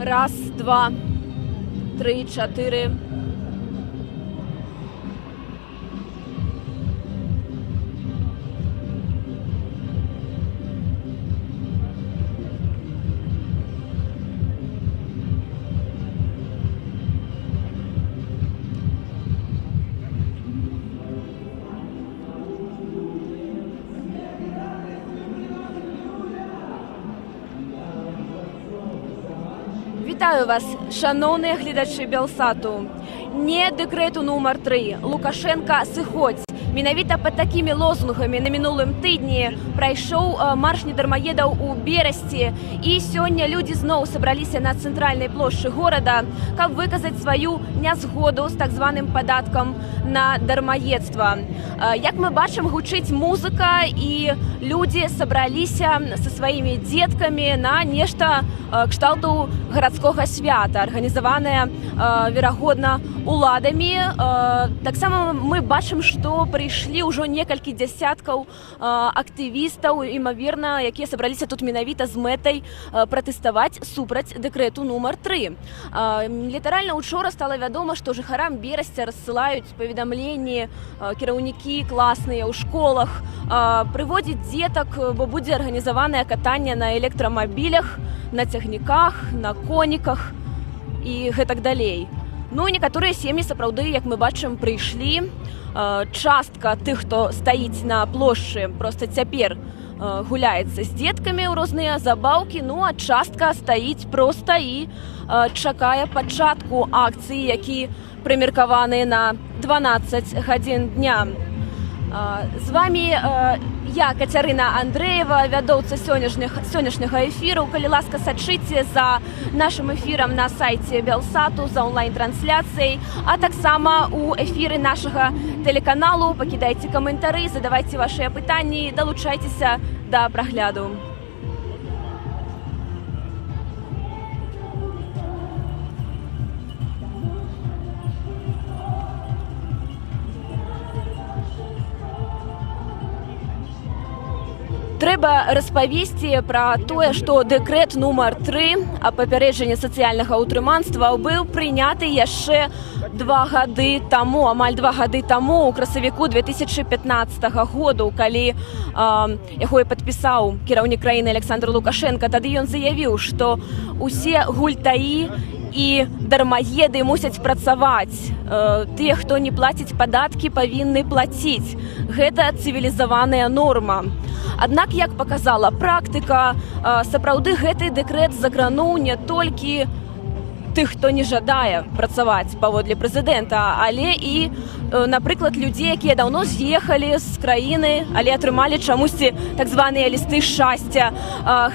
Раз, два, три, чотири. Вітаю вас, шановні глядачі Белсату. Не дэкрэту нумар 3. Лукашенко сыходзь. Менавіта пад такімі лозунгамі на мінулым тыдні прайшоў марш недармаедаў у Берасці. І сёння людзі зноў сабраліся на цэнтральнай плошчы горада, каб выказаць сваю нязгоду з так званым падаткам на дармаедства. Як мы бачым, гучыць музыка, і людзі сабраліся са сваімі дзеткамі на нешта кшталту гарадскога свята, арганізаванае, верагодна, уладамі. Таксама мы бачым, што прыйшлі ўжо некалькі дзясяткаў актывістаў, імаверна, якія сабраліся тут менавіта з мэтай пратэставаць супраць дэкрэту нумар 3. Літаральна учора стала вядома, што жыхарам Берасця рассылаюць паведамленні кіраўнікі класныя ў школах, прыводзіць дзетак, бо будзе арганізаванае катанне на электрамабілях, на цягніках, на коніках і гэтак далей. Ну, некаторыя сем'і сапраўды, як мы бачым, прыйшлі. Частка тых, хто стаіць на плошчы, проста цяпер гуляецца з дзеткамі ў розныя забаўкі, ну а частка стаіць проста і чакае пачатку акцыі, які прымеркаваны на 12 гадзін дня. З вами я, Кацярына Андрэева, вядоўца сённяшняга эфіру. Калі ласка, сачыце за нашым эфірам на сайце Белсату, за онлайн-трансляцыяй, а таксама у эфіры нашага тэлеканалу. Пакідайце каментары, задавайце вашыя пытанні, далучайцеся да прагляду. Трэба распавесці пра тое, што дэкрэт нумар 3 о папярэджанні сацыяльнага ўтрыманства быў прыняты яшчэ 2 гады таму, амаль 2 гады таму, у красавіку 2015 году, калі яго і падпісаў кіраўнік краіны Александр Лукашенко. Тады ён заявіў, што усе гультаі і дармаеды мусяць працаваць. Тыя, хто не плаціць падаткі, павінны плаціць. Гэта цывілізаваная норма. Аднак, як паказала практыка, сапраўды гэты дэкрэт закрануў не толькі тых, хто не жадае працаваць паводле прэзідэнта, але і, напрыклад, людзей, якія даўно з'ехалі з краіны, але атрымалі чамусьці так званыя лісты шчасця.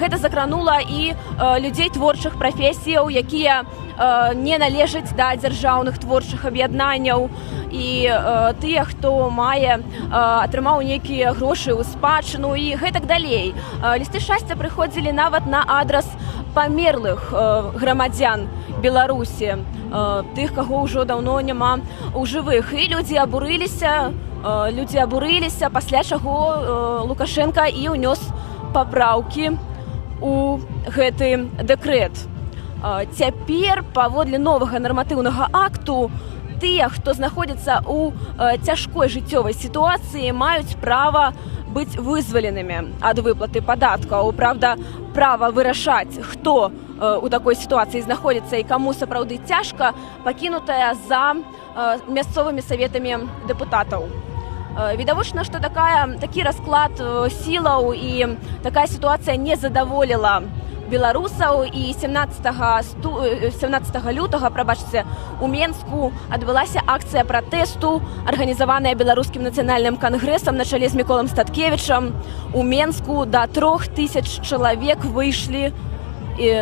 Гэта закранула і людзей творчых прафесіяў, якія не належаць да дзяржаўных творчых аб'яднанняў, і тыя, хто атрымаў нейкія грошы ў спадчыну і гэтак далей. Лісты шчасця прыходзілі нават на адрас памерлых грамадзян Беларусі, тых, каго ўжо даўно няма ў жывых. І людзі абурыліся, пасля чаго Лукашенко і ўнёс папраўкі у гэты дэкрэт. Цяпер, паводле новага нарматыўнага акту, тыя, хто знаходзіцца ў цяжкой жыццёвай сітуацыі, маюць права быць вызваленымі ад выплаты падаткаў. Праўда, права вырашаць, хто у такой сітуацыі знаходзіцца і каму сапраўды цяжка, пакінутая за мясцовымі саветамі дэпутатаў. Відавочна, што такі расклад сілаў і такая сітуацыя не задаволіла беларусаў, і 17 лютага, у Менску адбылася акцыя пратэсту, арганізаваная беларускім нацыянальным кангрэсам на чале з Міколам Статкевічам. У Менску да 3000 чалавек выйшлі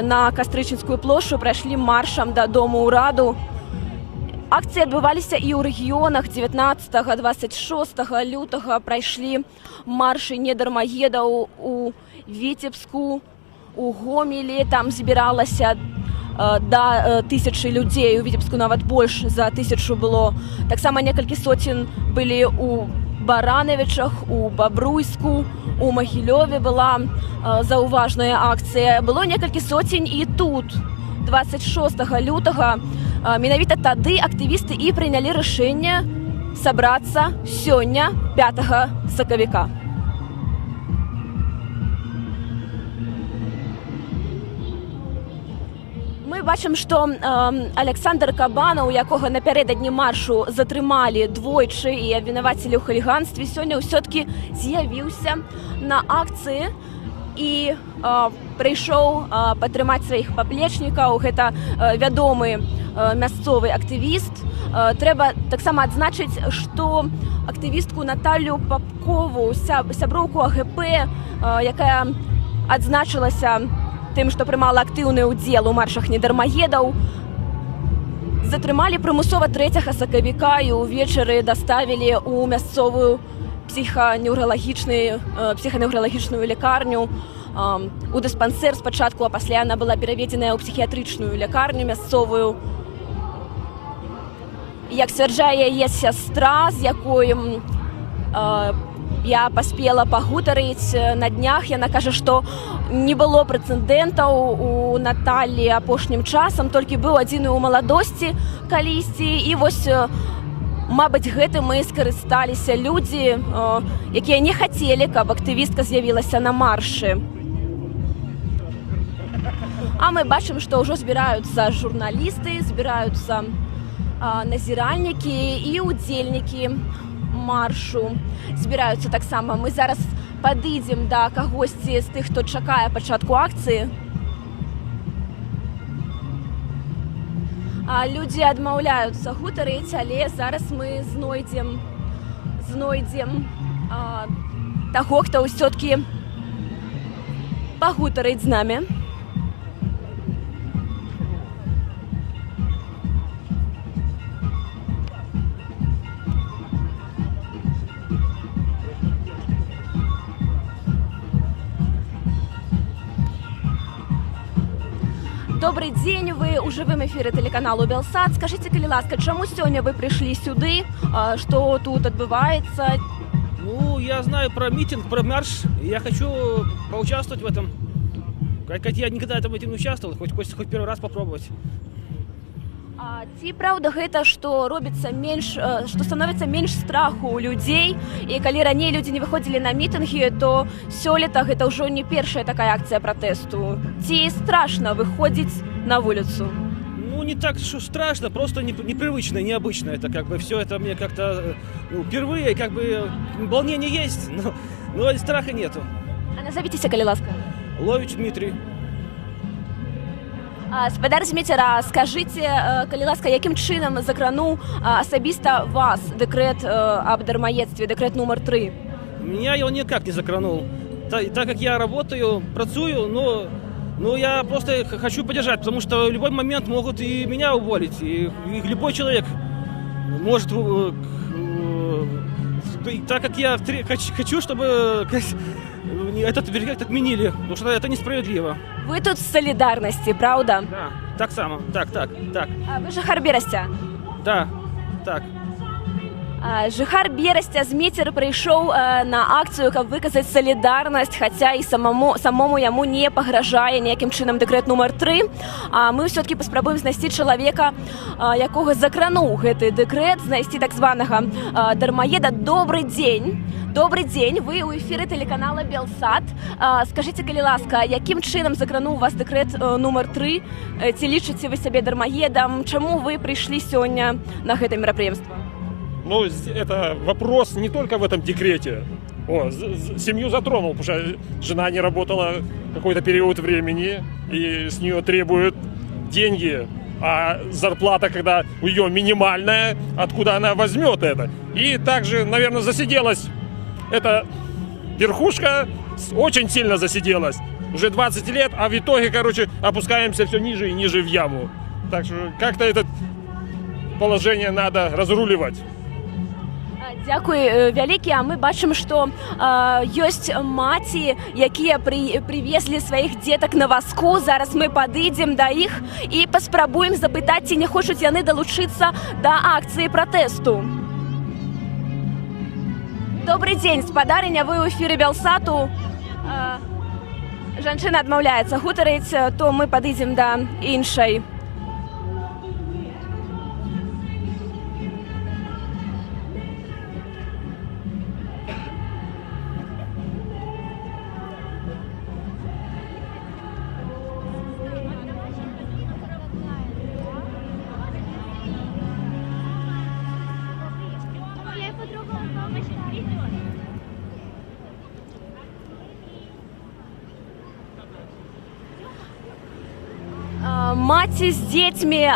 на Кастрычынскую плошчу, прайшлі маршам да Дому ўраду. Акцыі адбываліся і ў рэгіёнах. 19-26 лютага прайшлі маршы недармаедаў у Віцебску, у Гомелі, там збіралася да 1000 людзей, у Віцебску нават больш за 1000 было. Таксама некалькі соцень былі у Баранавічах, у Бабруйску, у Магілёве была заўважная акцыя. Было некалькі соцень і тут. 26 лютага. Менавіта тады актывісты і прынялі рашэнне сабрацца сёння 5 сакавіка. Мы бачым, што Александр Кабанаў, якога напярэдадні маршу затрымалі двойчы і абвінавацілі ў хуліганстве, сёння ўсё-ткі з'явіўся на акцыі і прыйшоў падтрымаць сваіх паплечнікаў. Гэта вядомы мясцовы актывіст. Трэба таксама адзначыць, што актывістку Наталью Попкову, сяброўку АГП, якая адзначылася тым, што прымала актыўны ўдзел у маршах недармаедаў, затрымалі прымусова 3 сакавіка і ўвечары даставілі ў мясцовую псіханеўралагічную лякарню, у дыспансер спачатку, а пасля яна была пераведзеная ў псіхіятрычную лякарню мясцовую. Як сцвярджае яе сястра, з якой я паспела пагутарыць на днях, яна кажа, што не было прэцэдэнтаў у Наталі апошнім часам, толькі быў адзін у маладосці калісьці. І вось, мабыць, гэтым і скарысталіся людзі, якія не хацелі, каб актывістка з'явілася на маршы. А мы бачым, што ўжо збіраюцца журналісты, збіраюцца назіральнікі і ўдзельнікі маршу. Збіраюцца таксама. Мы зараз падыдзем да кагосьці з тых, хто чакае пачатку акцыі. Людзі адмаўляюцца гутарыць, але зараз мы знойдзем таго, хто ўсё-ткі пагутарыць з намі. Добрый дзень, вы ў жывым эфіры тэлеканалу Белсат. Скажыце, калі ласка, чаму сёння вы прыйшлі сюды? Што тут адбываецца? Ну, я знаю про митинг, про марш. Я хочу поучаствовать в этом. Как я никогда в этом не участвовал, хоть первый раз попробовать. Ці праўда гэта, што робіцца менш, што становіцца менш страху ў людзей, і калі раней людзі не выходзілі на мітынгі, то сёлета гэта ўжо не першая такая акцыя пратэсту. Ці страшна выходзіць на вуліцу? Ну, не так страшно, просто непривычно, необычно. Это как бы все это мне как-то впервые, как бы волнение есть, но страха нету. А назовитеся, калі ласка. Лович Дмитрий. Спадар Зміцера, скажыце, калі ласка, якім чынам закрануў асабіста вас дэкрэт аб дармаедстве, дэкрэт нумар 3? Меня его никак не закранул. Так как я работаю, працую, но я просто хочу поддержать, потому что в любой момент могут и меня уволить, и любой человек может... Так как я хочу, чтобы этот дэкрэт отменили, потому что это несправедливо. Вы тут з солідарнасці, правда? Да, так само, так. Вы жыхар Берасця? Да, так. Жыхар Берасця Зміцер прыйшоў на акцыю, каб выказаць салідарнасць, хаця і самому яму не пагражае ніякім чынам дэкрэт нумар 3. Мы ўсё-ткі паспрабуем знайсці чалавека, якога закрануў гэты дэкрэт, знайсці так званага дармаеда. Добрый дзень. Добрый дзень, вы ў эфіры тэлеканала Белсат. Скажыце, калі ласка, якім чынам закрануў вас дэкрэт нумар 3? Ці лічыце вы сябе дармаедам? Чаму вы прыйшлі сёння на гэта мерапрыемства? Ну, это вопрос не только в этом декрете. Семью затронул, потому что жена не работала какой-то период времени, и с нее требуют деньги, а зарплата, когда у нее минимальная, откуда она возьмет это? И также, наверное, засиделась эта верхушка, очень сильно засиделась. Уже 20 лет, а в итоге, опускаемся все ниже и ниже в яму. Так что как-то это положение надо разруливать. Дзякуй вялікі. А мы бачым, што ёсць маці, якія прывезлі сваіх дзетак на вазку. Зараз мы падыдзем да іх і паспрабуем запытаць, ці не хочуць яны далучыцца да акцыі пратэсту. Добрый дзень, спадарыня, вы ў эфіры Белсату. Жанчына адмаўляецца гутарыць, то мы падыдзем да іншай. Маці з дзецьмі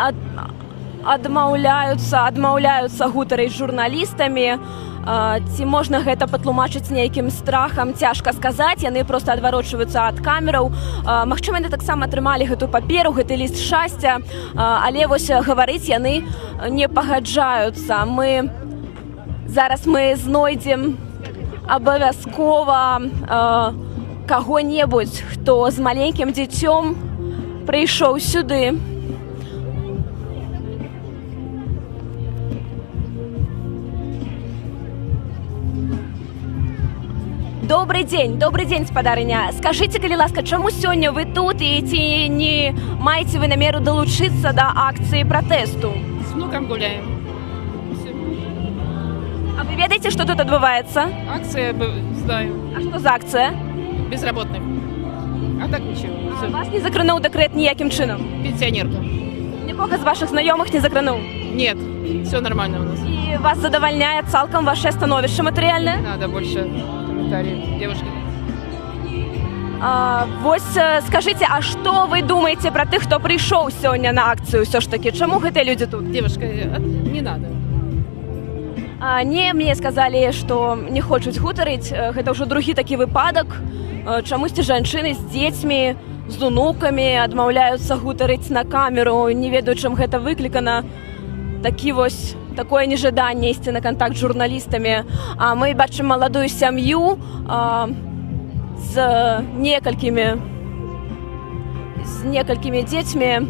адмаўляюцца гутарыць з журналістамі. Ці можна гэта патлумачыць нейкім страхам, цяжка сказаць, яны проста адварочваюцца ад камераў. Магчыма, яны таксама атрымалі гэту паперу, гэты ліст шчасця, але вось гаварыць яны не пагаджаюцца. Зараз мы знойдзем абавязкова каго-небудзь, хто з маленькім дзіцём прыйшоў сюды. Добрый дзень, спадарыня. Скажыце, калі ласка, чаму сёння вы тут і ці не маеце вы намеру далучыцца да акцыі пратэсту? С внуком гуляем. А вы ведаеце, што тут адбываецца? Акция, знаю, А што за акцыя? безработных. А так ничего. Всё. Вас не закрануў дэкрэт ніякім чынам? Пенсионерка. Нікога з вашых знаёмых не закрануў? Нет, все нормально у нас. І вас задавальняе цалкам ваше становішча матэрыяльнае? Надо больше комментариев. Девушки. Вось скажыце, а што вы думаеце пра тых, хто прыйшоў сёння на акцыю ўсё ж такі? Чаму гэтыя людзі тут? Девушка, не надо. Не, мне сказалі, што не хочуць гутарыць. Гэта ўжо другі такі выпадак. Чамусьці жанчыны з дзецьмі, з унукамі адмаўляюцца гутарыць на камеру, не ведаю, чым гэта выклікана. Такое нежаданне ісці на кантакт з журналістамі. А мы бачым маладую сям'ю з некалькімі дзецьмі.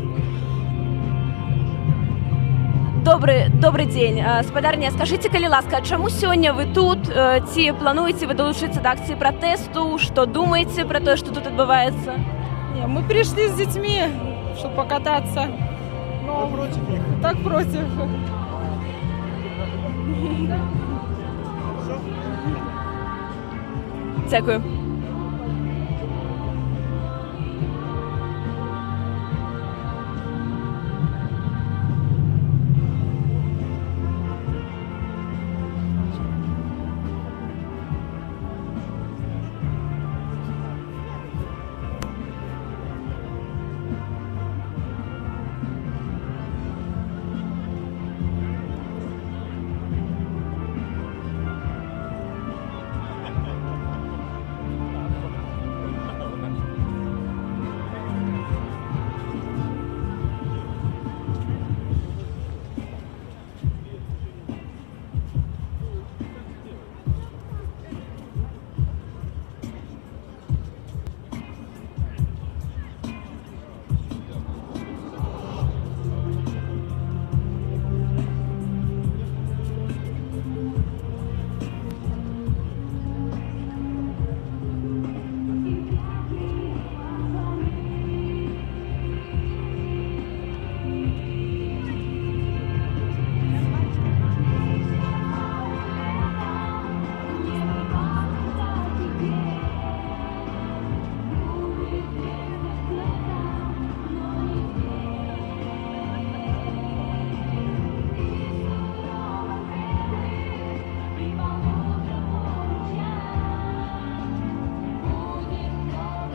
Добры дзень. Спадарня, скажыце, калі ласка, чаму сёння вы тут? Ці плануеце вы далучыцца да акцыі пратэсту? Што думаеце пра тое, што тут адбываецца? Не, мы пришли с детьми, чтобы покататься. Но против них. Так против. Дзякую.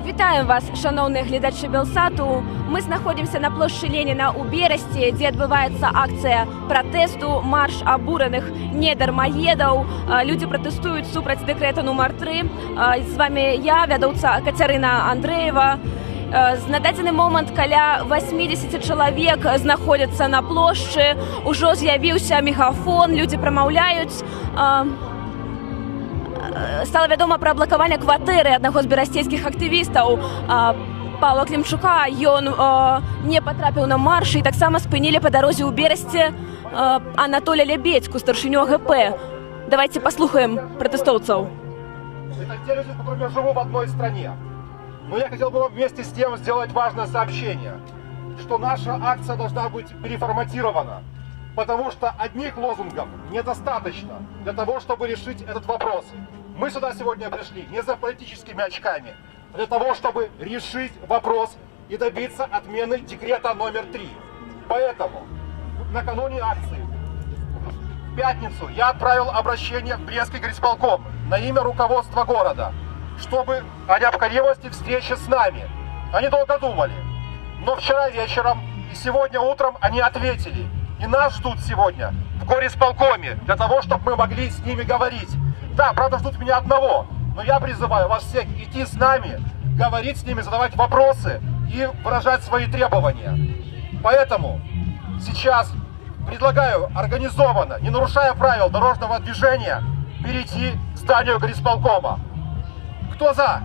Вітаю вас, шановныя гледачы Белсату. Мы знаходзімся на плошчы Леніна ў Берасці, дзе адбываецца акцыя пратэсту, марш абураных недармаедаў. Людзі пратэстуюць супраць дэкрэта нумар 3. З вами я, вядоўца Кацярына Андрэева. На дадзены момант каля 80 чалавек знаходзяцца на плошчы. Ужо з'явіўся мегафон, людзі прамаўляюць. Стала вядома пра блакаванне кватэры аднаго з берасцейскіх актывістаў Паўла Клімчука. Ён не патрапіў на марш і таксама спынілі па дарозе ў Берасці Анатоля Лябедзьку, старшыню АГП. Давайте паслухаем пратэстоўцаў. Это те люди, с которыми я живу в одной стране. Но я хотел бы вам вместе с тем сделать важное сообщение, что наша акция должна быть переформатирована, потому что одних лозунгов недостаточно для того, чтобы решить этот вопрос. Мы сюда сегодня пришли не за политическими очками, а для того, чтобы решить вопрос и добиться отмены декрета номер 3. Поэтому накануне акции в пятницу я отправил обращение в Брестский горисполком на имя руководства города, чтобы о необходимости встречи с нами. Они долго думали, но вчера вечером и сегодня утром они ответили. И нас ждут сегодня в горисполкоме для того, чтобы мы могли с ними говорить. Да, правда, ждут меня одного, но я призываю вас всех идти с нами, говорить с ними, задавать вопросы и выражать свои требования. Поэтому сейчас предлагаю организованно, не нарушая правил дорожного движения, перейти к зданию горисполкома. Кто за?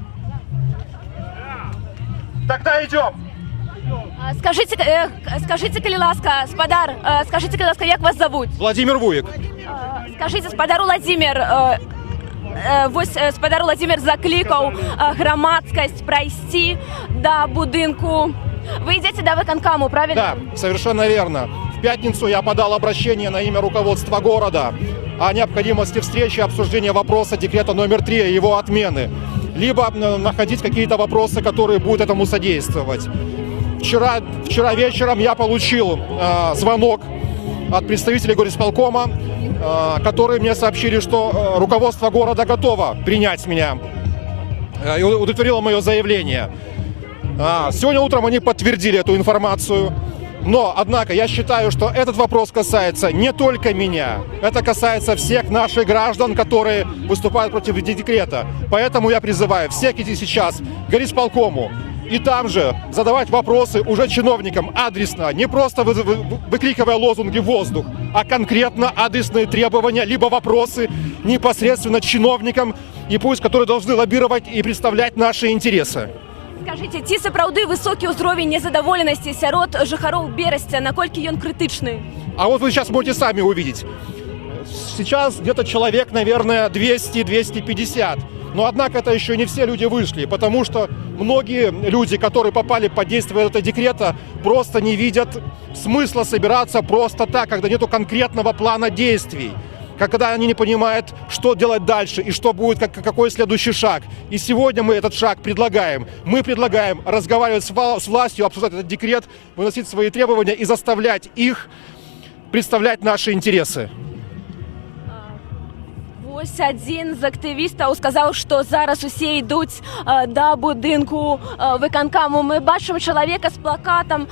Тогда идем. Скажите, калі ласка, спадар, скажите, калі ласка, як вас зовут? Владимир Вуйк. Скажите, спадар Владимир, вось спадар Владимир закликал громадскость пройти до будинку. Вы идете до выконкаму, правильно? Да, совершенно верно. В пятницу я подал обращение на имя руководства города о необходимости встречи и обсуждения вопроса декрета номер 3 и его отмены. Либо находить какие-то вопросы, которые будут этому содействовать. Вчера вечером я получил звонок от представителей горисполкома, которые мне сообщили, что руководство города готово принять меня и удовлетворило мое заявление. Сегодня утром они подтвердили эту информацию. Но, однако, я считаю, что этот вопрос касается не только меня. Это касается всех наших граждан, которые выступают против декрета. Поэтому я призываю всех идти сейчас к горисполкому и там же задавать вопросы уже чиновникам адресно, не просто выкрикивая лозунги в воздух, а конкретно адресные требования, либо вопросы непосредственно чиновникам, и пусть, которые должны лоббировать и представлять наши интересы. Скажите, ці сапраўды высокі ўзровень незадаволенасці сярод жыхароў Берасця, наколькі ён крытычны? А вот вы сейчас можете сами увидеть. Сейчас где-то человек, наверное, 200-250. Но, однако, это еще не все люди вышли, потому что многие люди, которые попали под действие этого декрета, просто не видят смысла собираться просто так, когда нету конкретного плана действий. Когда они не понимают, что делать дальше и что будет, какой следующий шаг. И сегодня мы этот шаг предлагаем. Мы предлагаем разговаривать с властью, обсуждать этот декрет, выносить свои требования и заставлять их представлять наши интересы. Ось один з активістаў сказаў, што зараз усе ідуць да будынку выканкаму. Мы бачым чалавека з плакатам.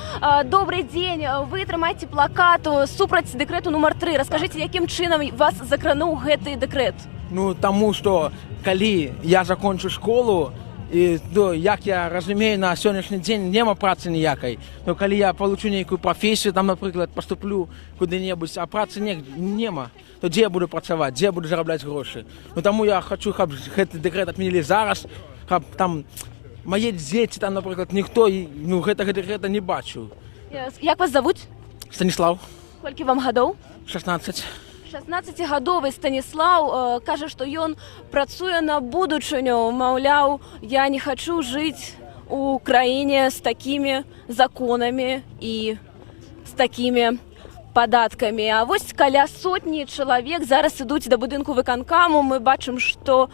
Добрый дзень, вы трымаеце плакат супраць дэкрэту нумар 3. Раскажыце, якім чынам вас закрануў гэты дэкрэт? Ну, таму што калі я закончу школу, і як я разумею, на сённяшні дзень няма працы ніякай. То калі я получу нейкую прафесію, там, напрыклад, паступлю куды-небудзь, а працы няма, то дзе я буду працаваць, дзе я буду зарабляць грошы. Ну, таму я хочу, каб гэты дэкрэт адмянілі зараз, каб там мае дзеці, там, напрыклад, ніхто гэтага дэкрэта не бачыў. Як вас зовут? Станіслав. Колькі вам гадоў? 16. 16-гадовы Станіслаў кажа, што ён працуе на будучыню. Маўляў, я не хачу жыць у краіне з такімі законамі і з такімі падаткамі. А вось каля сотні чалавек зараз ідуць да будынку выканкаму. Мы бачым, што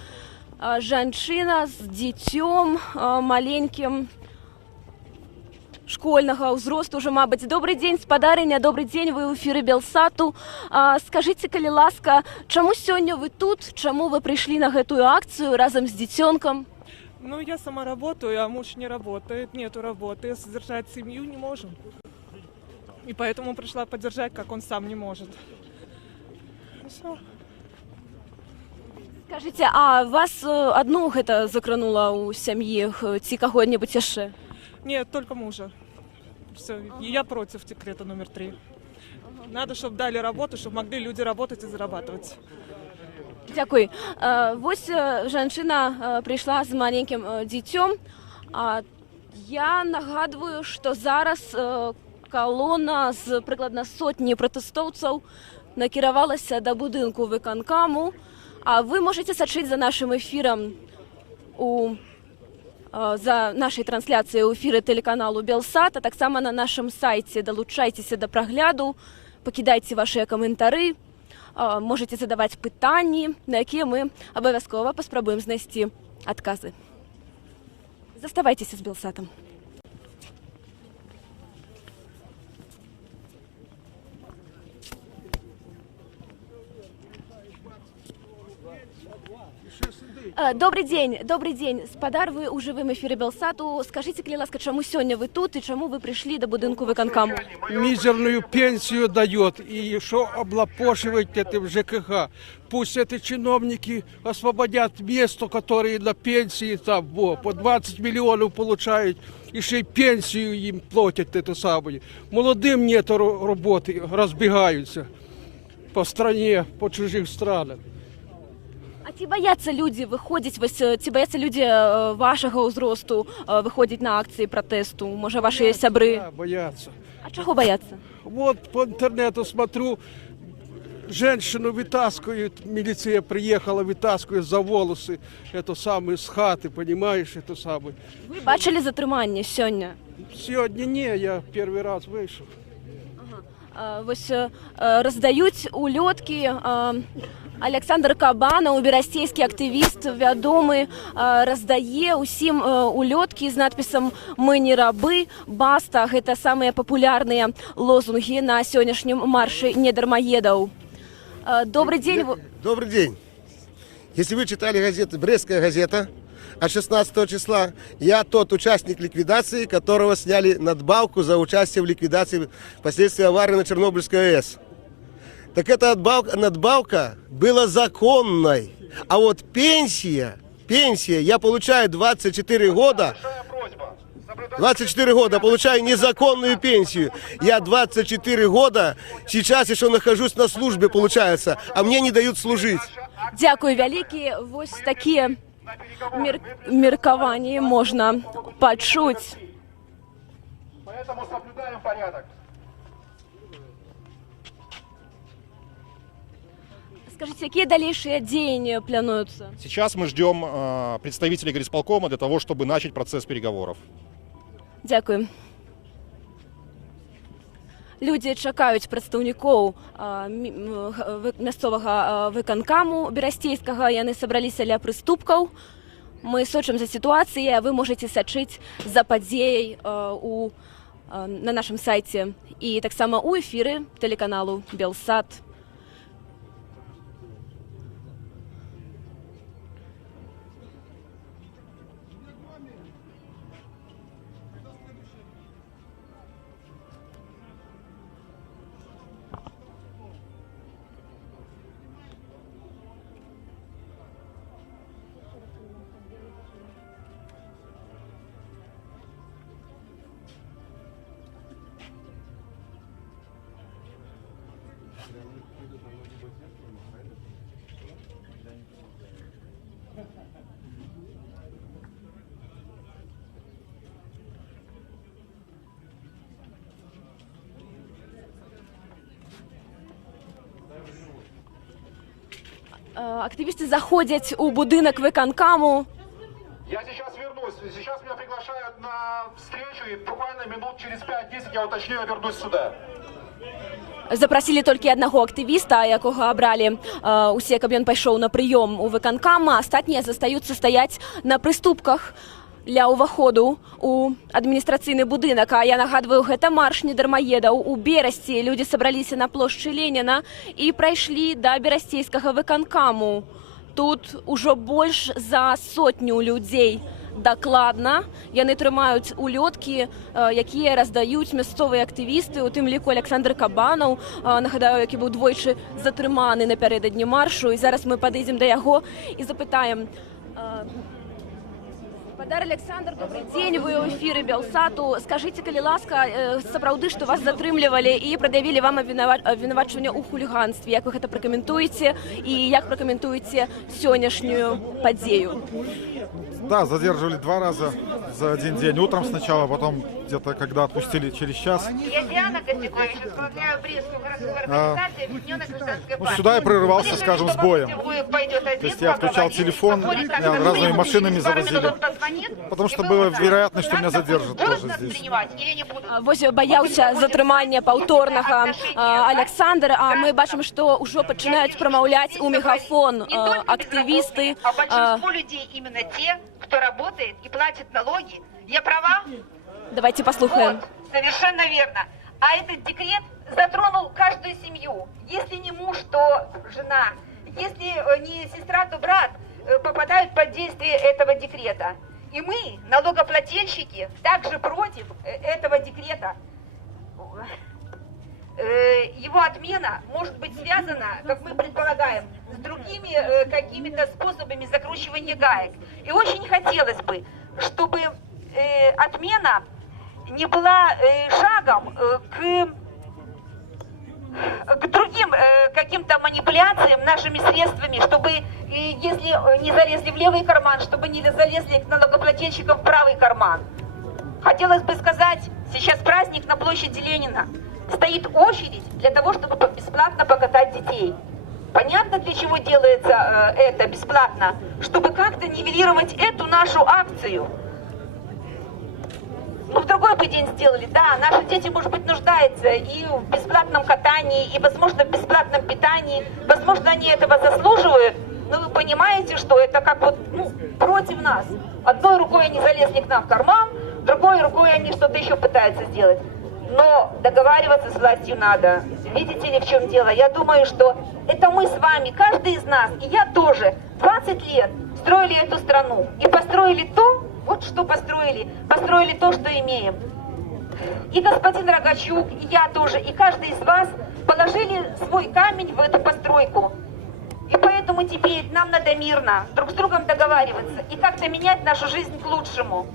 жанчына з дзіцём маленькім школьнага ўзросту уже, мабыць. Добрый дзень, спадарыня, добрый дзень, вы ў эфіры Белсату. Скажыце, калі ласка, чаму сёння вы тут? Чаму вы прыйшлі на гэтую акцыю разам з дзіцёнкам? Ну, я сама работаю, а муж не работает, нету работы, содержать семью не можем. И поэтому пришла поддержать, как он сам не может. Все. Скажыце, а вас адну гэта закранула ў сям'і ці каго-небудзь яшчэ? Нет, только мужа. Все. И я против декрета номер 3. Надо, чтобы дали работу, чтобы могли люди работать и зарабатывать. Дякую. Вось жанчына прыйшла з маленькім дзіцём. Я нагадваю, што зараз калона з прыкладна сотні пратэстоўцаў накіравалася да будынку выканкаму. А вы можете сачыць за нашым эфірам у за нашай трансляцыяй ў эфіры тэлеканалу Белсат, а таксама на нашым сайце. Далучайцеся да прагляду, пакідайце вашыя каментары, можаце задаваць пытанні, на якія мы абавязкова паспрабуем знайсці адказы. Заставайцеся з Белсатам. Добрый дзень. Спадар, вы ў жывым эфіры Белсату. Скажите, калі ласка, чаму сёння вы тут и чаму вы пришли до будынку выканкаму? Мизерную пенсию дает и что облапошивать это в ЖКХ. Пусть эти чиновники освободят место, которые на пенсии там по 20 миллионов получают, еще и пенсию им платят это самое. Молодым нет работы, разбегаются по стране, по чужих странах. А ці баяцца людзі выходзіць, ці баяцца людзі вашага ўзросту выходзіць на акцыі пратэсту? Можа, ваши сябры? Да, боятся. А чаго баяцца? Вот по интернету смотрю, женщину вытаскивают, милиция приехала, вытаскивает за волосы, это самое, с хаты, понимаешь, это самое. Вы бачылі затрыманне сёння? Сегодня не, я первый раз вышел. Вось раздаюць улёткі. Александр Кабанаў, берасцейскі актывіст, вядомы, раздае ўсім улёткі з надпісам «Мы не рабы», «Баста». Гэта самыя папулярныя лозунгі на сённяшнім маршы недармаедаў. Добрый день. Добрый день. Если вы читали газету «Брестская газета» от 16 числа, я тот участник ликвидации, которого сняли надбавку за участие в ликвидации последствий аварии на Чернобыльской АЭС. Так эта надбавка была законной. А вот пенсия, я получаю 24 года, 24 года получаю незаконную пенсию. Я 24 года сейчас еще нахожусь на службе, получается, а мне не дают служить. Дякую вялікі. Вось такія меркаванні можна пачуць. Поэтому соблюдаем порядок. Скажите, какие дальнейшие деяния плануются? Сейчас мы ждем представителей горисполкома для того, чтобы начать процесс переговоров. Дякую. Людзі чакаюць прадстаўнікоў мясцовага выканкаму берасцейскага. Яны сабраліся ля прыступкаў. Мы сочым за сітуацыяй, а вы можаце сачыць за падзеяй на нашым сайце і таксама ў эфіры тэлеканалу Белсат. Активисты заходят у будинок выканкаму. Я сейчас вернусь. Сейчас меня приглашают на встречу, и буквально минут через 5-10 я уточню, я вернусь сюда. Запросили толькі аднаго актывіста, якога абралі усе, каб ён пайшоў на прыём у выканкама. Астатнія застаюцца стаяць на прыступках ля ўваходу у адміністрацыйны будынак. А я нагадваю, гэта марш недармаедаў у Берасці. Людзі сабраліся на плошчы Леніна і прайшлі да берасцейскага выканкаму. Тут ужо больш за 100 людзей. Дакладна. Яны трымаюць улёткі, якія раздаюць мясцовыя актывісты, у тым ліку Александр Кабанаў, нагадаю, які быў двойчы затрыманы напярэдадні маршу. І зараз мы падыдзем да яго і запытаем. Спадар Александр, добрый день, вы ў эфіры Белсату. Скажите, калі ласка, сапраўды, што вас затрымлівалі і прад'явілі вам абвінавачванне ў хуліганстве. Як вы гэта пракаментуеце і як пракаментуеце сённяшнюю падзею? Да, задерживали 2 раза за один день. Утром сначала, потом где-то когда отпустили через час. Я Диана Костякович, возглавляю Брестскую городскую организацию Объединенной гражданской партии. Сюда я прорывался, скажем, с боем. То есть я отключал телефон, меня разными машинами завозили. Потому что была вероятность, что меня задержат тоже здесь. Вось баяўся затрымання паўторнага Александр, а мы бачым, што ўжо пачынаюць прамаўляць у мегафон актывісты. А большинство людей именно те, кто работает и платит налоги. Я права? Давайте послухаем. Вот, совершенно верно. А этот декрет затронул каждую семью. Если не муж, то жена. Если не сестра, то брат попадают под действие этого декрета. И мы, налогоплательщики, также против этого декрета. Его отмена может быть связана, как мы предполагаем, с другими какими-то способами закручивания гаек. И очень хотелось бы, чтобы отмена не была шагом к другим каким-то манипуляциям нашими средствами, чтобы, если не залезли в левый карман, чтобы не залезли к налогоплательщикам в правый карман. Хотелось бы сказать, сейчас праздник на площади Ленина. Стоит очередь для того, чтобы бесплатно покатать детей. Понятно, для чего делается это бесплатно? Чтобы как-то нивелировать эту нашу акцию. Ну, в другой бы день сделали, да, наши дети, может быть, нуждаются и в бесплатном катании, и, возможно, в бесплатном питании. Возможно, они этого заслуживают, но вы понимаете, что это как вот, ну, против нас. Одной рукой они залезли к нам в карман, другой рукой они что-то еще пытаются сделать. Но договариваться с властью надо. Видите ли, в чем дело? Я думаю, что это мы с вами, каждый из нас, и я тоже, 20 лет строили эту страну. И построили то, вот что построили. Построили то, что имеем. И господин Рогачук, и я тоже, и каждый из вас положили свой камень в эту постройку. И поэтому теперь нам надо мирно друг с другом договариваться и как-то менять нашу жизнь к лучшему.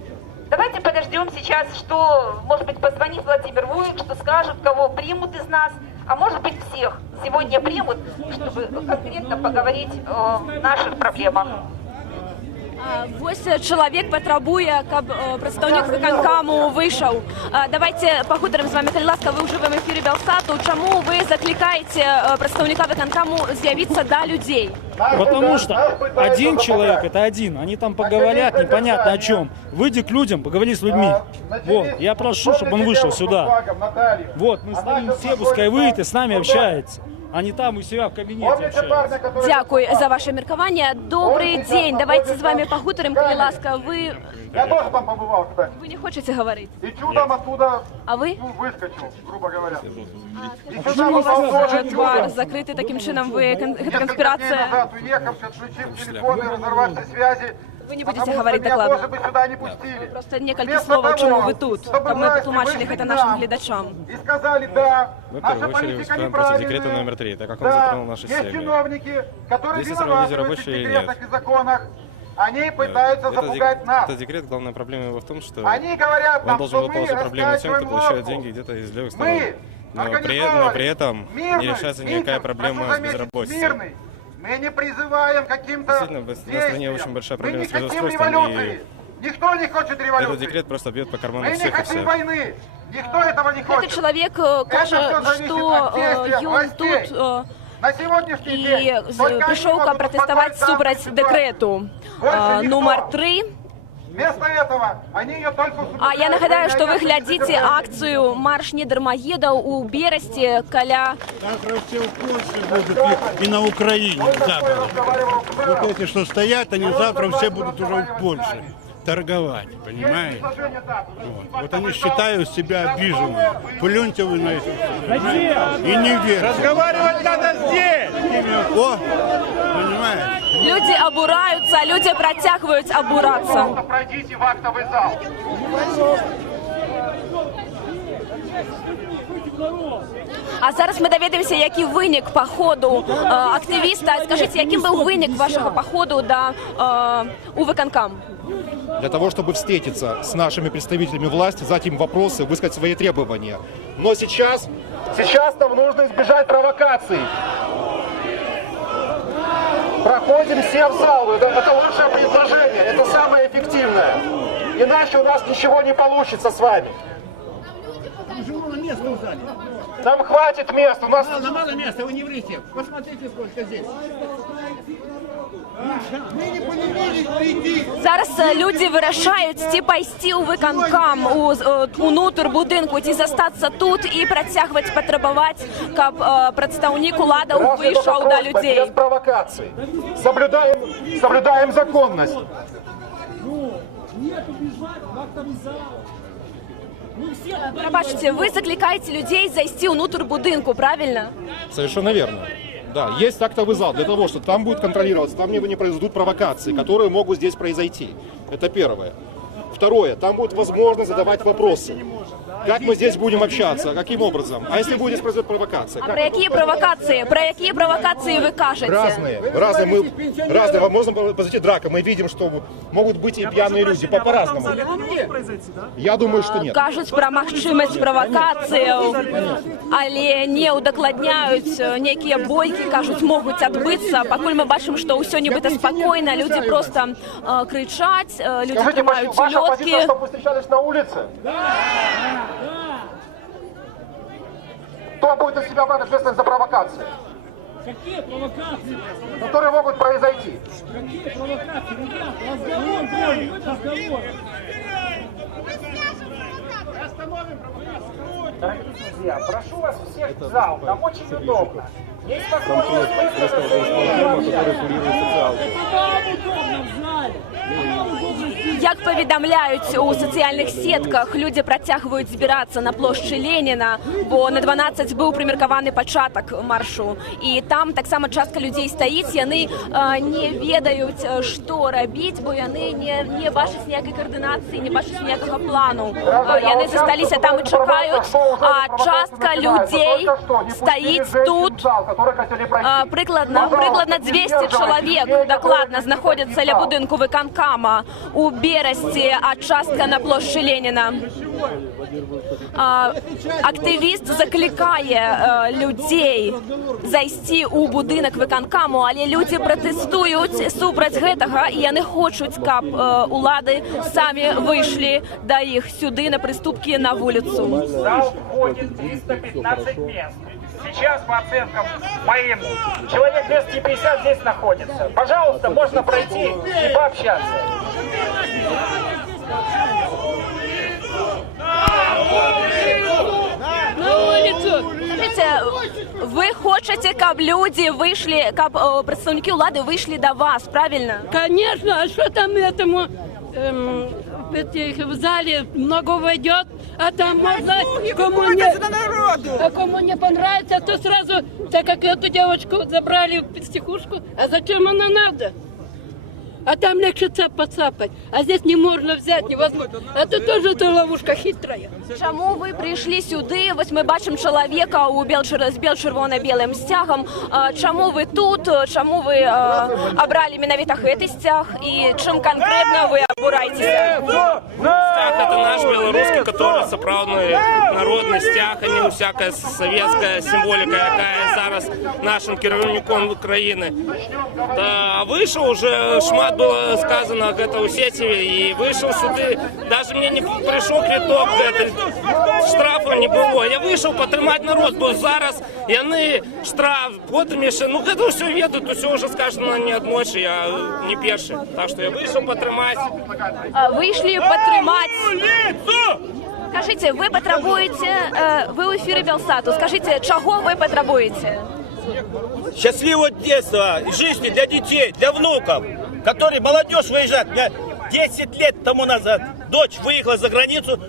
Давайте подождем сейчас, что, может быть, позвонит Владимир Вуйк, что скажут, кого примут из нас, а может быть, всех сегодня примут, чтобы конкретно поговорить о наших проблемах. Вось чалавек патрабуе, каб прадстаўнік выканкаму выйшаў. Давайте пагутарым з вами, калі ласка, вы ў жывым эфіры Белсату. Чаму вы заклікаеце прадстаўніка выканкаму з'явіцца да людзей? Потому что один человек это один, они там поговорят непонятно о чем. Выйди к людям, поговори с людьми. Вот, я прошу, чтобы он вышел сюда. Вот, мы стоим все, пускай выйдет и с нами общается. А не там у себя в кабинете общаются. Дякую за ваше меркаванне. Добрый день. Давайте с вами пагутарым, калі ласка. Вы... Я тоже там побывал, кстати. Вы не хотите говорить? И чудом оттуда а вы? Выскочил, грубо говоря. Чому бар закрытый таким чином? Вы конспирация? Назад уехавший, отключив телефоны, разорвавшие связи. Вы не будете говорить докладно. Просто некалькі словаў, чому вы тут, каб мы патлумачылі гэта нашим гледачам. И сказали, да, мы в первую очередь выступаем против декрета номер 3, так как он затронул наши семьи. Есть чиновники, которые здесь виноваты в этих декретах и законах. Они пытаются запугать нас. Этот декрет, главная проблема его в том, что они говорят нам, он должен выполнить проблему тем, кто получает деньги где-то из левых сторон. Но при этом не решается никакая проблема с безработицей. Мы не призываем каким-то действительно, в стране очень большая проблема с трудоустройством, и никто не хочет революции. Этот декрет просто бьет по карману мы всех не хотим войны. Никто этого не хочет. Этот человек кажет, что он тут и пришел протестовать супраць декрету номер 3. Вместо этого они ее только... А я нагадаю, что вы глядите акцию «Марш недармоедаў» у Берасці каля... Завтра все в Польше будут и на Украине завтра. Вот эти, что стоят, они завтра все будут уже в Польше торговать, понимаете? Вот они считают себя обиженными. Плюньте вы на это. И не верьте. Разговаривать надо здесь. О, понимаете? Люди обураются, люди протягивают обураться. Пройдите в актовый зал. А зараз мы даведаемся, які вынік паходу активіста. Скажите, яким был вынік вашего походу у выканкам? Для того, чтобы встретиться с нашими представителями власти, задать им вопросы, высказать свои требования. Но сейчас нам нужно избежать провокаций. Проходим все в зал. Это лучшее предложение, это самое эффективное. Иначе у нас ничего не получится с вами. живу на место в зале. Там хватит мест. У нас... Мало места, вы не врите. Посмотрите, сколько здесь. Мы не понимали прийти. Зараз люди вирішають ці пайсці у виконкам, унутр будинку, ці застатися тут і працягваць патрабаваць, каб прадстаўнік улада вийшов до людей. Без провокаций. Соблюдаем законность. Пробачте, вы закликаете людей зайти внутрь будинку, правильно? Совершенно верно. Да, есть актовый зал для того, чтобы там будет контролироваться, там не произойдут провокации, которые могут здесь произойти. Это первое. Второе, там будет возможность задавать вопросы. Как мы здесь будем общаться, каким образом? А если будет произойти провокация? А про какие провокации? Про какие провокации вы кажете? Разные. Можно произойти драка. Мы видим, что могут быть и пьяные люди. По-разному. Я думаю, что нет. Кажуть про магчимасць правакацыі, але не удакладняюць некія бойкі, кажуць, могуць адбыцца. Пакуль мы бачым, што ўсё нібыта спакойна, людзі просто крычаць, людзі трымаюць лёткі. Что вы встречались на улице? Кто будет на себя брать ответственность за провокации? Какие провокации? Которые могут произойти. Какие провокации? Разговор. Остановим провокацию. Дорогие друзья, прошу вас всех в зал, нам очень удобно. Есть возможность Як паведамляюць у сацыяльных сетках, людзі працягваюць збірацца на плошчы Леніна, бо на 12 быў прымеркаваны пачатак маршу. І там таксама частка людзей стаіць, яны не ведаюць, што рабіць, бо яны не бачаць ніякай каардынацыі, не бачаць ніякага плану. Яны засталіся там і чакаюць, а частка людзей стаіць тут. Прыкладна 200 чалавек дакладна знаходзяцца ля будынку выканкама у Берасці, а частка на плошчы Леніна. Актывіст заклікае людзей зайсці ў будынак выканкаму, але людзі пратэстуюць супраць гэтага, і яны хочуць, каб улады самі выйшлі да іх сюды на прыступкі на вуліцу. Зал входит 315 мест. Сейчас, по оценкам моим, человек 250 здесь находится. Пожалуйста, можно пройти и пообщаться. На улицу! Скажите, вы хотите, каб люди вышли, каб представники улады вышли до вас, правильно? Конечно, а что там этому в зале много войдет, а там можно кому не понравится, то сразу, так как эту девочку забрали в психушку, а зачем она надо? А там легче цапать, а здесь не можно взять, невозможно. Это тоже ловушка хитрая. Чому ви прийшли сюди? Ось ми бачимо чоловіка з червоно-білим стягом. Чому ви тут? Чому ви обрали менавіта гэты стяг? І чим конкретно ви обураєтеся? Стяг – это наш белорусский, который сапраўдный народный стяг, а не всякая советская символика, якая зараз нашим кіраўніком України. Да, вышел уже, шмат было сказано гэта ў сеціве, і вышел сюды. Даже мне не пришел квиток, штрафу не было. Я вышел потрымать народ, бо зараз яны штраф, потым яшчэ, ну гэта ўсё ведаюць, усё уже сказано не аднойчы, я не першы. Так что я вышел потрымать. Вышли потрымать. Скажите, вы потребуете, вы в эфире Белсату, скажите, чего вы потребуете? Счастливого детства, жизни для детей, для внуков, которые молодежь выезжает. 10 лет тому назад дочь выехала за границу,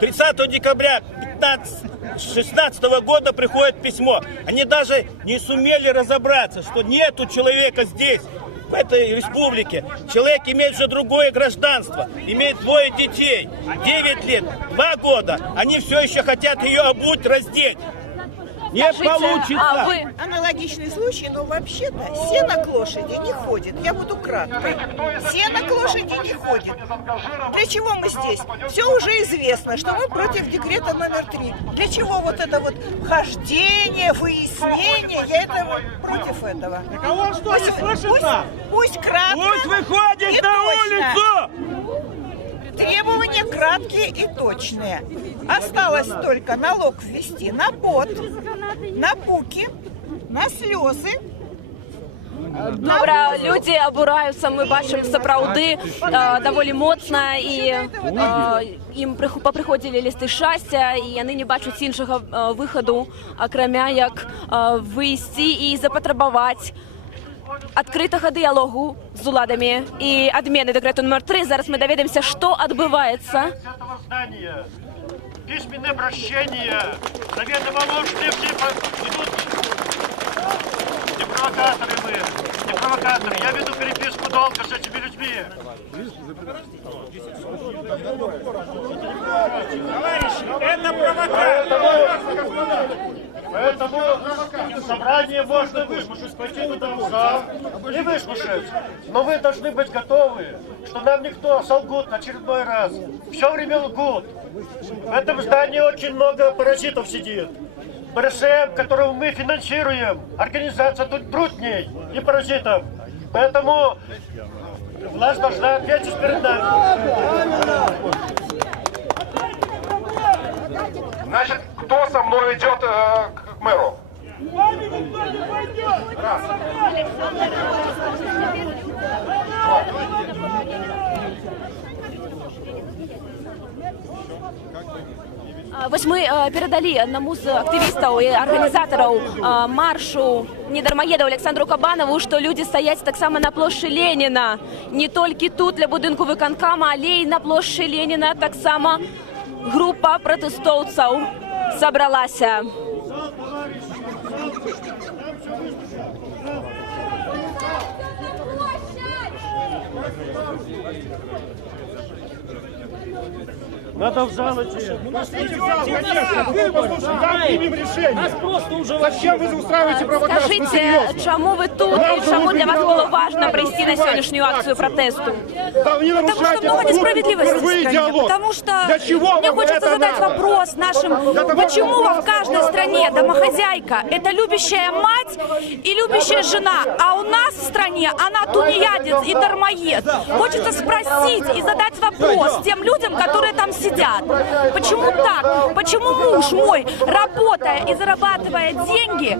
30 декабря 2016 года приходит письмо. Они даже не сумели разобраться, что нету человека здесь, в этой республике. Человек имеет уже другое гражданство, имеет 2 детей, 9 лет, 2 года. Они все еще хотят ее обуть, раздеть. Не получится. Аналогичный случай, но вообще-то сено к лошади не ходит. Я буду краткой. Сено к лошади не ходит. Для чего мы здесь? Все уже известно, что мы против декрета номер 3. Для чего вот это вот хождение, выяснение? Я против этого. Пусть кратко. Пусть выходит на улицу! Требования все краткие и точные. Осталось только налог ввести на пот, на пуки, на слезы. Добре, люди обураються, ми бачимо сапраўды доволі моцна, і ім поприходили листи щастя, і яны не бачаць іншага виходу, акрамя як вийти і запатрабаваць адкрытага дыялогу з уладамі і адмены дэкрэту номер 3. Зараз мы даведаемся, што адбываецца. Письменное обращение, наверное, ложные идут. Не провокаторы мы, не провокаторы. Я веду переписку долго с этими людьми. Товарищи, это провокатор. Поэтому собрание можно выслушать, пойти туда в зал и выслушать. Но вы должны быть готовы, что нам никто солгут очередной раз. Все время лгут. В этом здании очень много паразитов сидит. БРСМ, которого мы финансируем, организация тут трудней и паразитов. Поэтому власть должна ответить перед нами. Значит, кто со мной идет к мэру? Раз. Вось мы перадалі аднаму з актывістаў і арганізатараў маршу недармаедаў Александру Кабанаву, што людзі стаяць таксама на плошчы Леніна. Не толькі тут, ля будынку выканкама, але і на плошчы Леніна таксама група пратэстоўцаў сабралася. Надо в зал идти. Нас просто уже зачем вы устраиваете провокацию? Скажите, чему вы тут и чему для вас было важно прийти на сегодняшнюю акцию протесту? Потому что много несправедливости в стране. Потому что мне хочется задать вопрос нашим, почему в каждой стране домохозяйка – это любящая мать и любящая жена, а у нас в стране она тунеядец и дармоед. Хочется спросить и задать вопрос тем людям, которые там сидят. Почему так? Почему муж мой, работая и зарабатывая деньги,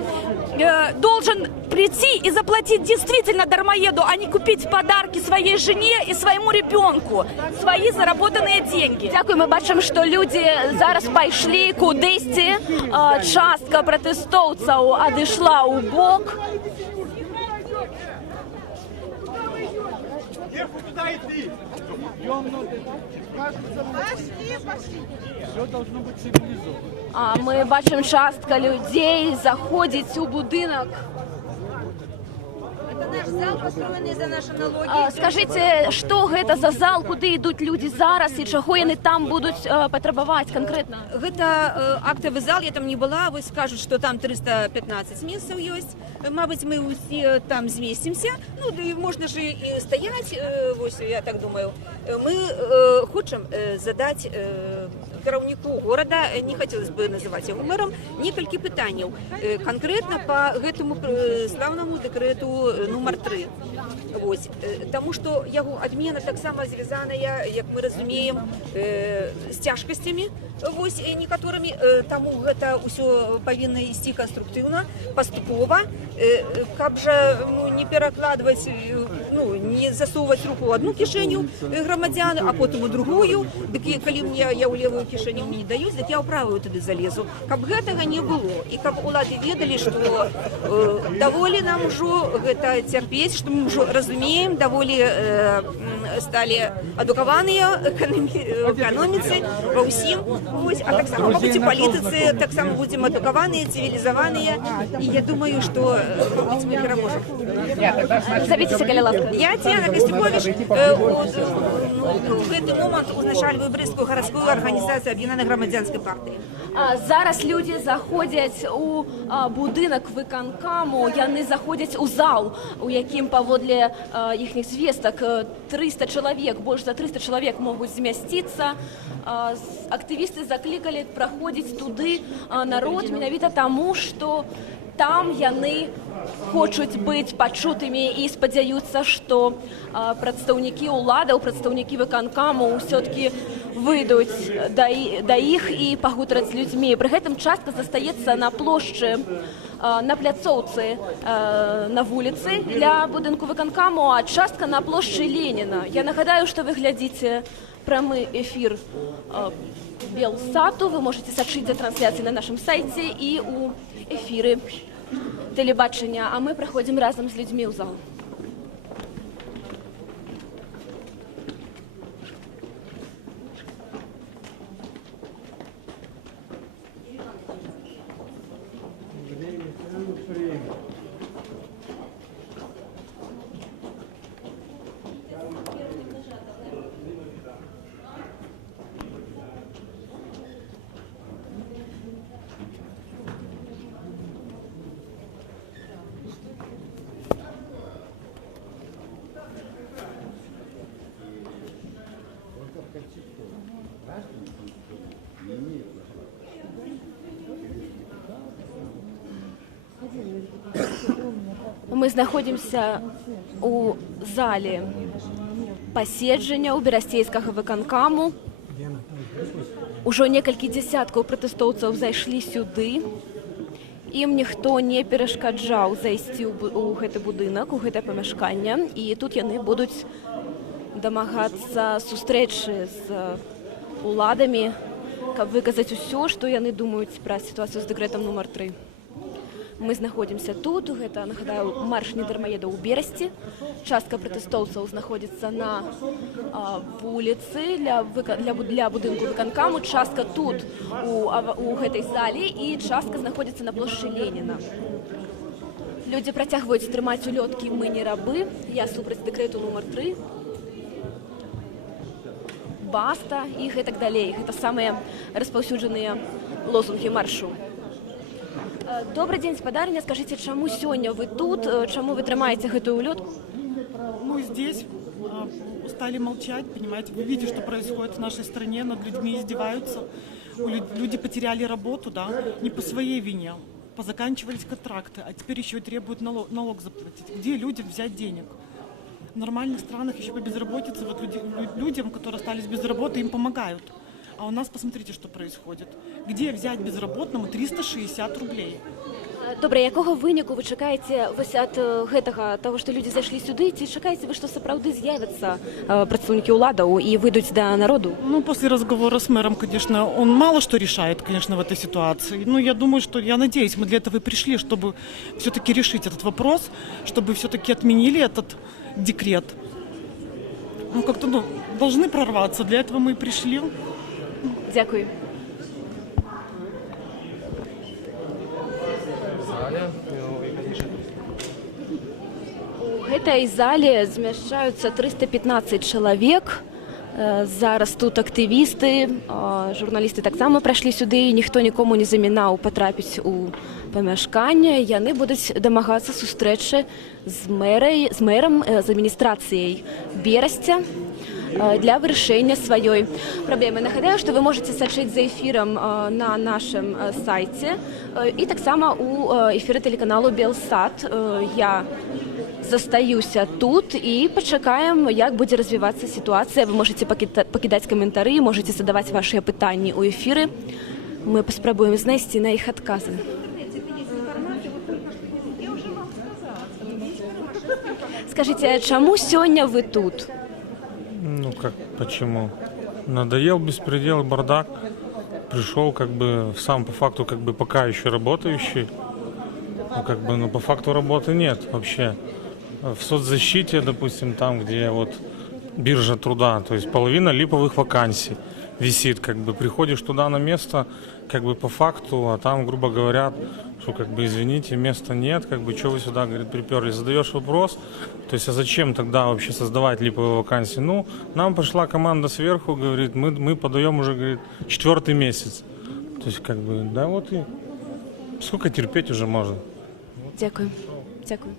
должен прийти и заплатить действительно дармоеду, а не купить подарки своей жене и своему ребенку? Свои заработанные деньги. Дякую, мы бачим, что люди зараз пайшлі кудысьці. Частка пратэстоўцаў адышла ў бок. А мы бачим, частка людей заходить у будинок. Наш зал построены за наши налоги. Скажите, что это за зал, куда идут люди зараз и чего они там будут потребовать конкретно? Это актовый зал, я там не была, вы скажут, что там 315 мест есть. Мабуть, мы все там зместимся. Ну, да и можно же и стоять, вот, я так думаю. Мы хотим задать керівнику города, не хотелось бы называть его мэром, несколько питаний. Конкретно по этому славному декрету номер 3. Ось. Тому що його адміна так само зв'язана, як ми розуміємо, з тяжкостями, ось, некоторими, тому це все повинно йти конструктивно, поступово, как же не перекладывать, не засовывать руку в одну кишеню громадян, а потом у другую, так коли я у левую кишеню не даюсь, так я у правую туди залезу. Как этого не было, и как улады ведали, что доволі нам уже это терпеть, что мы уже разумеем, доволі стали адукованные экономицы во всем, а так само, мабуть, і політиці, так само будем адукованные, цивилизованные, и я думаю, что мы переможем. Зовитеся, коли ласка. Я Тіана Костюкович, в этот момент узначалюю Брестську городську організацію Об'єднаної громадянської партії. Зараз люди заходять у будинок виконкому, вони заходять у зал, у яким паводле їхніх звісток 300 чоловік, більше за 300 чоловік можуть зміститися. Активісти закликали проходити туди народ, менавіта тому, що там яны хочуць быць пачутымі і спадзяюцца, што прадстаўнікі ўладаў, прадстаўнікі выканкаму ўсё-такі выйдуць да іх і пагутараць з людзьмі. Пры гэтым частка застаецца на плошчы, на пляцоўцы, на вуліцы ля будынку выканкаму, а частка на плошчы Леніна. Я нагадаю, што вы глядзіце прамы эфір Белсату. Вы можете сачыць за трансляцыяй на нашым сайце і ў эфіры тэлебачання, а мы праходзім разам з людзьмі ў зал. Мы знаходзімся у зале паседжання ў берасцейскага выканкаму. Ужо некалькі дзясяткаў пратэстоўцаў зайшлі сюды. Ім ніхто не перашкаджаў зайсці ў гэты будынак, у гэтае памяшканне. І тут яны будуць дамагацца сустрэчы з уладамі, каб выказаць усё, што яны думаюць пра сітуацыю з дэкрэтам нумар 3. Мы знаходзімся тут, гэта, нагадаю, марш недармаедаў у Берасці. Частка пратэстоўцаў знаходзіцца на вуліцы ля будынку выканкаму, частка тут, у гэтай зале, і частка знаходзіцца на плошчы Леніна. Людзі працягваюць трымаць улёткі «Мы не рабы», «Я супраць дэкрэту нумар 3», «Баста» і гэтак далей. Гэта самыя распаўсюджаныя лозунгі маршу. Добрый день, спадарня. Скажите, чему сегодня вы тут? Чему вы трымаете эту улетку? Ну, здесь стали молчать, понимаете. Вы видите, что происходит в нашей стране, над людьми издеваются. Люди потеряли работу, да, не по своей вине. Позаканчивались контракты, а теперь еще и требуют налог заплатить. Где людям взять денег? В нормальных странах еще по безработице, вот людям, которые остались без работы, им помогают. А у нас, посмотрите, что происходит. Где взять безработному 360 рублей? Добре, якого выніку вы чакаеце вось ад гэтага, того, што людзі зайшлі сюды, ці чакаеце вы, што сапраўды з'явяцца прадстаўнікі ўладаў і выйдуць да народу? Ну, после разговора с мэром, конечно, он мало что решает, конечно, в этой ситуации. Но я думаю, что, я надеюсь, мы для этого и пришли, чтобы все-таки решить этот вопрос, чтобы все-таки отменили этот декрет. Ну, как-то, должны прорваться, для этого мы и пришли. Дякую. У гэтай зале змяшчаюцца 315 чалавек. Зараз тут актывісты, журналісты таксама прайшлі сюды, ніхто нікому не замінаў патрапіць у памяшканне. Яны будуць дамагацца сустрэчы з мэрам, з адміністрацыяй Берасця для вырашэння сваёй праблемы. Нагадаю, што вы можете сачыць за эфірам на нашым сайце і таксама ў эфіры тэлеканалу Белсат. Я застаюся тут і пачакаем, як будзе развівацца сітуацыя. Вы можете пакідаць каментары, можете задаваць вашыя пытанні ў эфіры. Мы паспрабуем знайсці на іх адказы. Скажите, чаму сёння вы тут? Ну как, почему? Надоел беспредел и бардак. Пришел как бы сам по факту как бы пока еще работающий. Ну как бы, по факту работы нет вообще. В соцзащите, допустим, там, где вот биржа труда, то есть половина липовых вакансий висит, как бы приходишь туда на место, как бы по факту, а там, грубо говоря, что как бы извините, места нет, как бы что вы сюда, говорит, приперли. Задаешь вопрос, то есть а зачем тогда вообще создавать липовые вакансии? Ну, нам пришла команда сверху, говорит, мы подаем уже, говорит, 4-й месяц. То есть как бы, да, вот и сколько терпеть уже можно. Дякую. Дякую.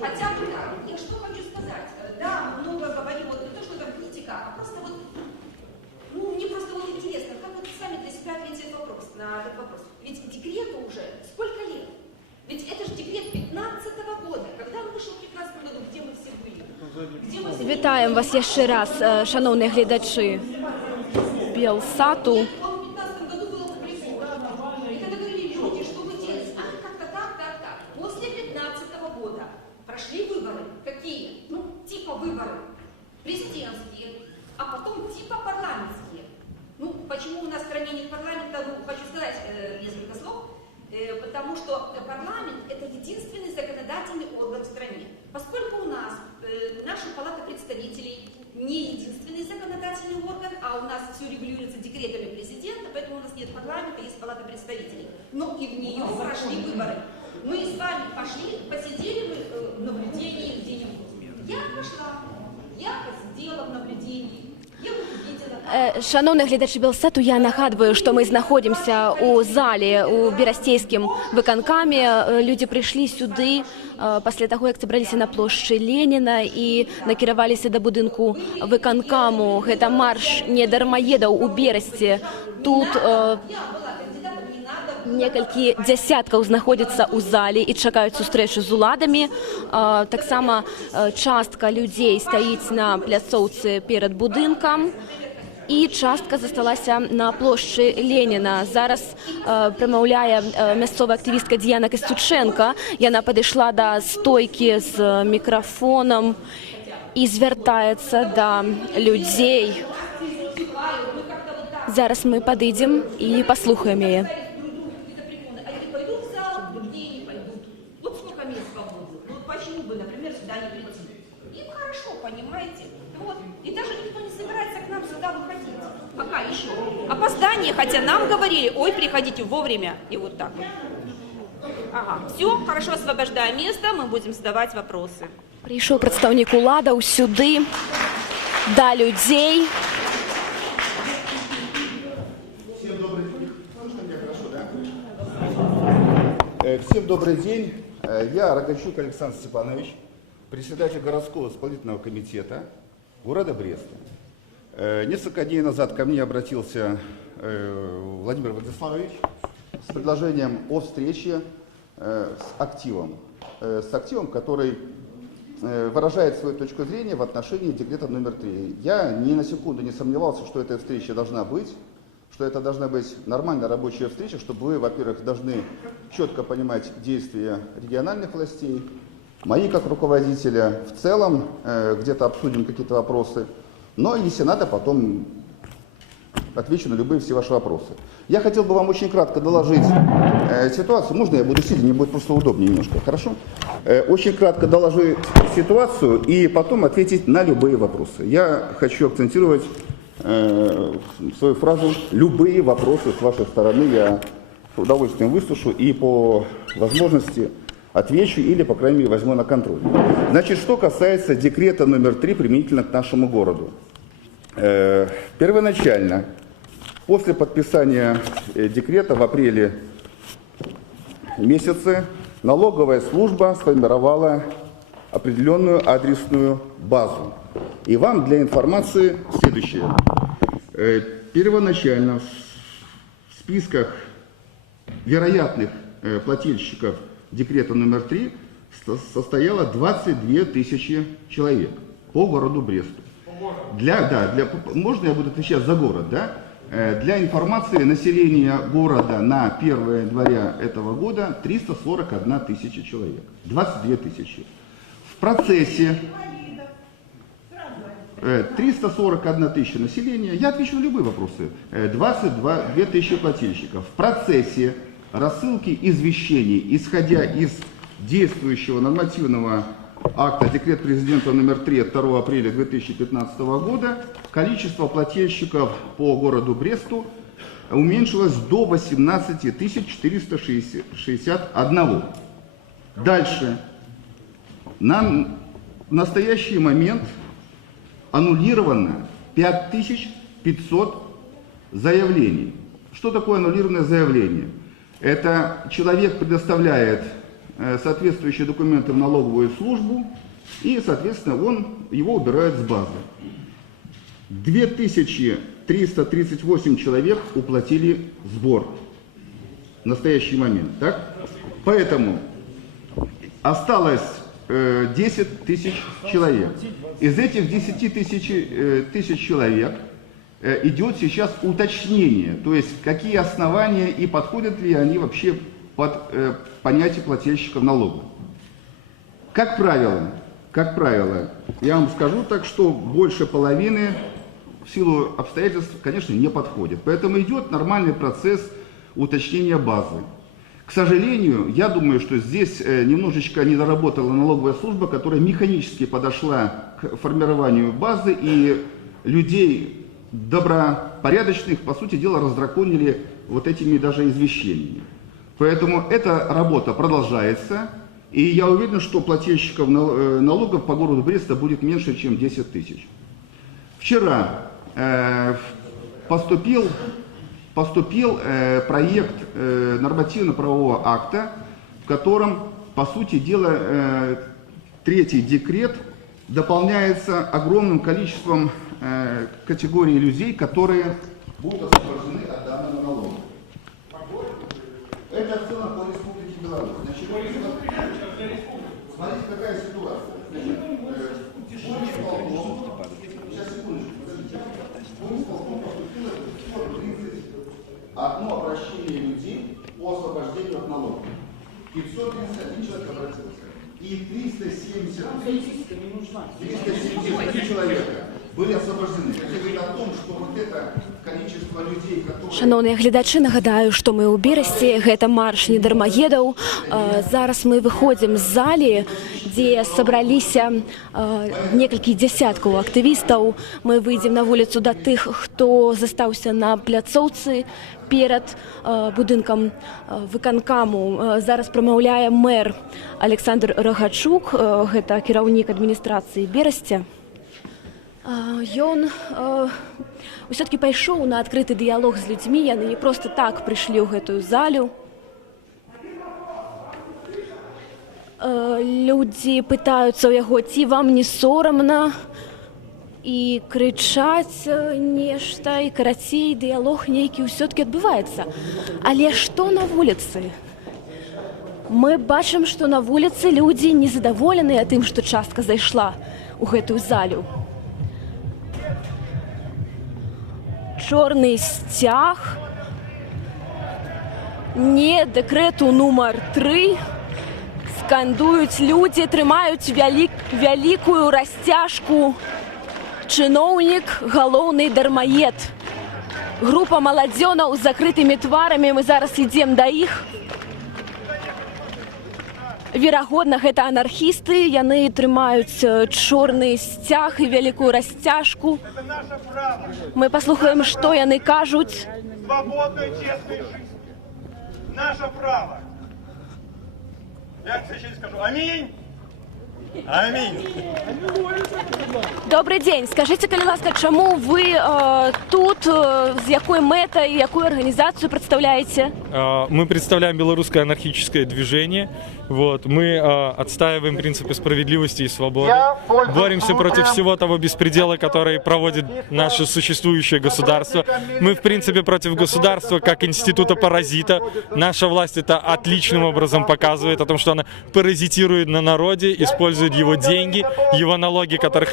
Хотя бы так. Я что хочу сказать? Да, много говорим, вот не то, что там критика, а просто вот, ну, мне просто вот интересно, как вы сами для себя ответите на этот вопрос? Ведь декрету уже сколько лет? Ведь это же декрет 15-го года. Когда он вышел в 15 году, где мы все были? Где мы все были? Вітаємо вас я ще раз, шановні глядачі Белсату. Прошли выборы. Какие? Ну, типа выборы президентские, а потом типа парламентские. Ну, почему у нас в стране нет парламента? Ну, хочу сказать несколько слов. Потому что парламент – это единственный законодательный орган в стране. Поскольку у нас наша палата представителей не единственный законодательный орган, а у нас все регулируется декретами президента, поэтому у нас нет парламента, есть палата представителей. Но и в нее прошли выборы. Мы с вами пошли, посидели мы в наблюдении где-нибудь. Я пошла, я посидела в наблюдении. Шановні глядачі Белсату, я нагадую, що ми знаходимося у залі у Берестейськім виконкамі. Люди прийшли сюди після того, як зібралися на площі Леніна і накерувалися до будинку виконкаму. Це марш недармоедов у Бересті. Тут некалькі дзясяткаў знаходзяцца ў залі і чакаюць сустрэчу з уладамі. Таксама частка людзей стаіць на пляцоўцы перад будынкам і частка засталася на плошчы Леніна. Зараз прамаўляе мясцовая актывістка Діяна Касцючэнка. Яна падышла да стойкі з мікрафонам і звяртаецца да людзей. Зараз мы падыдзем і паслухаем яе. Понимаете? Вот. И даже никто не собирается к нам сюда выходить. Пока еще. Опоздание, хотя нам говорили, ой, приходите вовремя. И вот так вот. Ага, все, хорошо, освобождаем место, мы будем задавать вопросы. Прийшов представник уладаў сюди, до людей. Всем добрый день. Я Рогачук Александр Степанович, председатель городского исполнительного комитета города Бреста. Несколько дней назад ко мне обратился Владимир Владиславович с предложением о встрече с активом, который выражает свою точку зрения в отношении декрета номер 3. Я ни на секунду не сомневался, что эта встреча должна быть, что это должна быть нормальная рабочая встреча, чтобы вы, во-первых, должны четко понимать действия региональных властей, мои как руководителя в целом, где-то обсудим какие-то вопросы, но и Сената потом отвечу на любые все ваши вопросы. Я хотел бы вам очень кратко доложить ситуацию. Можно я буду сидеть, мне будет просто удобнее немножко, хорошо? Очень кратко доложить ситуацию и потом ответить на любые вопросы. Я хочу акцентировать свою фразу «любые вопросы с вашей стороны». Я с удовольствием выслушаю и по возможности отвечу или, по крайней мере, возьму на контроль. Значит, что касается декрета номер 3 применительно к нашему городу. Первоначально, после подписания декрета в апреле месяце, налоговая служба сформировала определенную адресную базу. И вам для информации следующее. Первоначально в списках вероятных плательщиков декрета номер 3 состояло 22 тысячи человек по городу Бресту. Можно я буду отвечать за город, да? Для информации, население города на 1 января этого года 341 тысяча человек. 22 тысячи. В процессе 341 тысяча населения. Я отвечу на любые вопросы. 22 тысячи плательщиков. В процессе рассылки извещений, исходя из действующего нормативного акта декрет президента номер 3 от 2 апреля 2015 года, количество плательщиков по городу Бресту уменьшилось до 18 461. Дальше. На настоящий момент аннулировано 5500 заявлений. Что такое аннулированное заявление? Это человек предоставляет соответствующие документы в налоговую службу, и, соответственно, его убирают с базы. 2338 человек уплатили сбор в настоящий момент. Так? Поэтому осталось 10 тысяч человек. Из этих 10 тысяч человек идет сейчас уточнение, то есть какие основания и подходят ли они вообще под понятие плательщиков налогов. Как правило, я вам скажу так, что больше половины в силу обстоятельств, конечно, не подходит. Поэтому идет нормальный процесс уточнения базы. К сожалению, я думаю, что здесь немножечко не доработала налоговая служба, которая механически подошла к формированию базы, и людей добропорядочных, по сути дела, раздраконили вот этими даже извещениями. Поэтому эта работа продолжается, и я уверен, что плательщиков налогов по городу Бреста будет меньше, чем 10 тысяч. Вчера поступил проект нормативно-правового акта, в котором, по сути дела, третий декрет дополняется огромным количеством категорий людей, которые будут освобождены от данного налога. Это в целом по Республике Беларусь. Значит, смотрите, какая ситуация. Сейчас, секундочку, подождите. Одно обращение людей по освобождению от налогов. 531 человек обратился. И 373 человека были освобождены. Это говорит о том, что вот это количество людей, которые... Шановныя гледачы, нагадаю, што мы ў Берасці, гэта марш недармаедаў. Зараз мы выходзім з залі, дзе сабраліся некалькі дзясяткаў актывістаў. Мы выйдзем на вуліцу да тых, хто застаўся на пляцоўцы перад будынкам выканкаму. Зараз прамаўляе мэр Александр Рагачук, гэта кіраўнік адміністрацыі Берасця. Ён усё-таки пайшоў на адкрыты дыялог з людзьмі, яны не проста так прыйшлі ў гэтую залю. Людзі пытаюцца ў яго, ці вам не сорамна, і крычаць нешта, і карацей, дыялог нейкі ўсё-таки адбываецца. Але што на вуліцы? Мы бачым, што на вуліцы людзі незадаволеныя тым, што частка зайшла ў гэтую залю. Чорны сцяг, не дэкрэту нумар 3, скандуюць людзі, трымаюць вялікую расцяжку. Чыноўнік, галоўны дармаед. Група маладзёнаў з закрытымі тварамі, мы зараз ідзем да іх. Верагодна, гэта анархісты, яны трымаюць чорны сцяг і вялікую расцяжку. Мы паслухаем, што яны кажуць. Свободную, честную жизнь. Наше право. Я к священнику скажу аминь. Аминь. Добрый день. Скажите, калі ласка, чаму вы тут, з якой мэтай, якую организацию представляете? Мы представляем белорусское анархическое движение. Вот. Мы отстаиваем принципы справедливости и свободы. Боремся против всего того беспредела, который проводит наше существующее государство. Мы, в принципе, против государства как института-паразита. Наша власть это отличным образом показывает, о том, что она паразитирует на народе, использует его деньги, его налоги, которые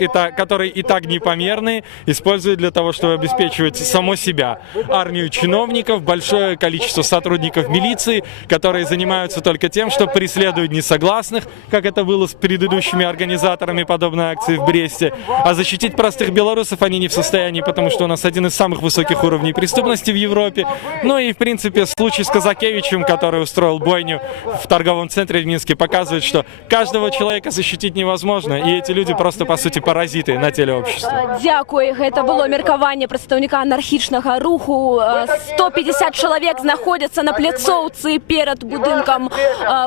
которые и так непомерные, использует для того, чтобы обеспечивать само себя. Армию чиновников, большое количество сотрудников милиции, которые занимаются только тем, что преследуют несогласных, как это было с предыдущими организаторами подобной акции в Бресте. А защитить простых белорусов они не в состоянии, потому что у нас один из самых высоких уровней преступности в Европе. Ну и, в принципе, случай с Казакевичем, который устроил бойню в торговом центре в Минске, показывает, что каждого человека защитить невозможно, и эти люди просто, по сути, паразиты на теле общества. Дякую. Гэта было меркаванне прадстаўніка анархічнага руху. 150 чалавек знаходзяцца на пляцоўцы перад будынкам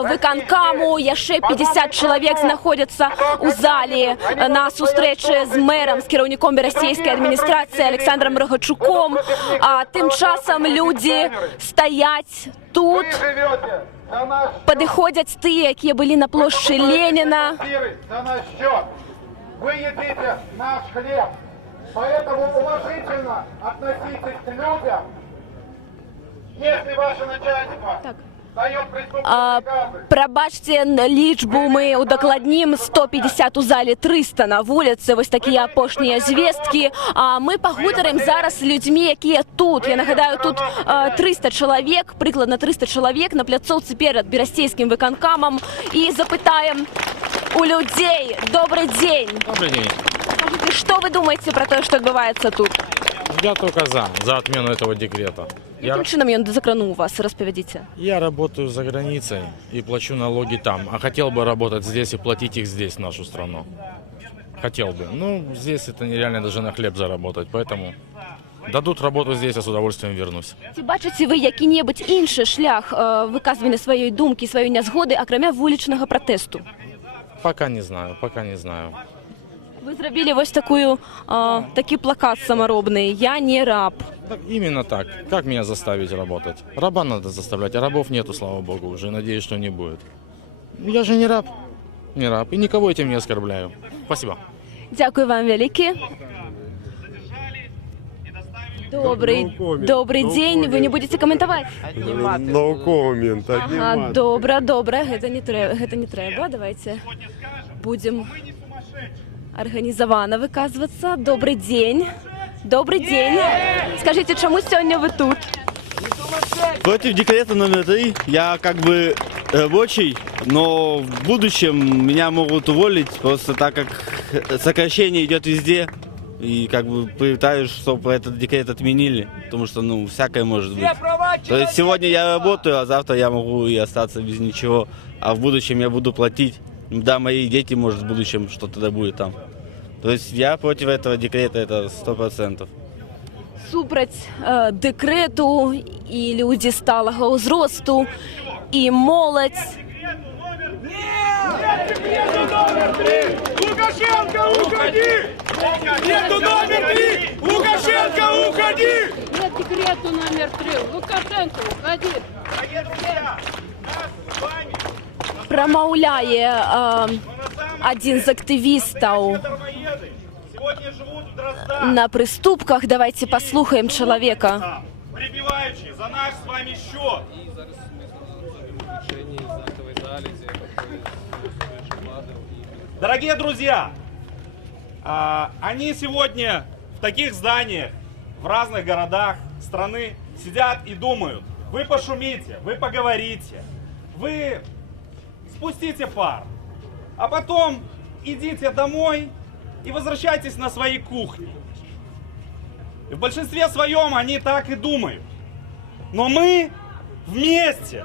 выканкаму. Яшчэ 50 чалавек знаходзяцца ў зале на сустрэчы з мэрам, з кіраўніком берасцейскай адміністрацыі Александром Рагачуком. А тым часам людзі стаяць тут, падыходзяць тыя, якія былі на плошчы Леніна. Вы едите наш хлеб, поэтому уважительно относитесь к людям. Если ваше начальство дает преступные приказы... Прабачце лічбу мы удакладнім. 150 у зале, 300 на вуліцы. Вось такія апошнія звесткі. Мы пагутарым зараз з людзьмі, якія тут. Я нагадаю, тут 300 чалавек, прыкладна 300 чалавек на пляцоўцы перад берасцейскім выканкамам. І запытаем у людей. Добрый день. Добрый день. Скажите, что вы думаете про то, что отбывается тут? Я только за отмену этого декрета. Каким чином он закранул вас? Распорядите. Я работаю за границей и плачу налоги там, а хотел бы работать здесь и платить их здесь, в нашу страну. Хотел бы. Ну, здесь это нереально даже на хлеб заработать, поэтому дадут работу здесь, я с удовольствием вернусь. Ці бачыце вы які-небудзь іншы шлях выказвання сваёй думкі, сваёй нязгоды, акрамя вулічнага пратэсту? Пока не знаю, пока не знаю. Вы зрабілі вось такі плакат самаробны «Я не раб». Так, именно так. Как меня заставить работать? Раба надо заставлять, а рабов нету, слава богу, уже. Надеюсь, что не будет. Я же не раб. Не раб. И никого этим не оскорбляю. Спасибо. Дякую вам великі. Добрый день. Вы не будете комментовать? No comment. Ага, добра. Гэта не трэба. Давайте будем организованно выказываться. Добрый день. Добрый день. Скажите, чему сегодня вы тут? Против декрета номер 3 я как бы рабочий, но в будущем меня могут уволить, просто так как сокращение идет везде. И как бы пытаюсь, чтобы этот декрет отменили, потому что, ну, всякое может быть. То есть сегодня я работаю, а завтра я могу и остаться без ничего, а в будущем я буду платить. Да, мои дети, может, в будущем что-то да будет там. То есть я против этого декрета, это 100%. Супраць декрету и люди сталого узросту, и молодь. Лукашенко, уходи! Нету номер 3! Лукашенко, уходи! Нет декрету номер 3. Лукашенко, уходи! Промаўляе один з актывістаў на прыступках. Давайте послухаем человека. Прибиваючи за наш с вами счет. Дорогие друзья, они сегодня в таких зданиях, в разных городах страны сидят и думают. Вы пошумите, вы поговорите, вы спустите пар, а потом идите домой и возвращайтесь на свои кухни. И в большинстве своем они так и думают. Но мы вместе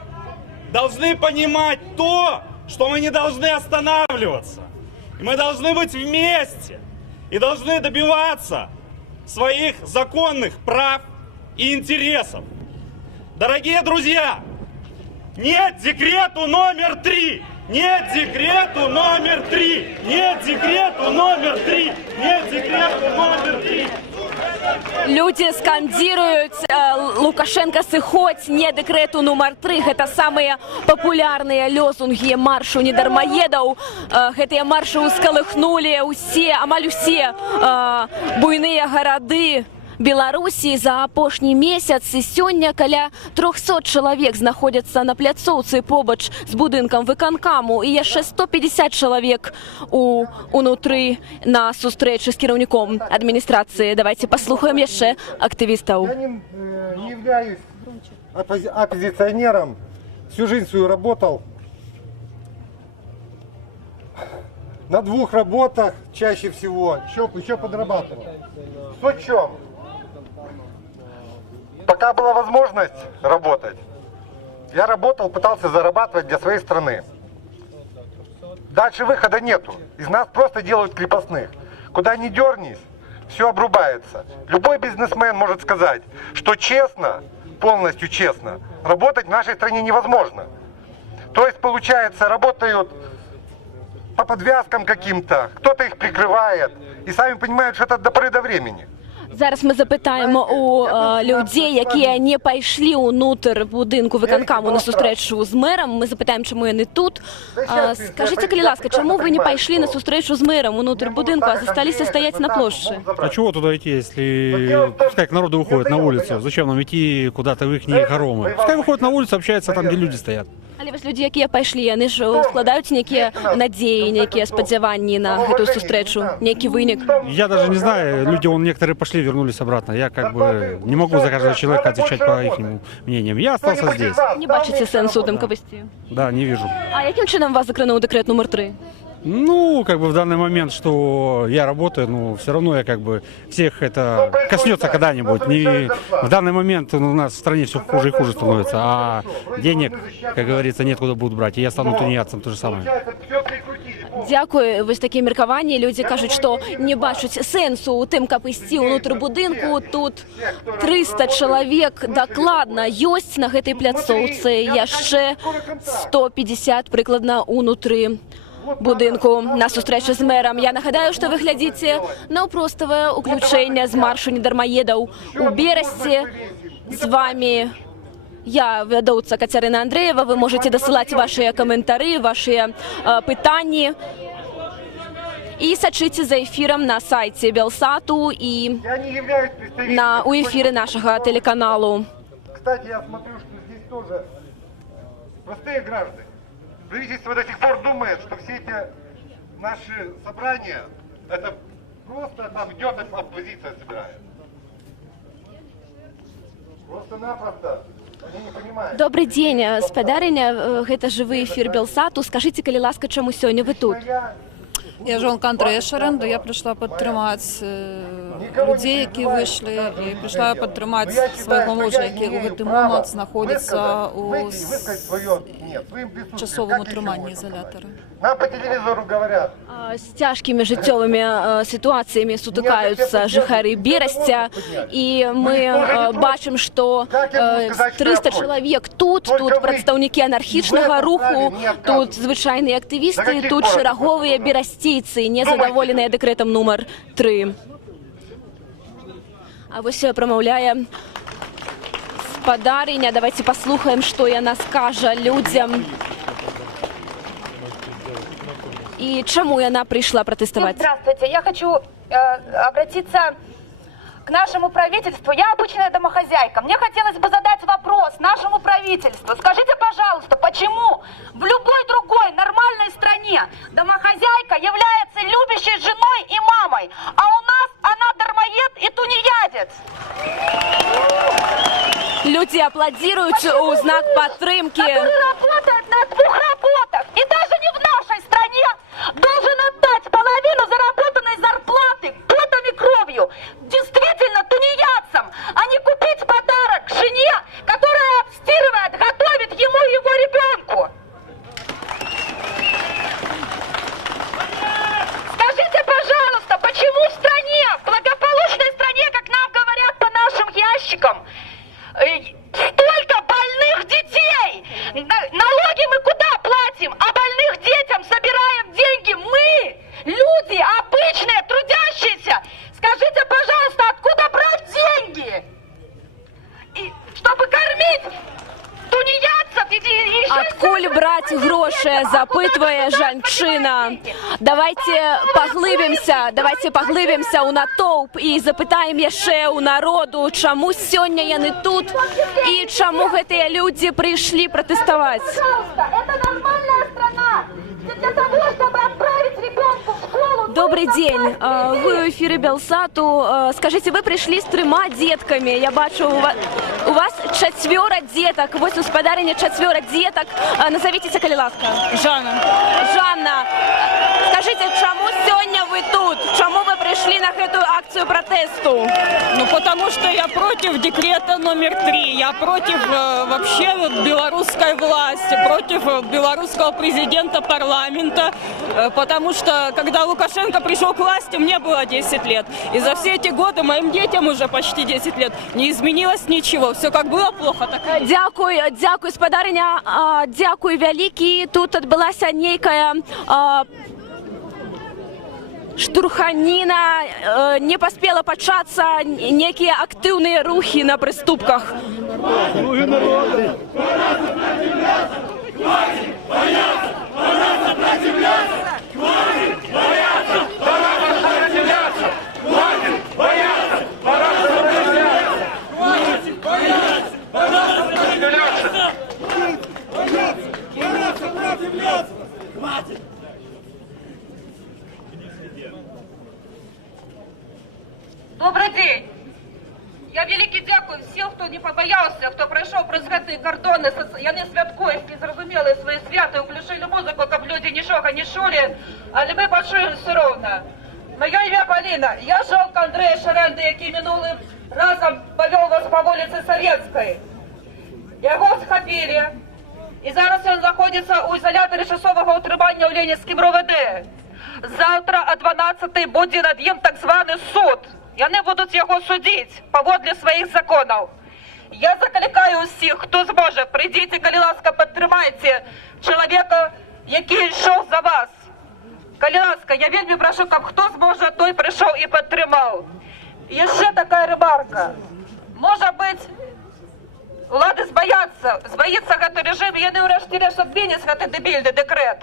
должны понимать то, что мы не должны останавливаться. И мы должны быть вместе и должны добиваться своих законных прав и интересов. Дорогие друзья, нет декрету номер 3! Нет декрету номер 3! Нет декрету номер 3! Нет декрету номер 3! Люди скандируют «Лукашенко сыходь», «Не декрету номер 3». Это самые популярные лозунги маршу недармоедов. Гэтыя маршы ускалыхнули амаль усе буйныя гарады Беларусі за апошні месяц і сёння каля 300 чалавек знаходзяцца на пляцоўцы побач з будынкам выканкаму і яшчэ 150 чалавек унутры на сустрэчы з кіраўніком адміністрацыі. Давайте паслухаем яшчэ актывістаў. Я не являюсь оппозиционером, всю жизнь свою работал на 2 работах чаще всего, еще подрабатывал. Суть в чем? Пока была возможность работать, я работал, пытался зарабатывать для своей страны. Дальше выхода нету. Из нас просто делают крепостных. Куда ни дернись, все обрубается. Любой бизнесмен может сказать, что честно, полностью честно, работать в нашей стране невозможно. То есть, получается, работают по подвязкам каким-то, кто-то их прикрывает, и сами понимают, что это до поры до времени. Зараз ми запитаємо у людей, які не пайшлі ўнутр будынку выканкаму на сустрэчу з мэрам. Мы запытаем, чаму яны тут. Скажите, калі ласка, чаму вы не пайшлі на сустрэчу з мэрам унутр будынку, а засталіся стаять на площади? А чего туда идти, если пускай к народу выходят на улицу? Зачем нам идти куда-то в их хоромы? Пускай выходят на улицу, общаются там, где люди стоят. Але вось людзі, якія пайшлі, яны ж складаюць нейкія надзеі, нейкія спадзяванні на гэтую сустрэчу, нейкі вынік. Я даже не знаю, люди, некоторые пошли, вернулись обратно. Я как бы не могу за каждого человека отвечать по их мнениям. Я остался здесь. Не бачыце сэнсу у тым, каб ісці? Да, не вижу. А якім чынам вас закрануў дэкрэт номер 3? Ну, как бы в данный момент, что я работаю, но все равно я как бы всех это коснется когда-нибудь. В данный момент у нас в стране все хуже и хуже становится, а денег, как говорится, нет куда будут брать. И я стану тунеядцем, то же самое. Дзякую. Вось такія меркаванні. Людзі кажуць, што не бачаць сэнсу ў тым, каб ісці ўнутр будынку. Тут 300 чалавек дакладна ёсць на гэтай пляцоўцы. Яшчэ 150 прыкладна ўнутры будынку на сустрэчу з мэрам. Я нагадаю, што вы глядзіце наўпроставае ўключэнне з маршу недармаедаў у Берасці. З вами я, вядоўца Кацярына Андрэева. Вы можете дасылаць вашыя каментары, вашыя пытанні. І сачыце за эфірам на сайце Белсату і у эфіры нашага тэлеканалу. Кстати, я смотрю, что здесь тоже простые граждане. Правительство до сих пор думает, что все эти наши собрания, это просто там идет оппозиция собирает. Просто-напросто они не понимают. Добрый день, спадарыня, гэта жывы эфір Белсату. Скажите, калі ласка, чаму сёння вы тут? Я жонка Андрэя Шарэнда, я прыйшла падтрымаць людзей, які выйшлі, і прыйшла падтрымаць свайго мужа, які ў гэты момант знаходзіцца ў часовым утрыманні ізалятара. Нам по телевизору говорят. С цяжкімі жыццёвымі сітуацыямі сутыкаюцца жыхары Берасця, і мы бачым, што 300 чалавек тут прадстаўнікі анархічнага руху, тут звычайныя актывісты, тут шэраговыя берасцейцы, незадаволеныя дэкрэтам нумар 3. А вось прамаўляе спадарыня. Давайте паслухаем, што яна скажа людзям. И чему она пришла протестовать? Здравствуйте, я хочу обратиться к нашему правительству. Я обычная домохозяйка. Мне хотелось бы задать вопрос нашему правительству. Скажите, пожалуйста, почему в любой другой нормальной стране домохозяйка является любящей женой и мамой, а у нас она дармоед и тунеядец? Люди аплодируют у знак поддержки. Который работает на 2 работах и даже не в нашей стране должен отдать половину заработанной зарплаты потом и кровью действительно тунеядцам, а не купить подарок жене, которая обстирывает, готовит ему и его ребенку. Скажите, пожалуйста, почему в стране, в благополучной стране, как нам говорят по нашим ящикам, столько больных детей? Налоги мы куда платим? запытвае жанчына. Давайте паглыбімся ў натоўп і запытаем яшчэ ў народу, чаму сёння яны тут і чаму гэтыя людзі прыйшлі пратэставаць. Это нормальная страна. Для того, чтобы отправить ребенка в школу. Добрый день. Вы в эфире Белсату. Скажите, вы пришли с 3 детками. Я бачу, у вас 4 деток. Вось у спадарыні 4 деток. Назовитеся, калі ласка. Жанна. Жанна. Скажите, чему сегодня вы тут? Чему вы пришли на эту акцию протесту? Ну, потому что я против декрета номер 3. Я против вообще белорусской власти, против белорусского президента, парламента. Потому что, когда Лукашенко пришел к власти, мне было 10 лет. И за все эти годы, моим детям уже почти 10 лет, не изменилось ничего. Все как было плохо, так и... Дякую, спадарыня. Дякую вялікі. Тут адбылася нейкая... штурханіна, не паспела пачацца некія актыўныя рухі на прыступках. Добрый день! Я великий дякую всім, хто не побоявся, хто пройшов през гэты кордони. Яны святкують і зрозуміли свої свята, включили музику, щоб люди нічого не чули, але ми почуємо все ровно. Моє ім'я Поліна. Я жінка Андрея Шеренди, який минулим разом повел вас по вулиці Советській. Його схопили, і зараз він знаходиться у ізоляторі часового утримання у Ленінському РОВД. Завтра о 12-й буде над ним так званий суд. Яны будуть його судити поводле своїх законів. Я закликаю усіх, хто зможе, прийдіть і, коли ласка, підтримайте чоловіка, який йшов за вас. Коли ласка, я вельми прошу, щоб хто зможе, той прийшов і підтримав. І ще така ремарка. Може бути, влада збоїться гэты режим, і яны врешті-решт адмінять гэты дебільний декрет.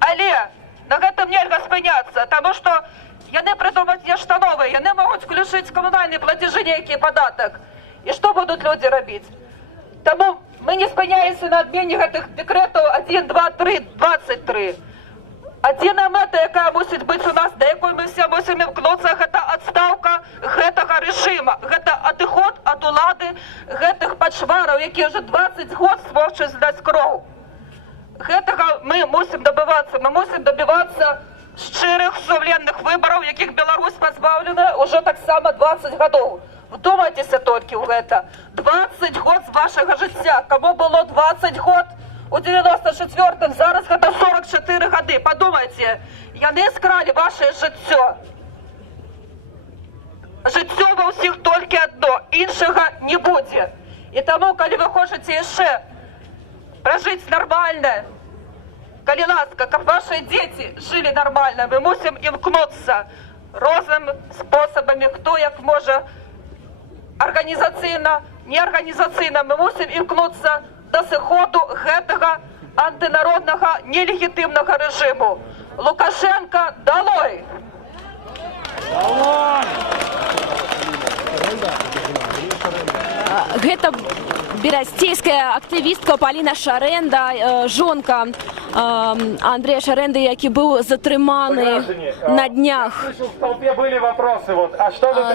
Але на гэтым нельга спыняцца, тому що яны придумать нешта новое, яны могут включить коммунальные платежи, некий податок. И что будут люди робить? Тому мы не спыняемся на адмене гэтых декретов 1, 2, 3, 23. Адзіная мэта, якая мусіць быць у нас, да якой мы все мусім імкнуцца, гэта адстаўка гэтага рэжыма, гэта адыход ад улады гэтых пачвараў, якія ўжо 20 год смогчуць здаць кроў. Гэтага мы мусім добивацца шчырых сумленных выбораў, якіх Беларусь пазбаўлена ўжо таксама 20 гадоў. Вдумайцеся толькі ў гэта. 20 год з вашага жыцця. Каму было 20 год у 94-м, зараз гэта 44 гады. Подумайце, яны скралі ваше жыццё. Жыццё ва ўсіх толькі адно, іншага не будзе. І таму, калі вы хочаце яшчэ пражыць нармальна, калі ласка, каб ваши дети жили нормально, мы мусим імкнуцца рознымі способами, хто як може, організацыйна, неорганізацыйна, мы мусим імкнуцца до сыходу гэтага антынароднага нелегітымнага рэжыму. Лукашенко, долой! Гэта берасцейская актывістка Поліна Шарэнда, жонка Андрея Шарэнды, які быў затрыманы на днях.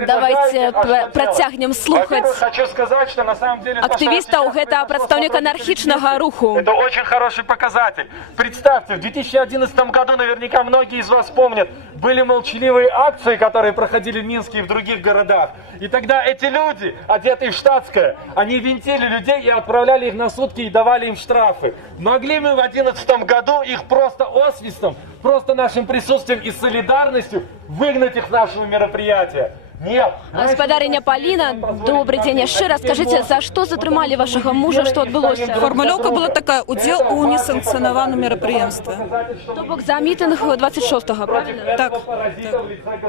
Давайте працягнем слухаць актывістаў. Гэта прадстаўнік анархічнага руху. Это очень хороший показатель. Представьте, в 2011 году, наверняка многие из вас помнят, были молчаливые акции, которые проходили в Минске и в других городах. И тогда эти люди, одетые в штатское, они винтили людей и отправляли их на сутки и давали им штрафы. Могли мы в 2011 году их просто освистом, просто нашим присутствием и солидарностью выгнать их с нашего мероприятия? Нет. Спадарыня Поліна, добрый день яшчэ раз. Скажите, за что затрымали вашего мужа, что отбылося? Формулёўка была такая: удзел у несанкцыянаваным мерапрыемстве. То бок за мітынг 26-го, правильно? Так.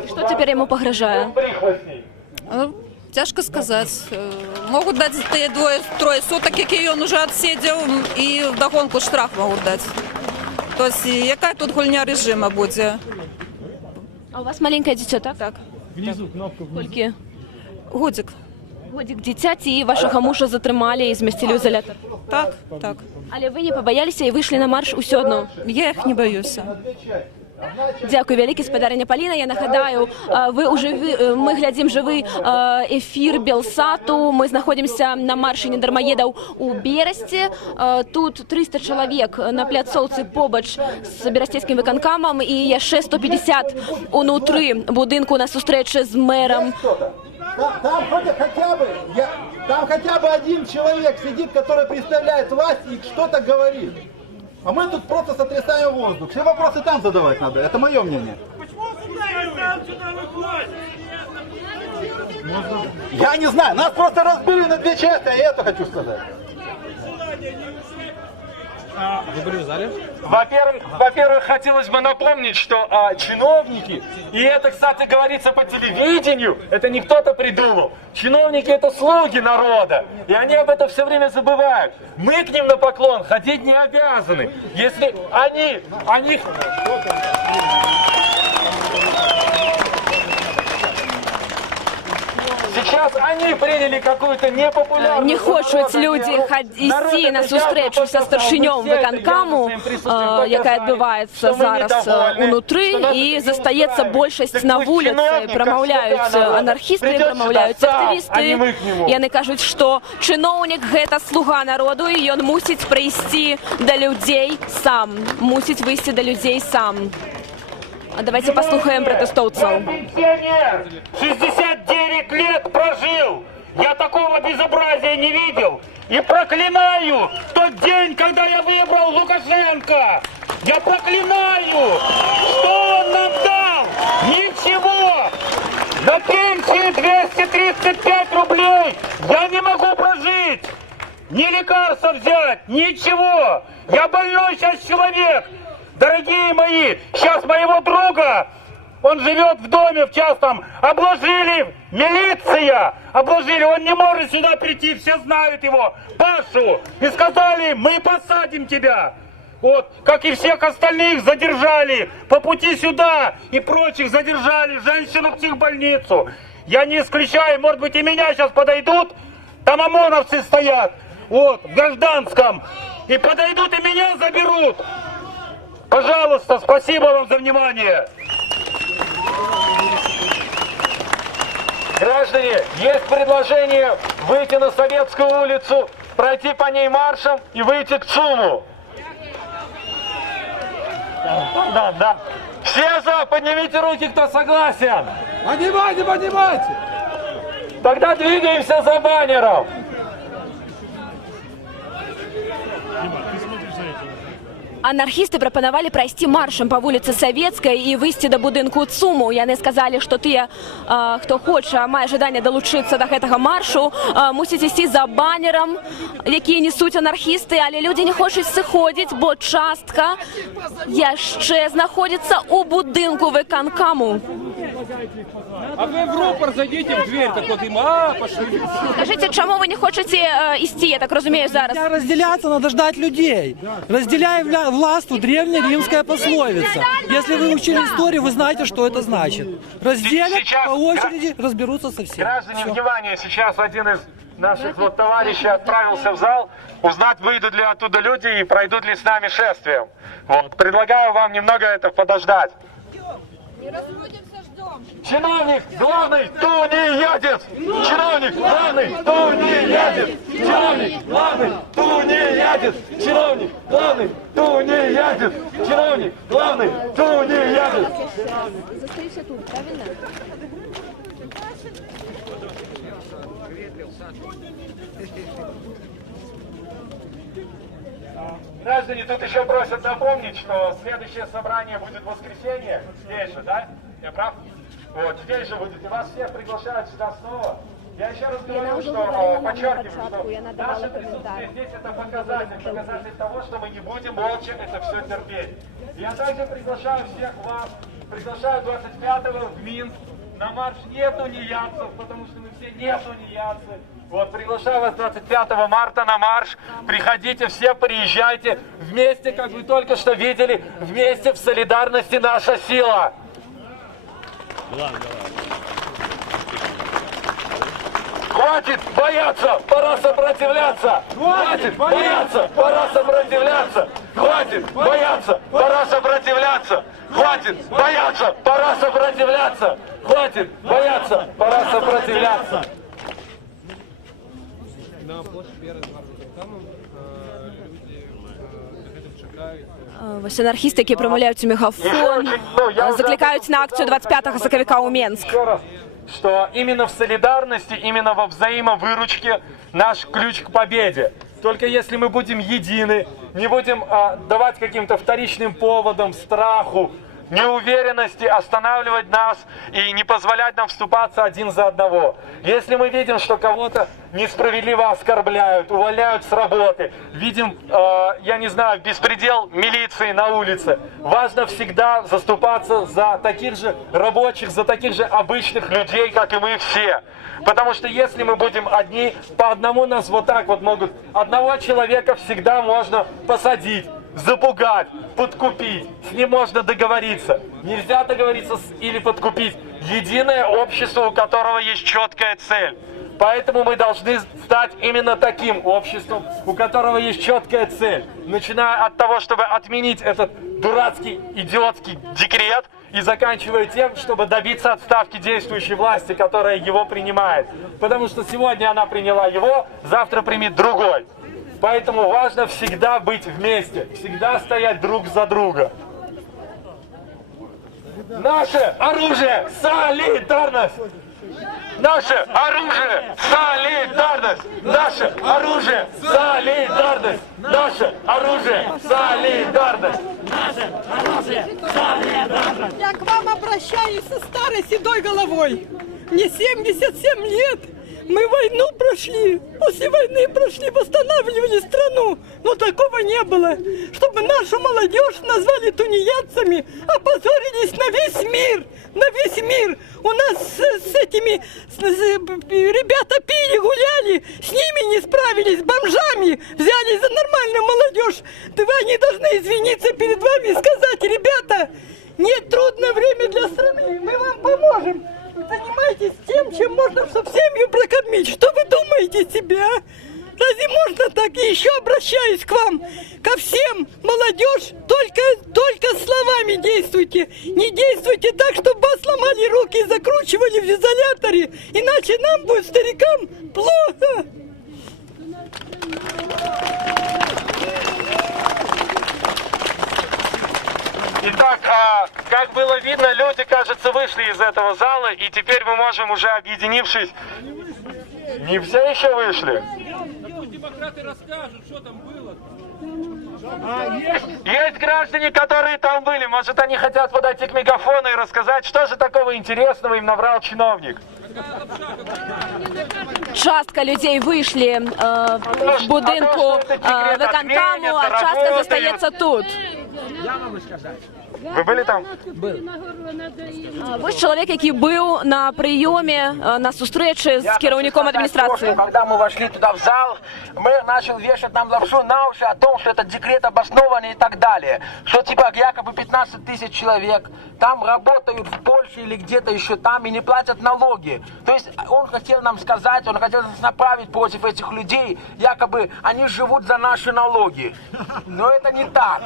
І што цяпер яму пагражае? Цяжка сказаць. Могуць даць тыя двое-трое сутак, якія ён уже адседзеў, і вдагонку штраф могуць даць. Тобто, яка тут гульня режиму буде? А у вас маленьке дитя, так? Так. Внизу кнопка. Скільки? Годик. Годик дитяті і вашого мужа затримали і змістили в ізолятор. Так, так. Але ви не побоялися і вийшли на марш усе одно? Я їх не боюся. Дякую велике, спадарня Поліна. Я нагадаю, ми глядим живий ефір Белсату. Ми знаходимося на марші недармоєдів у Бересті. Тут 300 чоловік на пляцовці побач з Берестейським виконкомом і ще 150 унутрі будинку на зустрічі з мером. Там хотя бы один человек сидит, который представляет власть и что-то говорит. А мы тут просто сотрясаем воздух. Все вопросы там задавать надо. Это мое мнение. Я не знаю. Нас просто разбили на две части, а я это хочу сказать. Вы были в зале? Во-первых, хотелось бы напомнить, что чиновники, и это, кстати, говорится по телевидению, это не кто-то придумал. Чиновники — это слуги народа, и они об этом все время забывают. Мы к ним на поклон ходить не обязаны. Если они... Сейчас они приняли какую-то непопулярную... Не хочуть люди йти на зустрічу зі старшинем виконкому, яка відбувається зараз унутрі, і застається більшість на вулиці. Промовляють анархісти, промовляють активісти. І вони кажуть, що чиновник – це слуга народу, і він мусить прийти до людей сам. Мусить вийти до людей сам. Давайте послухаем протестовцев. Я пенсионер, 69 лет прожил. Я такого безобразия не видел. И проклинаю тот день, когда я выбрал Лукашенко. Я проклинаю, что он нам дал. Ничего. На пенсии 235 рублей я не могу прожить. Ни лекарства взять, ничего. Я больной сейчас человек. Дорогие мои, сейчас моего друга, он живет в доме в частном, обложили, милиция, обложили, он не может сюда прийти, все знают его, Пашу, и сказали, мы посадим тебя. Вот, как и всех остальных задержали по пути сюда, и прочих задержали, женщину в психбольницу. Я не исключаю, может быть, и меня сейчас подойдут, там ОМОНовцы стоят, вот, в гражданском, и подойдут, и меня заберут. Пожалуйста, спасибо вам за внимание. Граждане, есть предложение выйти на Советскую улицу, пройти по ней маршем и выйти к ЦУМу. Да. Все за, поднимите руки, кто согласен. Поднимайте. Тогда двигаемся за баннером. Анархісти прапанавалі прайсці маршам па вуліцы Савецкай і выйсці да будынку ЦУМу. Яны сказалі, што тыя, хто хоча, мае жаданне далучыцца да гэтага маршу, мусіць ісці за баннерам, якія несуць анархісты, але людзі не хочуць сыходзіць, бо частка яшчэ знаходзіцца ў будынку выканкаму. А вы в рупор зайдите в дверь, так вот им, пошли. Скажите, чему вы не хотите идти, я так разумею, зараз? Разделяться надо ждать людей. Разделяй власть, древняя римская пословица. Если вы учили историю, вы знаете, что это значит. Разделят, по очереди разберутся со всеми. Граждане, внимание, сейчас один из наших товарищей отправился в зал, узнать, выйдут ли оттуда люди и пройдут ли с нами шествием. Вот. Предлагаю вам немного это подождать. Не расходимся, ждем. Чиновник главный тунеядец! Чиновник главный тунеядец! Чиновник главный тунеядец! Чиновник главный тунеядец! Чиновник главный тунеядец! Застаешься тут, правильно? Граждане, тут еще просят напомнить, что следующее собрание будет в воскресенье, здесь же, да? Я прав? Вот, здесь же будет, и вас всех приглашают сюда снова. Я еще раз говорю, что подчеркиваю, что наше присутствие здесь это показатель того, что мы не будем молча это все терпеть. Я также приглашаю всех вас, приглашаю 25-го в Минск На марш не тунеядцев, потому что мы все не тунеядцы. Вот, приглашаю вас 25 марта на марш. Приходите все, приезжайте. Вместе, как вы только что видели, вместе в солидарности наша сила. Хватит бояться, пора сопротивляться! Хватит бояться, пора сопротивляться! Хватит бояться, пора сопротивляться! Хватит бояться, пора сопротивляться! Хватит бояться, пора сопротивляться! На площади перед Барбаром люди чекають. Ось анархісти, які промовляють у мегафон, закликають на акцію 25 Соковика у Менск. Что именно в солидарности, именно во взаимовыручке наш ключ к победе. Только если мы будем едины, не будем давать каким-то вторичным поводам, страху, неуверенности останавливать нас и не позволять нам вступаться один за одного. Если мы видим, что кого-то несправедливо оскорбляют, увольняют с работы, видим, я не знаю, беспредел милиции на улице, важно всегда заступаться за таких же рабочих, за таких же обычных людей, как и мы все. Потому что если мы будем одни, по одному нас вот так вот могут, одного человека всегда можно посадить, запугать, подкупить. С ним можно договориться. Нельзя договориться или подкупить единое общество, у которого есть четкая цель. Поэтому мы должны стать именно таким обществом, у которого есть четкая цель. Начиная от того, чтобы отменить этот дурацкий, идиотский декрет, и заканчивая тем, чтобы добиться отставки действующей власти, которая его принимает. Потому что сегодня она приняла его, завтра примет другой. Поэтому важно всегда быть вместе, всегда стоять друг за друга. Наше оружие – солидарность! Наше оружие – солидарность! Наше оружие – солидарность! Наше оружие – солидарность! Наше оружие – солидарность! Я к вам обращаюсь со старой седой головой. Мне 77 лет. Мы войну прошли, после войны прошли, восстанавливали страну, но такого не было, чтобы нашу молодежь назвали тунеядцами, опозорились на весь мир, на весь мир. У нас с этими ребята пили, гуляли, с ними не справились, бомжами, взялись за нормальную молодежь. Они должны извиниться перед вами и сказать: ребята, нет, трудное время для страны, мы вам поможем. Занимайтесь тем, чем можно, чтобы семью прокормить. Что вы думаете себе, а? Разве можно так? И еще обращаюсь к вам, ко всем, молодежь, только словами действуйте. Не действуйте так, чтобы вас сломали руки и закручивали в изоляторе. Иначе нам будет, старикам, плохо. Итак, как было видно, люди, кажется, вышли из этого зала, и теперь мы можем уже, объединившись... Не все еще вышли? Демократы расскажут, что там было. Есть граждане, которые там были. Может, они хотят подойти к мегафону и рассказать, что же такого интересного им наврал чиновник. Частка людей вийшли в будинку виконкому, а частка зостається тут. Я могу сказать. Ви були там? Ось чоловік, який був на прийомі, на зустрічі з керівником адміністрації. Когда мы вошли туда в зал, мы начали вешать нам лапшу на уши о том, что этот декрет обоснованный и так далее. Что типа якобы 15 тысяч человек там работают в Польше или где-то еще там и не платят налоги. То есть он хотел нам сказать, он хотел нас направить против этих людей, якобы они живут за наши налоги. Но это не так.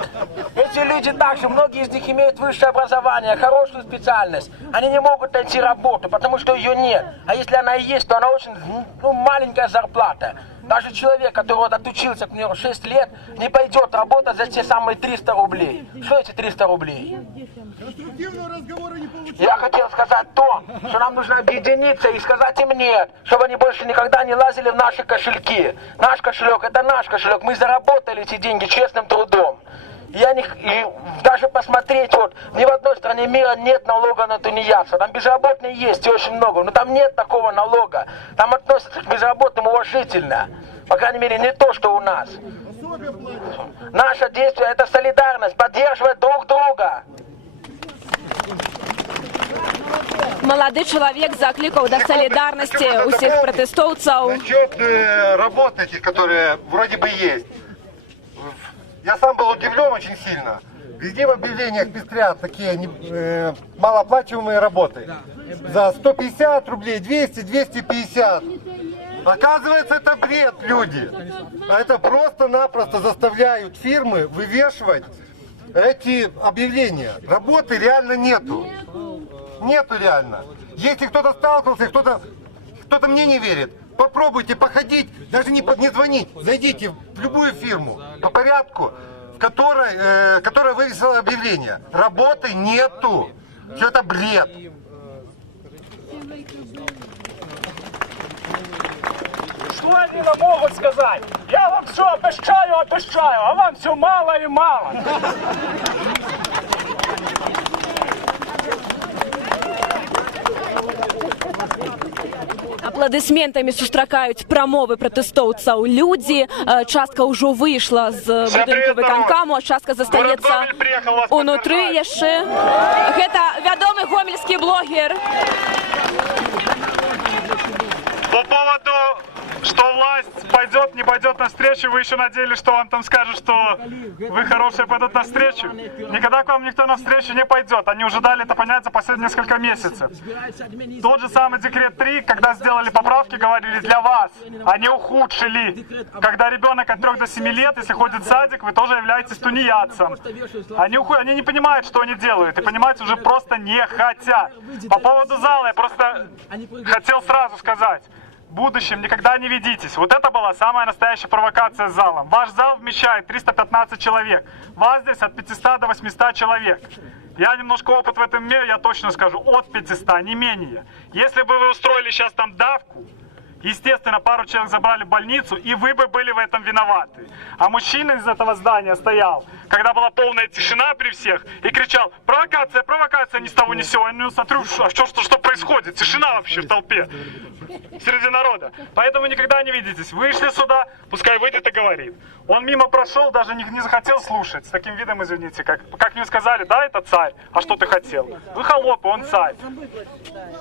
Эти люди также, многие из них имеют высшее образование, хорошую специальность. Они не могут найти работу, потому что ее нет. А если она и есть, то она очень маленькая зарплата. Даже человек, который вот отучился, к примеру, 6 лет, не пойдет работать за те самые 300 рублей. Что эти 300 рублей? Я хотел сказать то, что нам нужно объединиться и сказать им нет, чтобы они больше никогда не лазили в наши кошельки. Наш кошелек – это наш кошелек. Мы заработали эти деньги честным трудом. И даже посмотреть, вот, ни в одной стране мира нет налога на тунеядцев. Там безработные есть и очень много, но там нет такого налога. Там относятся к безработным уважительно. По крайней мере, не то, что у нас. Наше действие – это солидарность, поддерживать друг друга. Молодой человек закликал до солидарности усіх протестовцев. Насчет работ этих, которые вроде бы есть. Я сам был удивлен очень сильно. Везде в объявлениях пестрят такие малооплачиваемые работы. За 150 рублей, 200, 250. Оказывается, это бред, люди. А это просто-напросто заставляют фирмы вывешивать эти объявления. Работы реально нету. Нету реально. Если кто-то сталкивался, кто-то мне не верит, попробуйте походить, даже не звонить. Зайдите в любую фирму по порядку, в которая вывесила объявление. Работы нету. Все это бред. Что они нам могут сказать? Я вам все обещаю, а вам все мало и мало. Аплодисментами сустракають промови протестовців люди. Частка вже вийшла з будинку виконкому, а частка застається унутрі ще. Це відомий гомельський блогер. По поводу, что власть пойдет, не пойдет навстречу, вы еще надеялись, что вам там скажут, что вы хорошие пойдут навстречу. Никогда к вам никто навстречу не пойдет. Они уже дали это понять за последние несколько месяцев. Тот же самый декрет 3, когда сделали поправки, говорили для вас. Они ухудшили. Когда ребенок от 3 до 7 лет, если ходит в садик, вы тоже являетесь тунеядцем. Они не понимают, что они делают. И понимать уже просто не хотят. По поводу зала я просто хотел сразу сказать. В будущем никогда не ведитесь. Вот это была самая настоящая провокация с залом. Ваш зал вмещает 315 человек. Вас здесь от 500 до 800 человек. Я немножко опыт в этом имею, я точно скажу, от 500, не менее. Если бы вы устроили сейчас там давку, естественно, пару человек забрали в больницу, и вы бы были в этом виноваты. А мужчина из этого здания стоял, когда была полная тишина при всех, и кричал: провокация, провокация, ни с того ни с сего. Я ну, смотрю, что происходит? Тишина вообще в толпе, среди народа. Поэтому никогда не видитесь. Вышли сюда, пускай выйдет и говорит. Он мимо прошел, даже не захотел слушать. С таким видом, извините, как мне сказали, да, это царь, а что ты хотел? Вы холопы, он царь.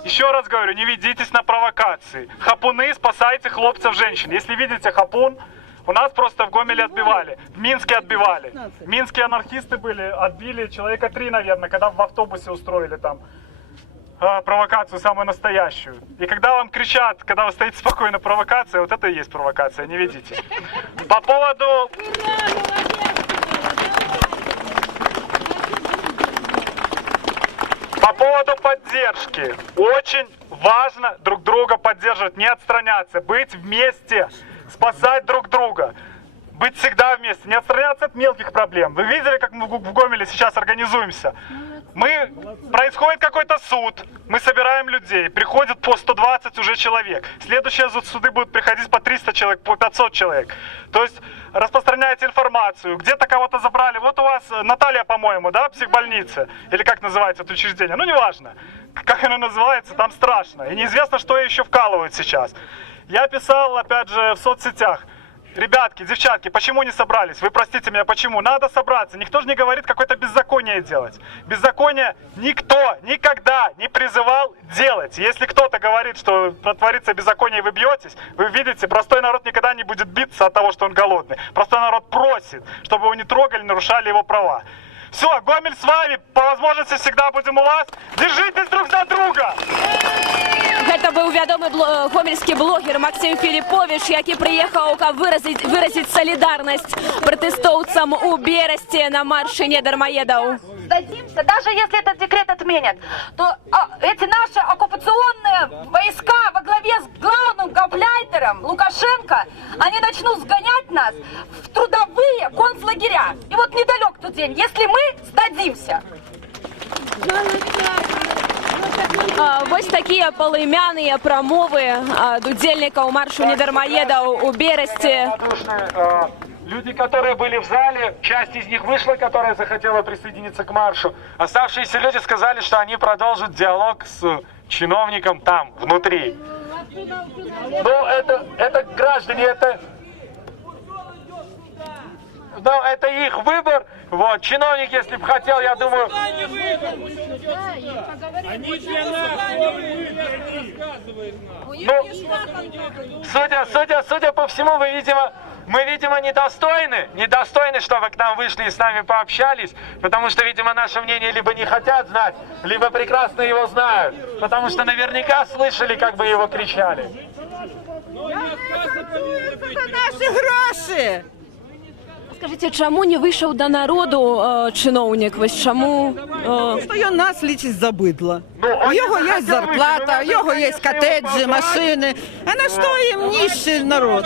Еще раз говорю, не ведитесь на провокации. Хапуны, спасайте хлопцев, женщин. Если видите хапун, у нас просто в Гомеле отбивали, в Минске отбивали. Минские анархисты были, отбили человека 3, наверное, когда в автобусе устроили там провокацию самую настоящую. И когда вам кричат, когда вы стоите спокойно, провокация, вот это и есть провокация, не ведите. По поводу... По поводу поддержки. Очень важно друг друга поддерживать, не отстраняться, быть вместе, спасать друг друга. Быть всегда вместе, не отстраняться от мелких проблем. Вы видели, как мы в Гомеле сейчас организуемся? Происходит какой-то суд, мы собираем людей, приходит по 120 уже человек. Следующие суды будут приходить по 300 человек, по 500 человек. То есть распространяете информацию, где-то кого-то забрали. Вот у вас Наталья, по-моему, да, психбольница? Или как называется это учреждение? Ну, неважно, как оно называется, там страшно. И неизвестно, что еще вкалывают сейчас. Я писал, опять же, в соцсетях. Ребятки, девчатки, почему не собрались? Вы простите меня, почему? Надо собраться. Никто же не говорит какое-то беззаконие делать. Беззаконие никто никогда не призывал делать. Если кто-то говорит, что протворится беззаконие и вы бьетесь, вы видите, простой народ никогда не будет биться от того, что он голодный. Простой народ просит, чтобы его не трогали, нарушали его права. Все, Гомель с вами, по возможности всегда будем у вас. Держитесь друг за друга! Гэта быў вядомы гомельскі блогер Максим Філіпович, які прыехаў, каб выразіць салідарнасць пратэстоўцам у Берасці на марше недармоедаў. Сдадимся, даже если этот декрет отменят, то эти наши оккупационные войска во главе с главным гауляйтером Лукашенко, они начнут сгонять нас в трудовые концлагеря. И вот недалек тот день, если мы сдадимся. Вось такія палымяныя прамовы ад удзельнікаў маршу недармоедаў у Берасці. Люди, которые были в зале, часть из них вышла, которая захотела присоединиться к маршу. Оставшиеся люди сказали, что они продолжат диалог с чиновником там, внутри. Но это граждане, это их выбор. Вот, чиновник, если бы хотел, я думаю... Они для нас Судя по всему, мы, видимо, недостойны, чтобы к нам вышли и с нами пообщались, потому что, видимо, наше мнение либо не хотят знать, либо прекрасно его знают, потому что наверняка слышали, как бы его кричали. Это наши гроши! Скажите, чому не вийшов до народу чиновник? Ось чому? Що його нас лічить за бидло. У його є зарплата, у його є котеджі, машини. А на що їм нищий народ?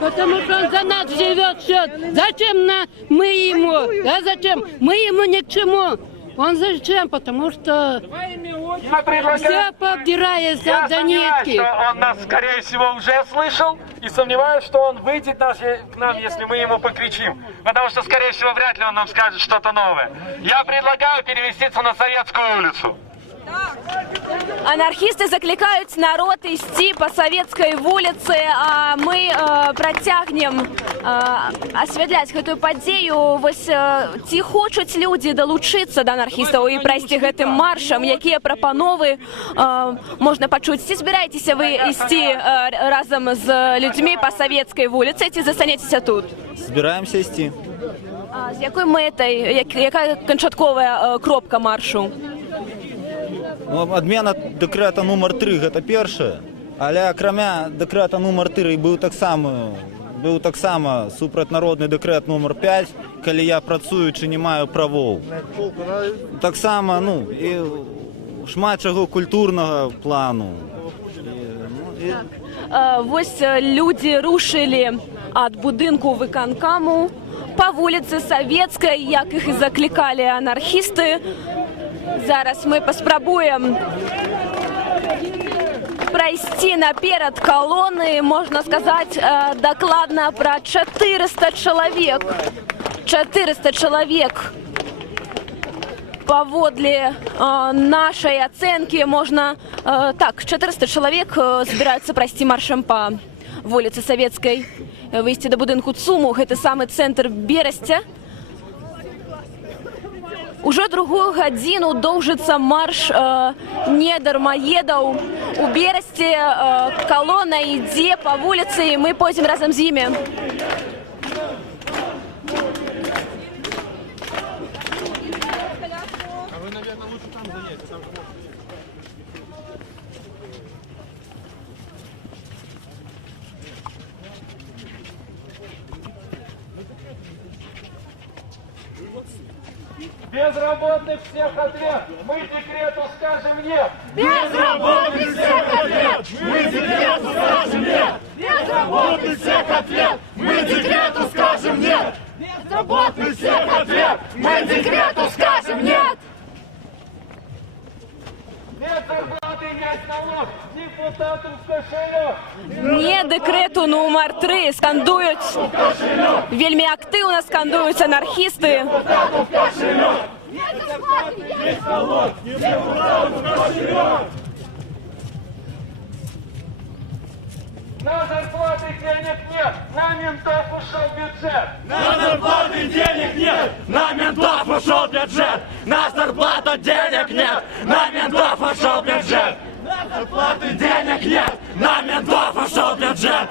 Потому что он за нас живет, все. Зачем мы ему? А зачем? Мы ему ни к чему. Он зачем? Потому что все пообдирается до нитки. Он нас, скорее всего, уже слышал, и сомневаюсь, что он выйдет к нам, если мы ему покричим. Потому что, скорее всего, вряд ли он нам скажет что-то новое. Я предлагаю переместиться на Советскую улицу. Анархісти закликають народ йти по Советской вулиці, а ми протягнемо освітляти цю подію. Ось ці хочуть люди долучитися до анархістів і пройти гэтым маршем, які пропанови можна почути. Ці збираєтеся ви йти разом з людьми по Советской вулиці, ці застанетеся тут? Збираємося йти. З якою метою, яка кончаткова кропка маршу? Адмена дэкрэта нумар 3 гэта першае, але акрамя дэкрэта нумар 3 быў таксама супрацьнародны дэкрэт нумар 5, калі я працуючы не маю правоў. Таксама і шмат чаго культурнага плану. Вось люди рушылі ад будынку выканкаму па вуліцы Савецкай, як іх і заклікалі анархісты. Зараз мы паспрабуем пройти наперед колонны, можно сказать, докладно про 400 человек. 400 человек. Паводле нашей оценки можно... Так, 400 человек собираются пройти маршем по вулице Советской, выйти до будынку ЦУМу, это самый центр Берасця. Уже другую гадзіну доўжыцца марш недармаедаў. У Берасці колонна ідзе по вуліцы, і мы пойдзем разам з імі. Безработных всех ответ! Мы декрету скажем нет! Безработных всех ответ! Мы декрету скажем нет! Безработных всех ответ! Мы декрету скажем нет! Безработных всех ответ! Мы декрету скажем нет! Нет зарплаты, нет налог! Депутату в кошелек! Не дэкрэту нумар 3 скандуюць, вельмі актыўна скандуюць анархісты. На зарплаты денег нет, на ментов ушел бюджет! На зарплаты денег нет, на ментов ушел бюджет! На зарплату денег нет, на ментов ушел бюджет! На зарплаты денег нет, на ментов ушел бюджет!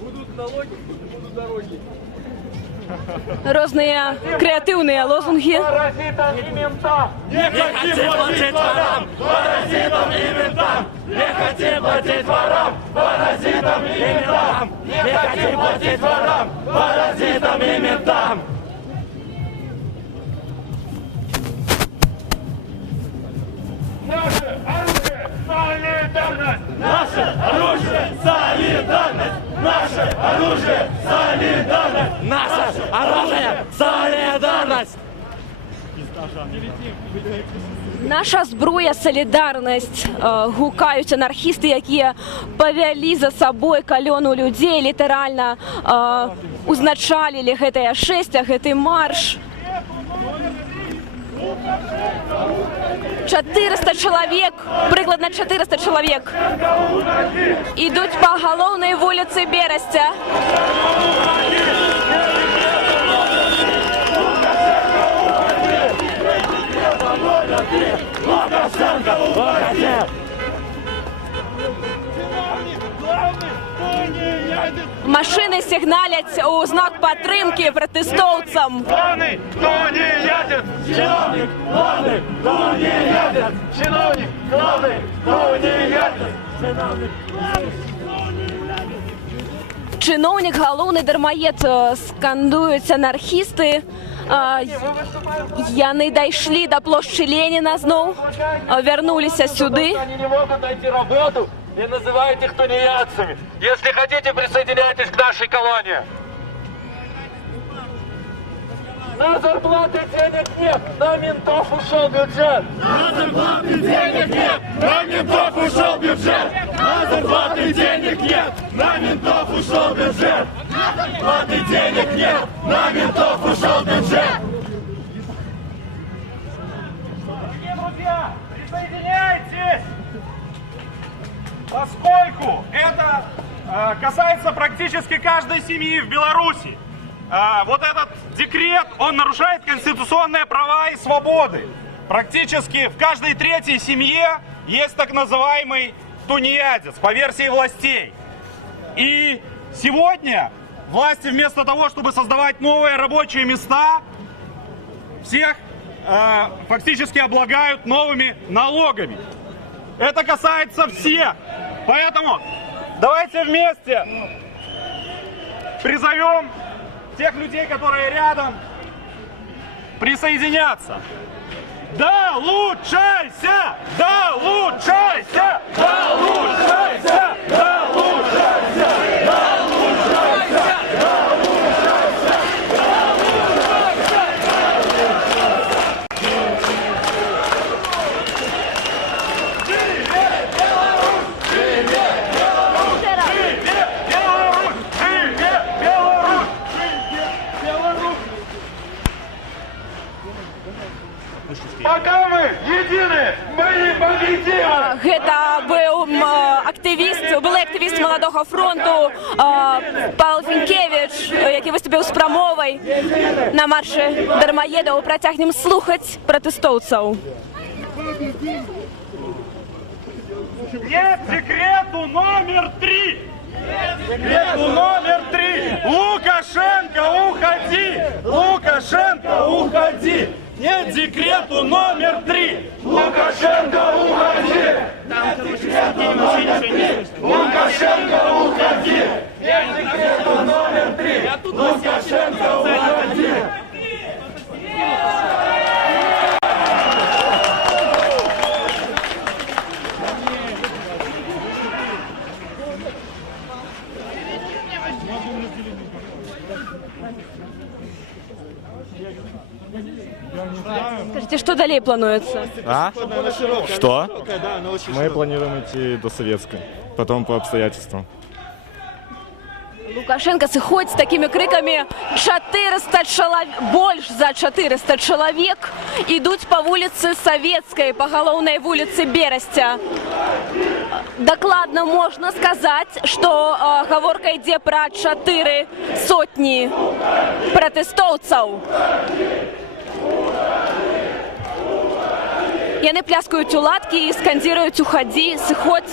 Будут налоги, будут дороги. Розныя крэатыўныя лозунгі. Паразитам и ментам! Не хотим платить ворам, паразитам и ментам! Не хотим платить ворам, паразитам и ментам! Не хотим платить ворам, паразитам и ментам! Наше оружие! Солидарность! Наше оружие! Солидарность! Наше оружие! Солидарность! Наше оружие! Солидарность! Наша зброя солідарнасць, гукаюць анархісты, якія павялі за сабой калёну людзей, літаральна узначалілі гэтае шэсце, гэты марш. Лукашенко! 400 чоловік, прикладно 400 чоловік, ідуть по головній вулиці Берестя. Машини сигналять у знак підтримки протестовцям. Главный, кто не едет! Чиновник, главный, кто не едет! Чиновник, главный, кто не едет! Чиновник, головний дармоєд, скандують анархісти. Яны дійшли до площі Леніна знов, вернулися сюди. Они не могут найти работу и называют их тунеядцами. Если хотите, присоединяйтесь к нашей колонии. На зарплаты денег нет, на ментов ушел бюджет. На зарплаты денег нет, на ментов ушел бюджет. На зарплаты денег нет, на ментов ушел бюджет. На зарплаты денег нет, на ментов ушел бюджет. Друзья, присоединяйтесь! Поскольку это касается практически каждой семьи в Беларуси, вот этот декрет, он нарушает конституционные права и свободы. Практически в каждой третьей семье есть так называемый тунеядец, по версии властей. И сегодня власти вместо того, чтобы создавать новые рабочие места, всех фактически облагают новыми налогами. Это касается всех. Поэтому давайте вместе призовем тех людей, которые рядом, присоединяться. Да, улучшайся! Да, улучшайся! Да, улучшайся! Да, улучшайся! Да, улучшайся! Да, улучшайся! Пока мы едины, мы непобедимы! Гэта былы актывіст Маладога фронту Павел Фінкевіч, який выступіў з прамовай на маршы дармаедаў. Працягнем слухаць пратэстоўцаў. Нет декрету номер 3! Декрету номер 3! Лукашенко, уходи! Лукашенко, уходи! Нет декрету номер 3! Лукашенко, уходи! Нет декрету номер 3! Лукашенко, уходи! Нет декрету номер 3! Лукашенко, уходи! Скажите, что далее плануется? А? Что? Мы планируем идти до Советской, потом по обстоятельствам. Лукашенко сыходит с такими криками. 400 человек, больше за 400 человек идут по улице Советской, по головной улице Берестя. Докладно можно сказать, что гаворка идзе про 4 сотни протестовцев. Яны пляскают у ладки и скандируют «Уходи, сыходь».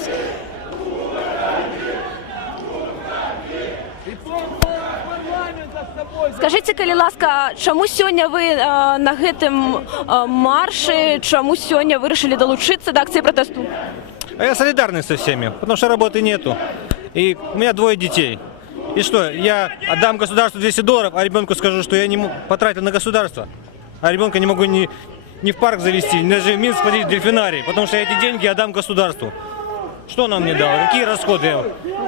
Скажите, калі ласка, чаму сёння вы на гэтым марше, чаму сёння вы решили долучиться до акции протесту? А я солидарный со всеми, потому что работы нету. И у меня 2 детей. И что, я отдам государству $200, а ребенку скажу, что я не потратил на государство? А ребенка не могу ни в парк завести, ни даже в Минск сходить в дельфинарий, потому что я эти деньги отдам государству. Что нам не дало? Какие расходы?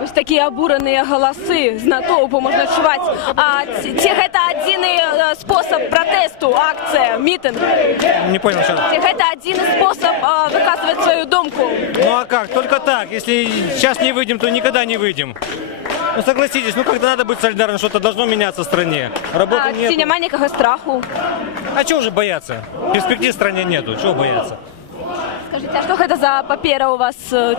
Ось такие обуренные голосы з натоўпу можна чуваць. А ці гэта адзіны спосаб протесту, акция, митинг? Не понял сейчас. Ці гэта адзіны спосаб выказывать свою думку? Ну а как? Только так. Если сейчас не выйдем, то никогда не выйдем. Ну согласитесь, ну когда надо быть солидарным, что-то должно меняться в стране. Работы нет. Ці няма некага страху? А чего уже бояться? Перспектив в стране нету, чего бояться? Скажите, а что это за папера у вас?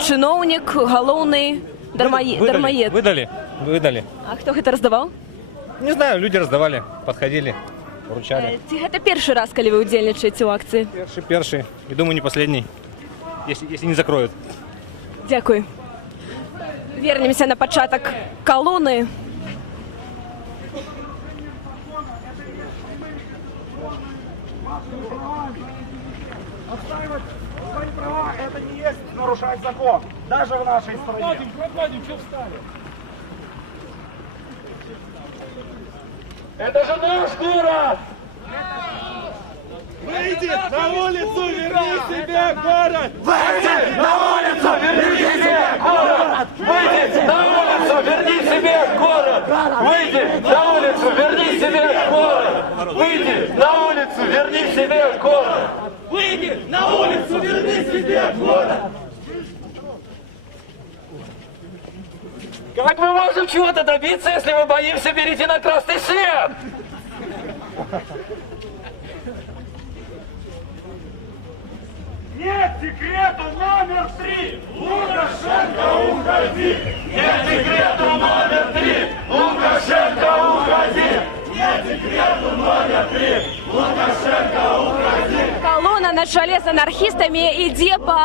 Чиновник, головный, дармоед? Выдали. А кто это раздавал? Не знаю, люди раздавали, подходили, вручали. Это первый раз, когда вы удельничаете в акции? Перший. И думаю, не последний, если не закроют. Дякую. Вернемся на початок колонны. Отстаивать свои права — это не есть нарушать закон, даже в нашей стране. Пропадим, что встали? Это же наш город! Выйди на улицу, верни себе город! Выйди на улицу, верни себе город! Выйди на улицу, верни себе город! Выйди на улицу, верни себе город! Выйди на улицу, верни себе город! Выйди на улицу, верни себе город! Как мы можем чего-то добиться, если мы боимся перейти на красный свет? Нет секрету номер 3! Лукашенко, уходи! Нет секрету номер 3! Лукашенко, уходи! Нет секрету номер 3! Лукашенко, уходи! Колонна на чоле з анархістами йде по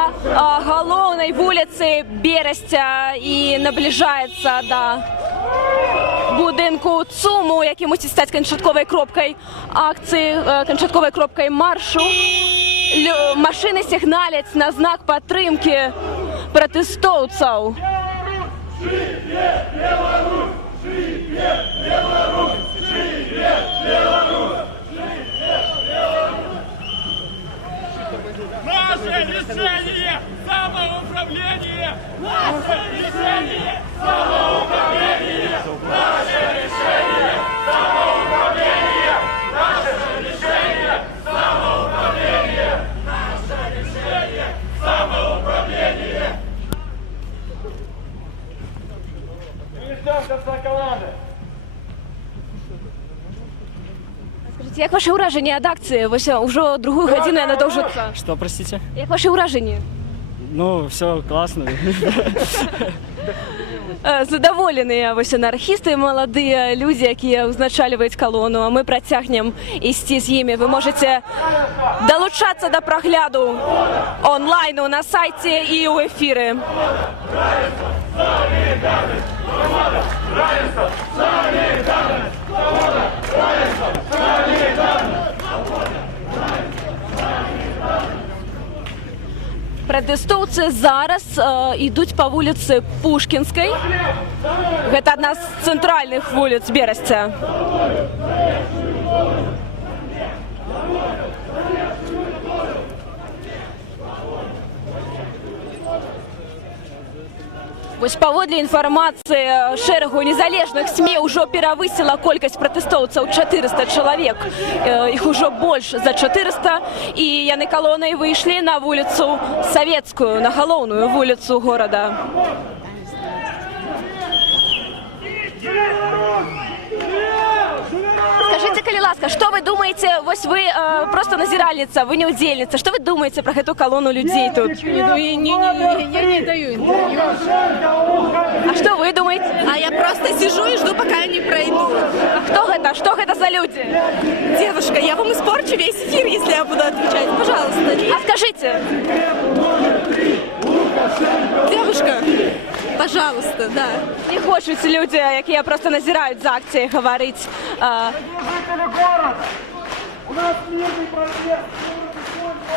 головній вулиці Берестя і наближається до будинку ЦУМу, який мусить стати кончатковою кропкою акції, кончатковою кропкою маршу. Машини сигналять на знак підтримки протестовців. Наше решение самоуправление! Наше решение самоуправление! Наше решение самоуправление! Наше решение самоуправление! Наше решение самоуправление! Мы ждем конца колонны! Скажіть, як ваше враження від акції? Ось вже другу годину вона довжиться. Что, простите? Як ваше враження? Ну, все классно. Задоволені ось анархісти, молоді люди, які узначалюють колону. А ми протягнемо йти з ними. Ви можете долучатися до прогляду онлайну на сайті і у ефірі. Протестовцы зараз идут по улице Пушкинской. Это одна из центральных улиц Берестя. Вось паводле інфармацыі шэрагу незалежных СМІ ўжо перавысіла колькасць пратэстоўцаў 400 чалавек. Іх ужо больш за 400, і яны калонай выйшлі на вуліцу Савецкую, на галоўную вуліцу горада. Скажите, калі ласка, что вы думаете, вось вы просто назиральница, вы не удельница, что вы думаете про эту колонну людей тут? Я не даю интервью. А что вы думаете? А я просто сижу и жду, пока они пройдут. А кто это? Что это за люди? Девушка, я вам испорчу весь эфир, если я буду отвечать. Пожалуйста. А скажите. Девушка, пожалуйста, да. Не хочуть люди, які просто назирають за акцією, говорити.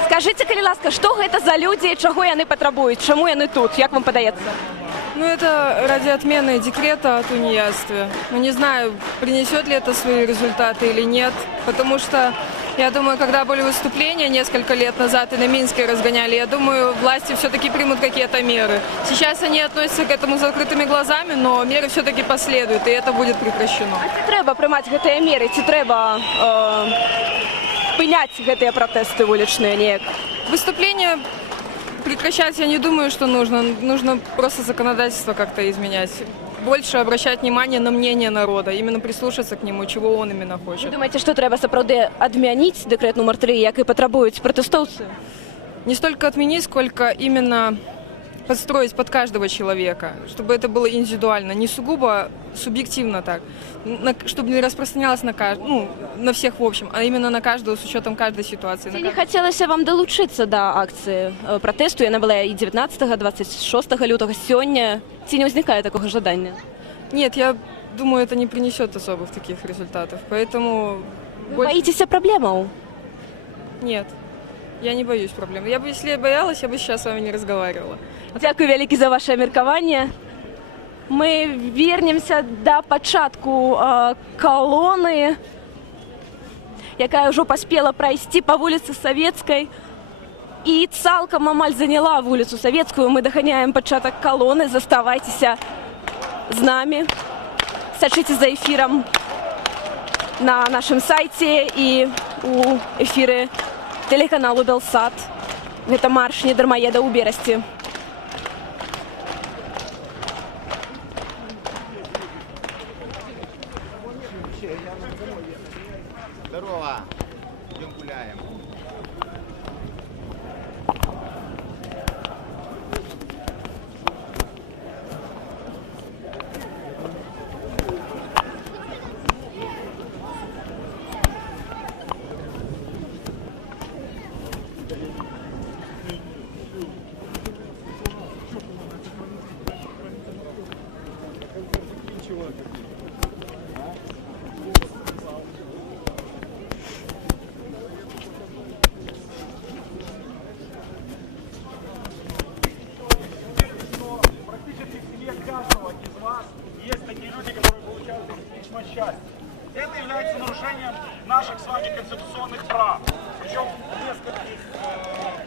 Скажите, калі ласка, что это за люди, чего они потребуют, чему они тут, как вам подается? Ну, это ради отмены декрета о тунеядстве. Ну, не знаю, принесет ли это свои результаты или нет, потому что, я думаю, когда были выступления несколько лет назад и на Минске разгоняли, я думаю, власти все-таки примут какие-то меры. Сейчас они относятся к этому с закрытыми глазами, но меры все-таки последуют, и это будет прекращено. А ці треба приймати гэтыя меры, ці треба спыняць гэтыя протесты вулічныя неяк? Выступления прекращать я не думаю, что нужно. Нужно просто законодательство как-то изменять. Больше обращать внимание на мнение народа, именно прислушаться к нему, чего он именно хочет. Вы думаете, что треба сапраўды адмяніць дэкрэт номер 3, як і патрабуюць пратэстоўцы? не столько отменить, сколько именно подстроить под каждого человека, чтобы это было индивидуально, не сугубо субъективно так, чтобы не распространялось на всех в общем, а именно на каждого с учетом каждой ситуации. Ці не хотілося вам долучитися до акції протесту? Вона була і 19-го, 26 лютого, сьогодні. Ці не возникає такого жадання? Нет, я думаю, это не принесет особых таких результатов, поэтому... Вы боитесь проблем? Нет, я не боюсь проблем. Если я боялась, я бы сейчас с вами не разговаривала. Дякую велике за ваше міркування. Ми вернемося до початку колони, яка вже поспіла пройти по вулиці Советській. І цілком амаль зайняла вулицю Советську. Ми доганяємо початок колони. Заставайтеся з нами. Сачите за ефіром на нашем сайті і у ефірі телеканалу Белсат. Це марш Недармоеда у Бересті. Здорово! Идем гуляем. Это является нарушением наших с вами конституционных прав, причем в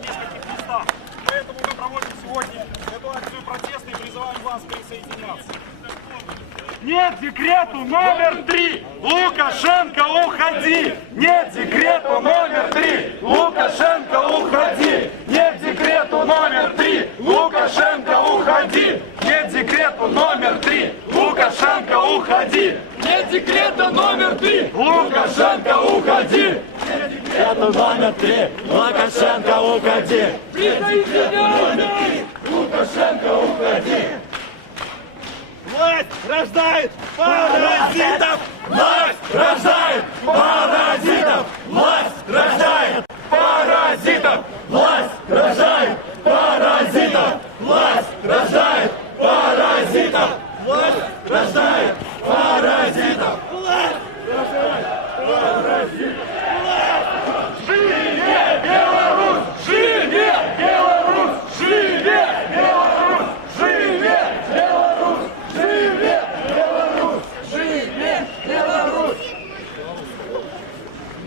нескольких местах. Поэтому мы проводим сегодня эту акцию протеста и призываем вас присоединяться. Нет декрету номер 3! Лукашенко, уходи! Нет декрету номер 3! Лукашенко, уходи! Нет декрету номер 3! Лукашенко, уходи! Нет декрету номер 3! Лукашенко, уходи! Нет декрета номер 3! Лукашенко, уходи! Нет декрета номер 3! Лукашенко, уходи! Присоединяйтесь! Лукашенко, уходи! Власть рождает паразитов! Власть рождает паразитов! Власть рождает паразитов! Власть рождает паразитов! Власть рождает паразитов! Власть рождает паразитов! Власть рождает паразитов! Живе Беларусь! Живе Беларусь! Живе Беларусь! Живе Беларусь! Живе Беларусь! Живе Беларусь!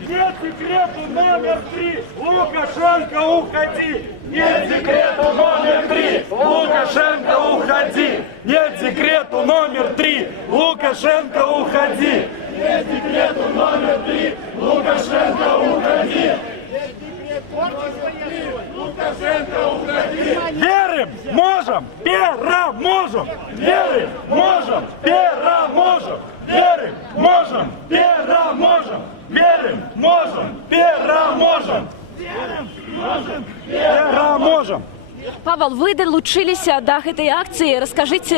Нет декрету номер 3! Лукашенко, уходи! Нет декрету номер 3! Лукашенко, уходи! Нет декрету номер 3! Лукашенко, уходи! Нет декрету номер 3! Лукашенко, уходи! Лукашенко, уходи! Верим, можем, переможем! Верим, можем, переможем! Верим, можем, переможем! Верим, можем, переможем! Верим, можем, переможем! Павел, ви долучилися до цієї акції. Розкажіть...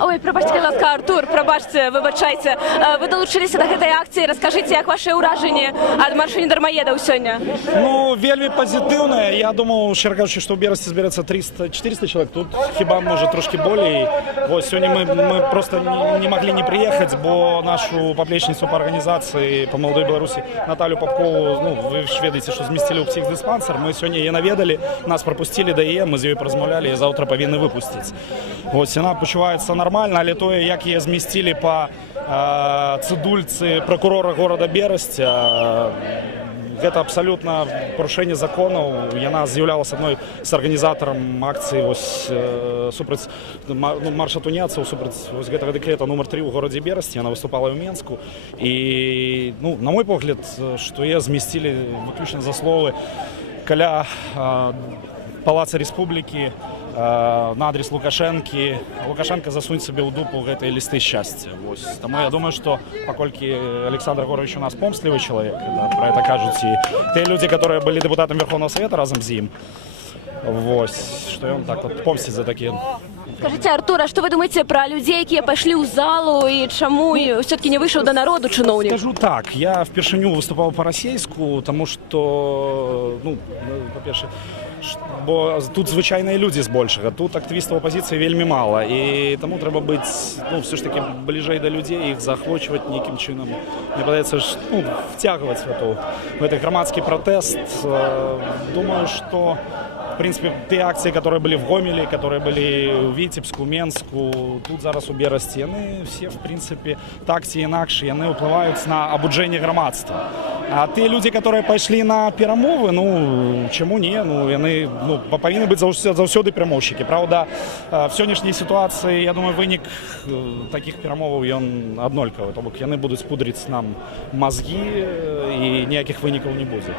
Ой, пробачте, будь ласка, Артур, пробачте, вибачайте. Ви долучилися до цієї акції. Розкажіть, як ваші ураження від маршу Недармоеда сьогодні? Ну, вельми позитивне. Я думав, щиро кажучи, що в Бересті збереться 300-400 чоловік. Тут хіба, може, трошки більше. Ось, сьогодні ми просто не могли не приїхати, бо нашу поплічницю по організації, по молодій Білорусі, Наталю Попкову, ну, ви ж ведаєте, що змістили у психдиспансер. Ми сьогодні її навідали, нас пропустили до її, ми з нею порозмовляли, і завтра повинні випустити. Ось, вона почувається нормально, але то, як її змістили по цидульці прокурора города Берестя, это абсолютно порушение законов. Яна з'являлася одной з організатором акції ось супроть марша тунеядців, супроть ось этого декрета номер 3 у городе Бересті. Вона виступала в Мінську. І, ну, на мой погляд, що її змістили виключно за слови каля Палаца Республики, на адрес Лукашенко. Лукашенко засунь себе у дупу гэтай лісты шчасця. Таму я думаю, што паколькі Александр Горович у нас помслівы чалавек, про это кажуць і тыя людзі, которые былі дэпутатам Верховного Совета разам з ім, што ён так вот помсціць за такія. Скажите, Артур, а что вы думаете про людей, которые пошли в залу, и чему все-таки не вышел до народу чиновник? Скажу так, я впершыню выступал по-расейску, потому что, по-перше, бо тут звычайныя людзі збольшага, тут актывістаў апазіцыі вельмі мала, і таму трэба быць, все ж таки бліжэй да людзей, іх заахвочваць нейкім чынам. Мне падаецца, вцягваць в гэты грамадскі пратэст. Думаю, что в принципе, те акции, которые были в Гомеле, которые были в Витебску, Менску, тут зараз у Берасці, яны все, в принципе, так ці інакш, яны ўплываюць на абуджэнне грамадства. А те люди, которые пайшлі на перамовы, чаму не? Яны павінны быць заўсёды перамоўшчыкі. Праўда, в сённяшняй сітуацыі, я думаю, вынік такіх перамоваў ён аднолькавы. То бок яны будуць пудрыць нам мазгі і ніякіх вынікаў не будзе.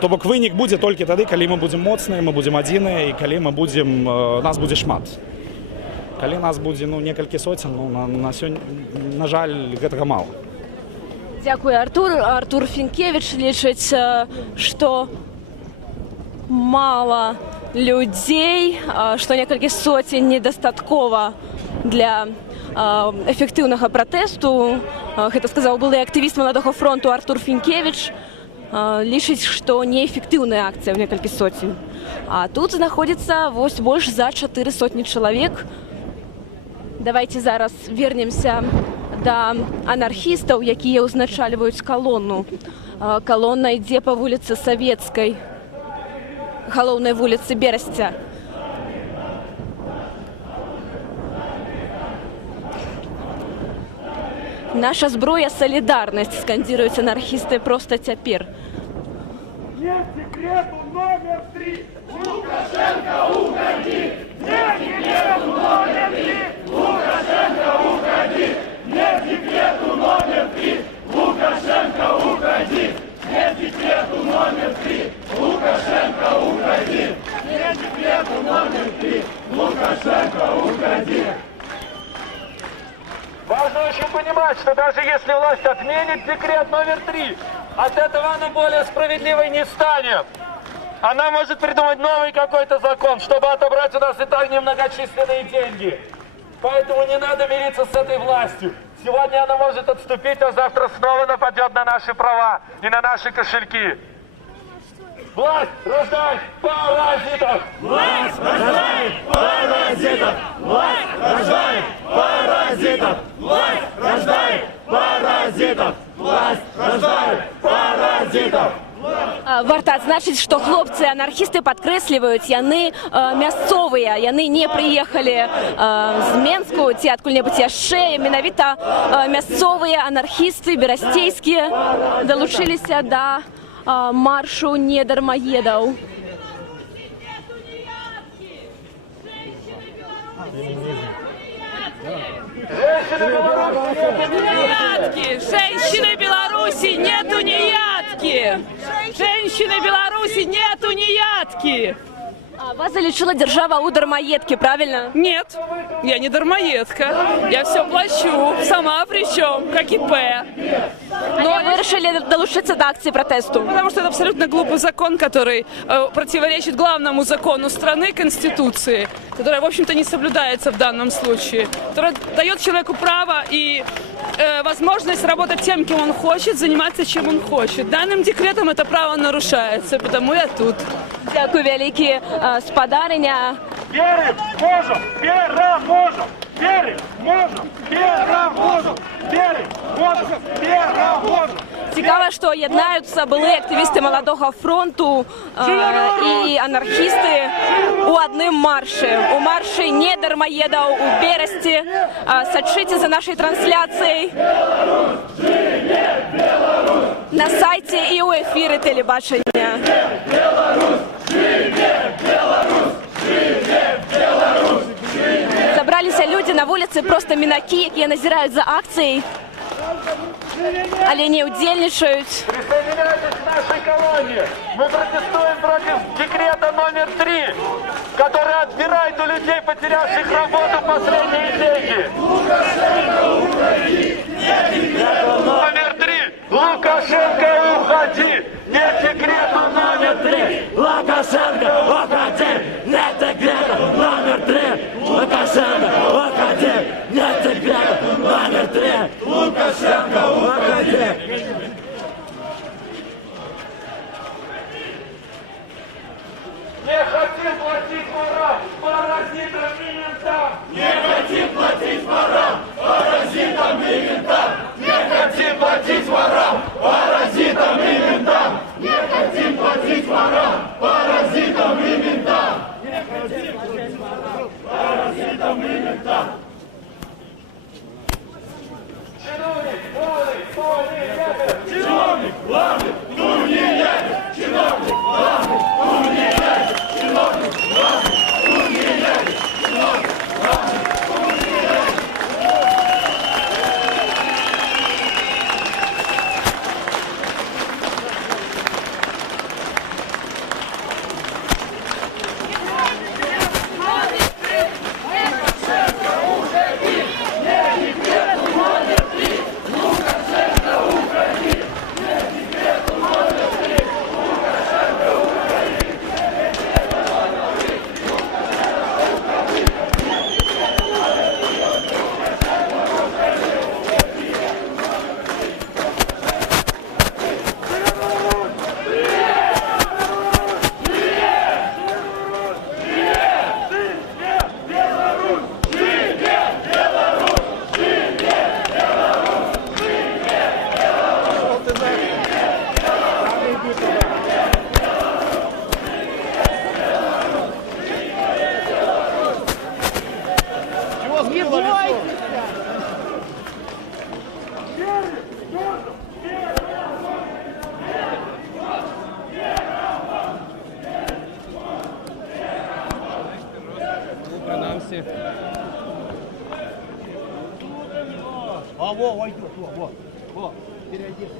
То бок вынік будзе толькі тады, калі мы будзем моцныя, мы будзем адзіныя і калі мы будзем, нас будзе шмат. Калі нас будзе некалькі соцень, на жаль, гэтага мала. Дякую, Артур. Артур Фінкевіч лічыць, што мала людзей, што некалькі соцень недастаткова для эфектыўнага пратэсту. Гэта сказаў былы актывіст Маладога фронту Артур Фінкевіч. Лічыць, што неэфектыўная акцыя ў некалькі соцень. А тут знаходзіцца больш за 400 чалавек. Давайте зараз вернемся да анархістаў, якія ўзначальваюць калону. Калона ідзе па вуліцы Савецкай, галоўнай вуліцы Берасця. Наша зброя – солідарнасць, скандируюць анархісты проста цяпер. Нет секрету номер 3! Лукашенко, уходи! Нет секрету номер 3! Лукашенко, уходи! Нет секрету номер 3! Лукашенко, уходи! Нет секрету номер 3! Лукашенко, уходи! Нет секрету номер 3! Лукашенко, уходи! Важно очень понимать, что даже если власть отменит декрет номер 3, от этого она более справедливой не станет. Она может придумать новый какой-то закон, чтобы отобрать у нас и так немногочисленные деньги. Поэтому не надо мириться с этой властью. Сегодня она может отступить, а завтра снова нападет на наши права и на наши кошельки. Власть рождает паразитов! Власть рождает паразитов! Власть рождает паразитов! Власть рождает паразитов! Власть рождает паразитов! Варта адзначыць, што хлопцы анархісты падкрэсліваюць, яны мясцовыя, яны не прыехалі з Менску ці адкуль-небудзь яшчэ. Менавіта мясцовыя анархісты берасцейскія далучыліся да маршу недармаедаў. Женщины Беларуси нету неядки! Женщины Беларуси нету неядки! Вас залечила держава у дармоедки, правильно? Нет, я не дармоедка. Я все плачу, сама причем, как ИП. Но вы решили долучиться до акции протесту? Потому что это абсолютно глупый закон, который противоречит главному закону страны, Конституции, которая, в общем-то, не соблюдается в данном случае, которая дает человеку право и возможность работать тем, кем он хочет, заниматься чем он хочет. Данным декретом это право нарушается, потому я тут. Дякую великі, спадарыня. Верим, можем, переможем! Верим, можем, переможем! Верим, можем, переможем! Цікаво, што яднаюцца былыя актывісты Маладога фронту і анархісты у адным маршы. У маршы недармаедаў у Берасці. Сачыце за нашай трансляцыяй на сайце і ў эфіры тэлебачання. Забраліся людзі на вуліцы, проста мінакі, якія назіраюць за акцыяй, але не удзельнічаюць. Присоединяйтесь к нашей колонне. Мы протестуем против декрета номер 3, который отбирает у людей, потерявших работу, последние деньги. Номер 3. Лукашенко, уходи! Нет секрета номер 3! Лукашенко, уходи! Нет секрета номер 3! Лукашенко, уходи! Нет секрета номер 3! Лукашенко, уходи! Не хотим платить ворам, паразитам и ментам! Не хотим платить ворам, паразитам и ментам! Не хотим платить ворам, паразитам и ментам! Не хотим платить ворам, паразитам и ментам! Не хотим платить ворам, паразитам и ментам! Чиновник главный, ну не едет! Чиновник главный, ну не едет! Чиновник главный, ну не едет! Чиновник главный, ну не едет! Во, идет, вот, переодет.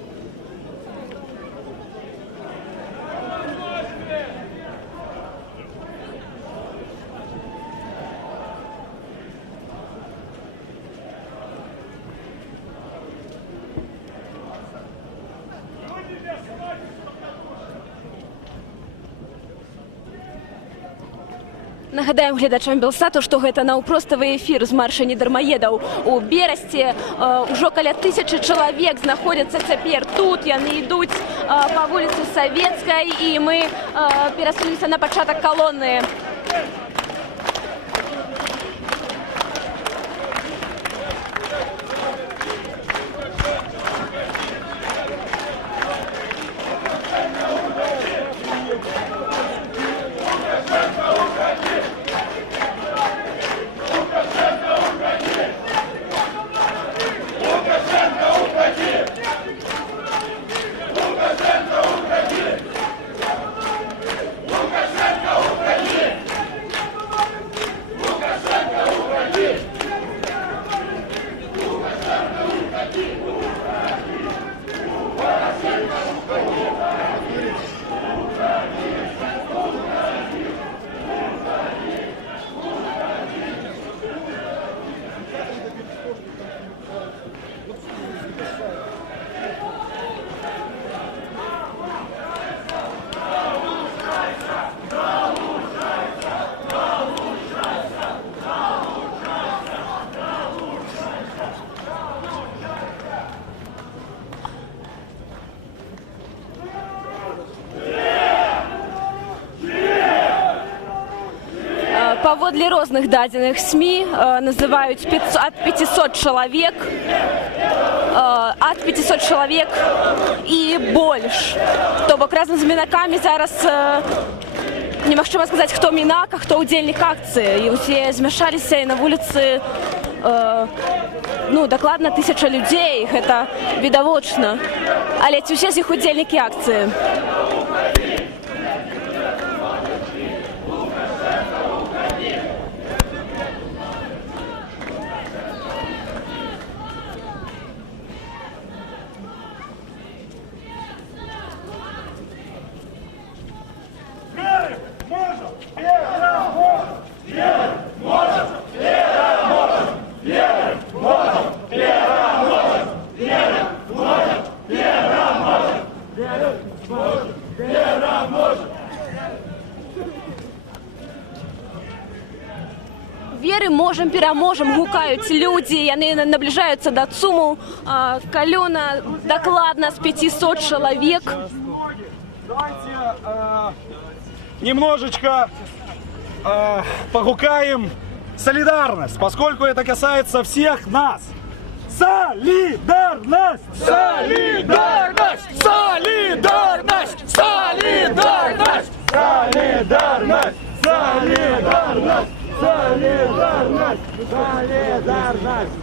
Нагадаем гледачам Белсату, што гэта наўпроставы эфір з марша недармаедаў у Берасці. Ужо каля 1000 чалавек знаходзяцца цяпер тут. Яны ідуць па вуліцы Савецкай, і мы перасунуліся на пачатак калоны. Паводле розных дадзеных СМИ называюць ад 500 чалавек, ад 500 чалавек і больш. То бок разам з мінакамі зараз немагчыма сказаць, хто мінак, а хто ўдзельнік акцыі. І ўсе змяшаліся і на вуліцы дакладна 1000 людзей, гэта відавочна. Але ці ўсе з іх удзельнікі акцыі? Можно! Можно! Веры, пераможем, гукают люди, они наближаются до ЦУМу. Колонна докладно с 500 человек. Давайте немножечко погукаем солидарность, поскольку это касается всех нас. Солидарность! Солидарность! Солидарность! Солидарность! Солидарность! Солидарность! Солидарность! Солидарность!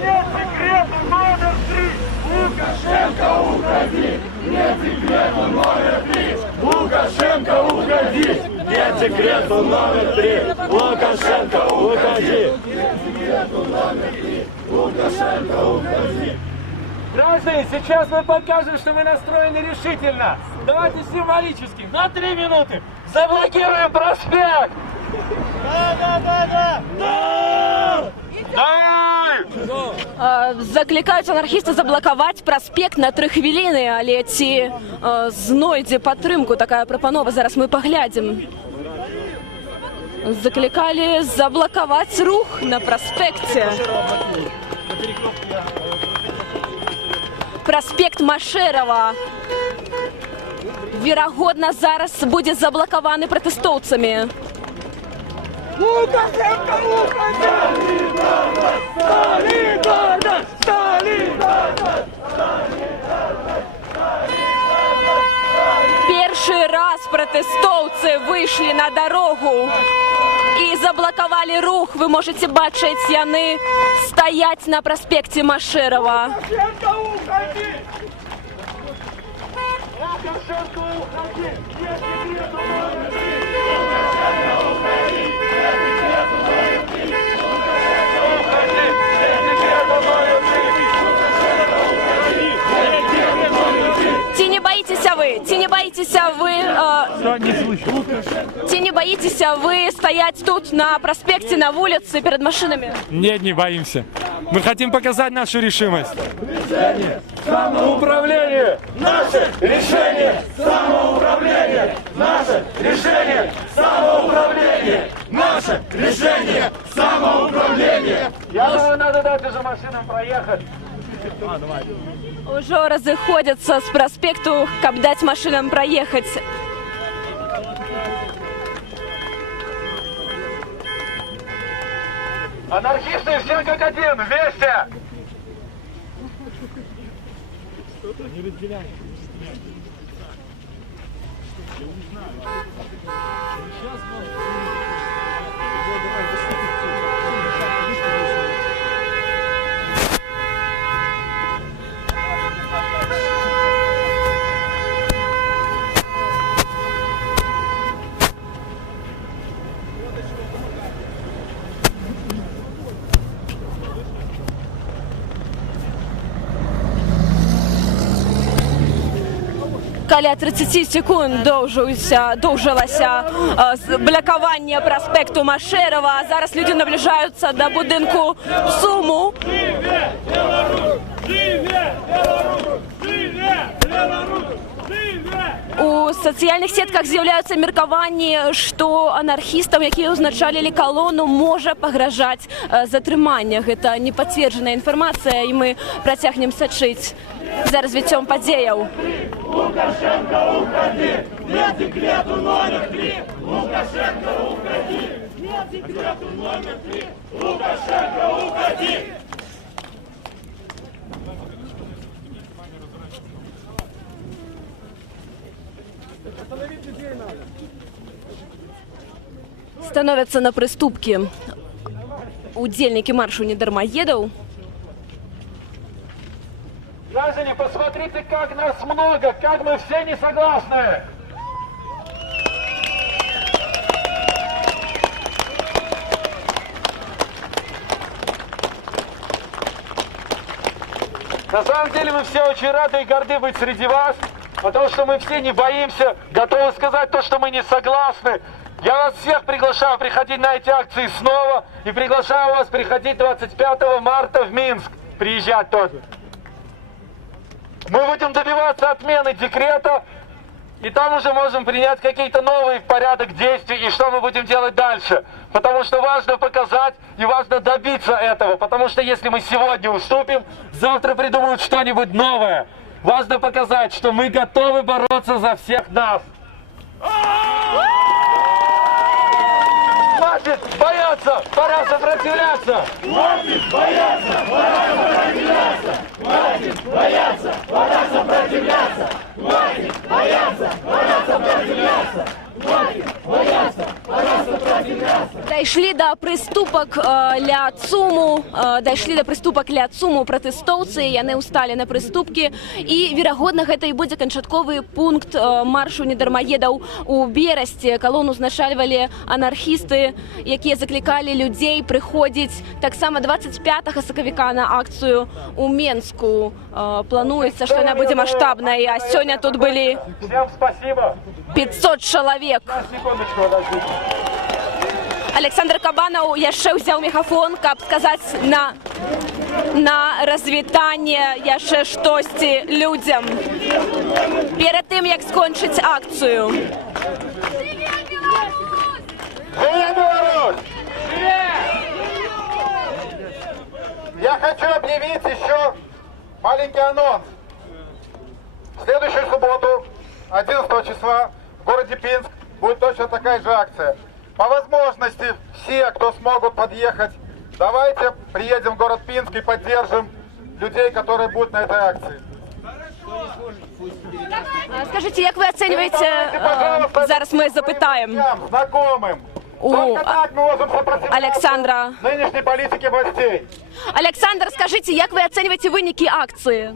Нет секрета номер 3! Лукашенко, уходи! Нет секрета номер 3! Лукашенко, уходи! Нет секрета номер 3! Лукашенко, уходи! Нет секрета номер 3! Лукашенко, уходи! Граждане, сейчас мы покажем, что мы настроены решительно. Давайте символически, на 3 минуты, заблокируем проспект! Закликаюць анархісты заблакаваць праспект на 3 хвіліны, але ці знойдзе падтрымку такая прапанова, зараз мы паглядзім. Заклікалі заблакаваць рух на праспекце. Праспект Машэрава, верагодна, зараз будзе заблакаваны пратэстоўцамі. Лукашенко, уходи! Солидарность! Солидарность! Першы раз пратэстоўцы выйшлі на дарогу і заблакавалі рух. Вы можете бачыць, яны стаяць на праспекце Машэрава. Лукашенко, уходи! Лукашенко, уходи! Нет секрета номер 3! Лукашенко, уходи! Нет секрета номер 3! Лукашенко, уходи! Нет секрета номер 3! Лукашенко, уходи! Нет секрета номер 3! Ці не баіцеся вы? Ці не баіцеся вы? Ці не баіцеся вы стаять тут на проспекте, на улице, перед машинами? Нет, не боимся. Мы хотим показать нашу решимость. Решение, самоуправление, наше решение, самоуправление, наше решение, самоуправление, наше решение, самоуправление. Я думаю, надо дать уже машинам проехать. Уже разыходятся с проспекту, каб дать машинам проехать. Анархисты все как один, вместе! Не разделяем. Каля 30 секунд доўжылася блокаванне праспекту Машэрава. Зараз люди наближаются до будынку ЦУМу. У сацыяльных сетках з'яўляюцца меркаванні, што анархістам, якія ўзначалілі калону, можа пагражаць затрыманне. Гэта непацверджаная інфармацыя, і мы працягнем сачыць за развіццём падзеяў. Лукашенко, уходи! Нет секрету номер 3! Лукашенко, уходи! Нет секрету номер 3! Лукашенко, уходи! Становятся на прыступкі удзельнікі маршу недармаедаў. Граждане, посмотрите, как нас много, как мы все не согласны. На самом деле мы все очень рады и горды быть среди вас, потому что мы все не боимся, готовы сказать то, что мы не согласны. Я вас всех приглашаю приходить на эти акции снова и приглашаю вас приходить 25 марта в Минск, приезжать тоже. Мы будем добиваться отмены декрета И там уже можем принять какие-то новые порядок действий и что мы будем делать дальше. Потому что важно показать и важно добиться этого. Потому что если мы сегодня уступим, завтра придумают что-нибудь новое. Важно показать, что мы готовы бороться за всех нас. Хватит бояться, пора сопротивляться! Хватит бояться, пора сопротивляться! Хватит бояться, пора сопротивляться! Хватит бояться, пора сопротивляться! Хватит бояться, пора сопротивляться! Дайшлі до прыступак ля ЦУМу пратэстоўцы, яны ўсталі на прыступкі і верагодна гэта і будзе канчатковы пункт маршу недармаедаў у Берасці. Калону узначальвалі анархісты, якія заклікалі людзей прыходзіць таксама 25 сакавіка на акцыю у Менску. Плануецца, што яна будзе маштабнай, а сёння тут былі 500 чалавек. Александр Кабанаў яшчэ ўзяў мегафон, каб сказаць на развітанне яшчэ штосьці людзям перад тым, як скончыць акцыю. Живе Беларусь! Я хочу объявить еще маленький анонс. В следующую субботу, 11 числа, в городе Пинск будет точно такая же акция. По возможности все, кто смогут подъехать, давайте приедем в город Пинск и поддержим людей, которые будут на этой акции. Скажите, як ви оцінюєте, зараз ми запитаємо у Олександра. Нынешней политики властей. Олександр, скажите, як ви оцінюєте виніки акції?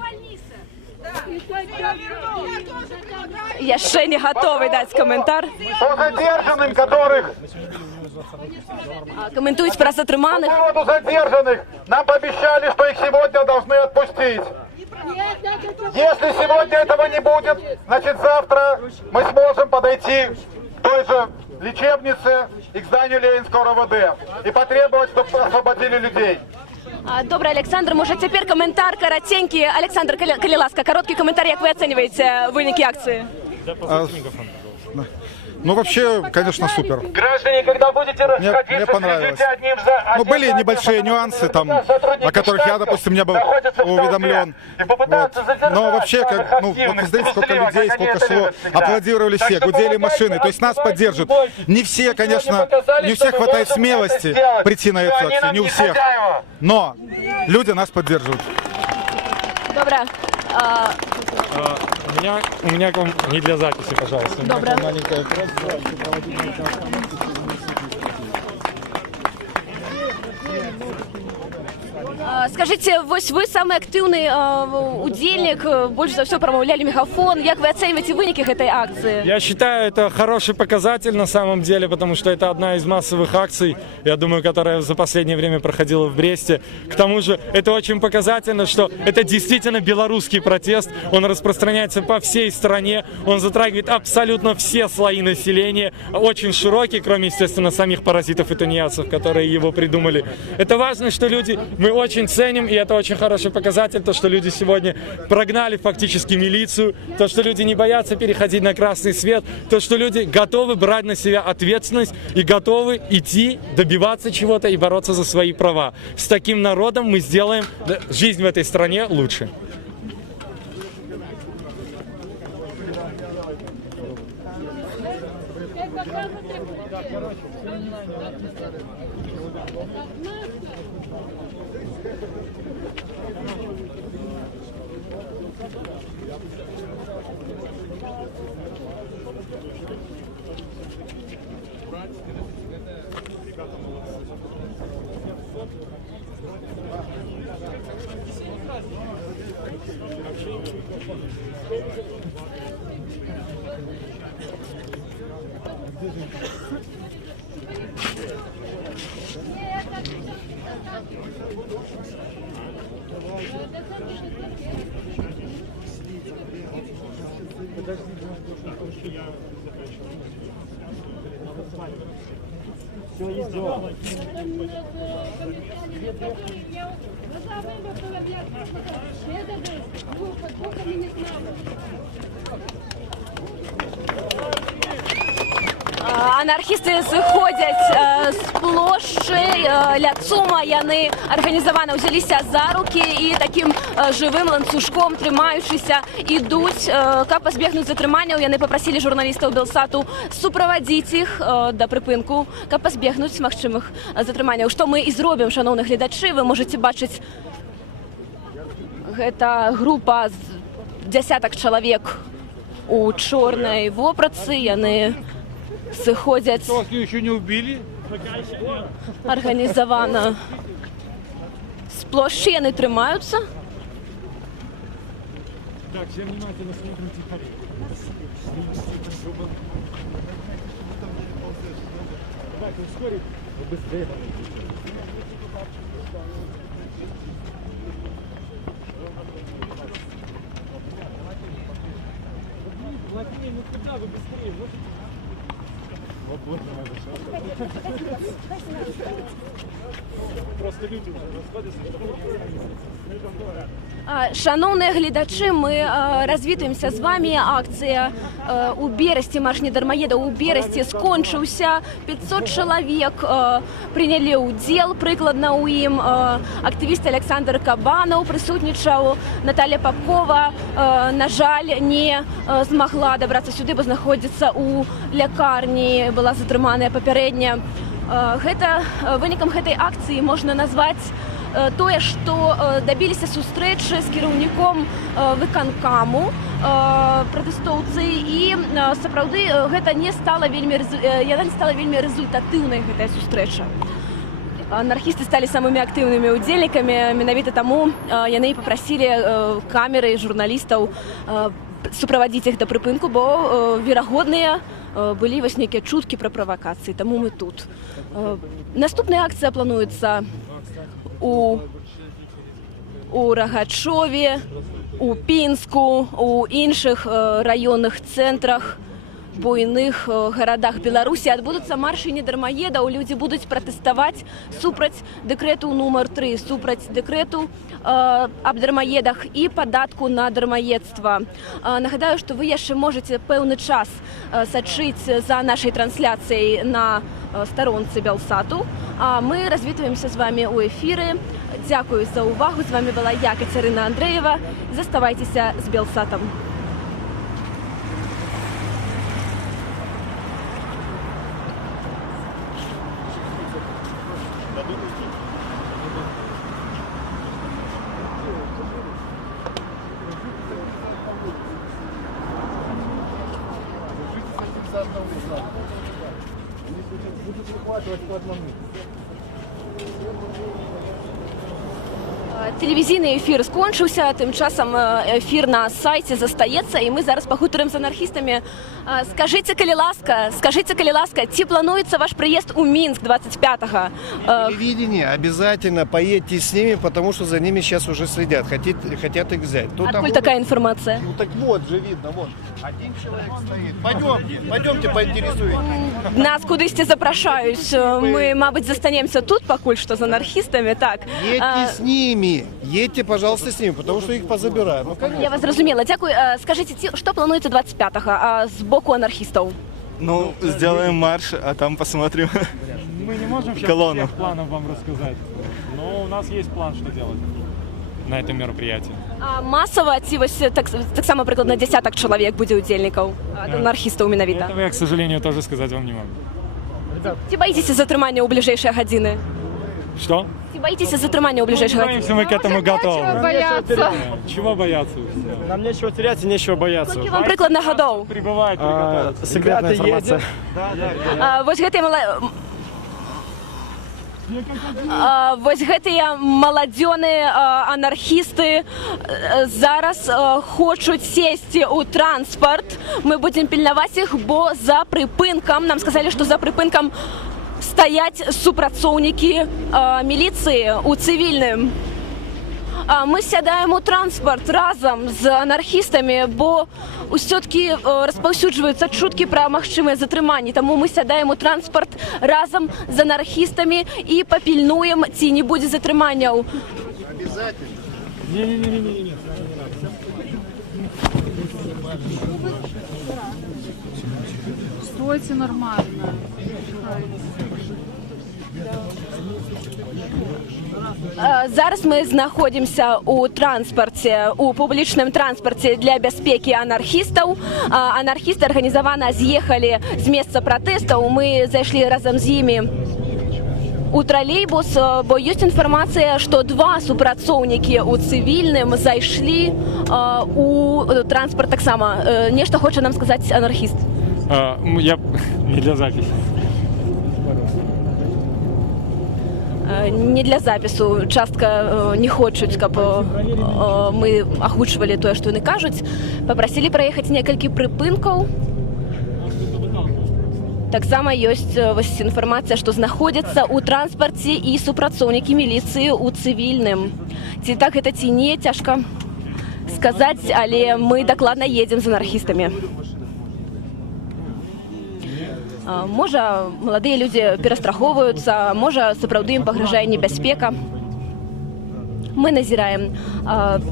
Я ще не готовий дати коментар. По задержанным, которых... Комментують про затриманих. По поводу задержанных нам пообещали, что их сегодня должны отпустить. Если сегодня этого не будет, значит завтра мы сможем подойти к той же лечебнице и к зданию Ленинского РОВД и потребовать, чтобы освободили людей. Добре, Олександр, може тепер коментар коротенький. Олександр, калі ласка, короткий коментар, як ви оцінюєте виніки акції? Ну, вообще, конечно, супер. Граждане, когда будете расходиться, мне понравилось. Ну, были небольшие нюансы, там, о которых я, допустим, не был уведомлен. Вот. Но вообще, как, ну, вот смотрите, сколько людей, сколько шло, аплодировали все, гудели машины, то есть нас поддерживают. Не все, конечно, не у всех хватает смелости прийти на эту акцию, не у всех, но люди нас поддерживают. Добре. У меня к вам не для записи, пожалуйста. Добре. Маленькая просьба. Скажите, вы самый активный удельник, больше за все промовляли мегафон. Как вы оцениваете выники этой акции? Я считаю, это хороший показатель на самом деле, потому что это одна из массовых акций, я думаю, которая за последнее время проходила в Бресте. К тому же, это очень показательно, что это действительно белорусский протест. Он распространяется по всей стране, он затрагивает абсолютно все слои населения, очень широкий, кроме, естественно, самих паразитов и тунеядцев, которые его придумали. Это важно, что люди, мы очень ценим, и это очень хороший показатель, то, что люди сегодня прогнали фактически милицию, то, что люди не боятся переходить на красный свет, то, что люди готовы брать на себя ответственность и готовы идти, добиваться чего-то и бороться за свои права. С таким народом мы сделаем жизнь в этой стране лучше. Анархісты сыходзяць з плошчы ля ЦУМа. Яны арганізавана ўзяліся за рукі і такім жывым ланцужком, трымаючыся, ідуць, каб пазбегнуць затрыманняў. Яны папрасілі журналістаў Белсату суправадзіць іх да прыпынку, каб пазбегнуць магчымых затрыманняў. Што мы і зробім, шаноўны гледачы. Вы можаце бачыць, гэта група з дзясятак чалавек у чорнай вопратцы. Яны сыходзяць арганізавана з плошчы, яны трымаюцца. Так, все внимательно смотрите. Давайте ускорить, быстрее. Владимир, ну куда вы быстрее? Вот просто люди расходятся. Шановныя гледачы, мы развітваемся з вами. Акцыя у Берасці, марш недармаедаў у Берасці скончыўся. 500 чалавек прынялі ўдзел прыкладна ў ім. Актывіст Александр Кабанаў прысутнічаў. Наталья Попкова, на жаль, не змагла дабрацца сюды, бо знаходзіцца ў лякарні, была затрыманая папярэдня. Вынікам гэтай акцыі можна назваць тое, што дабіліся сустрэчы з кіраўніком выканкаму пратэстоўцы, і сапраўды яна не стала вельмі рэзультатыўнай, гэтая сустрэча. Анархісты сталі самымі актыўнымі ўдзельнікамі, менавіта таму яны і папрасілі камеры і журналістаў суправадзіць іх да прыпынку, бо верагодныя былі вось нейкія чуткі пра правакацыі, таму мы тут. Наступная акцыя плануецца у Рагачове, у Пінску, у іншых раённых цэнтрах, буйных гарадах Беларусі. Адбудуцца маршы недармаедаў, людзі будуць пратэставаць супраць дэкрэту нумар 3, супраць дэкрэту аб дармаедах і падатку на дармаедства. Нагадаю, што вы яшчэ можаце пэўны час сачыць за нашай трансляцыяй на старонцы Белсату. А мы развітваемся з вами ў эфіры. Дзякую за ўвагу. З вами была я, Кацярына Андрэева. Заставайцеся з Белсатам. Тэлевізійны эфір скончыўся, тым часам эфір на сайце застаецца, і мы зараз пагутарым з анархістамі. Скажыце, калі ласка, ці плануецца ваш прыезд у Мінск 25-го? Телевидение обязательно поедьте с ними, потому что за ними сейчас уже следят, хотят их взять. Откуль такая информация? Ну так вот же видно, вот. Один человек стоит. Пойдемте поинтересуйтесь. Нас кудысьці запрашаюць. Мы, мабыць, застанемся тут пакуль што з анархістамі. Так. Едьте с ними. Едьте, пожалуйста, с ними, потому что их позабираем. Я вас зразумела. Дякую. Скажите, што плануецца 25-го з боку анархістаў? Ну, сделаем марш, а там посмотрим. Мы не можем сейчас всех планов вам рассказать, но у нас есть план, что делать на этом мероприятии. А масава ці вось таксама прыкладна дзясятак чалавек будзе ўдзельнікаў анархістаў менавіта? Этого я, к сожалению, тоже сказать вам не могу. Ці баіцеся затрымання ў бліжэйшыя гадзіны? Что? Ці баіцеся затрымання ў бліжэйшыя гадзіны? Мы к этому готовы. Бояться. Чего бояться? Нам нечего терять и нечего бояться. Скільки вам прыкладна гадоў? Прибывает, приготовиться. Секретная информация. Вось гэтыя маладзёны анархісты зараз хочуць сесці ў транспарт. Мы будзем пільнаваць іх, бо за прыпынкам, нам сказалі, што за прыпынкам стаяць супрацоўнікі міліцыі ў цывільным. Мы сядаем у транспорт разом з анархістамі, бо ўсё-ткі распаўсюджваюцца чуткі пра магчымыя затрыманні. Таму мы сядаем у транспорт разом з анархістамі і папільнуем, ці не будзе затрыманняў. Обязательно. Не-не-не-не-не. Стойте нормально. Зараз мы знаходзімся у транспарце, у публічным транспарце для бяспекі анархістаў. Анархісты арганізавана з'ехалі з месца пратэстаў. Мы зайшлі разам з імі у тралейбус, бо ёсць інфармацыя, што два супрацоўнікі у цывільным зайшлі у транспарт таксама. Нешта хоча нам сказаць анархіст. Я не для записи. Не для запісу. Частка не хочуць, каб мы агучвалі тое, што яны кажуць. Папрасілі праехаць некалькі прыпынкаў. Таксама ёсць вось інфармацыя, што знаходзяцца ў транспарце і супрацоўнікі міліцыі ў цывільным. Ці так гэта, ці не, цяжка сказаць, але мы дакладна едзем з анархістамі. Можа, маладыя людзі перастрахоўваюцца, можа, сапраўды ім пагражае небяспека. Мы назіраем.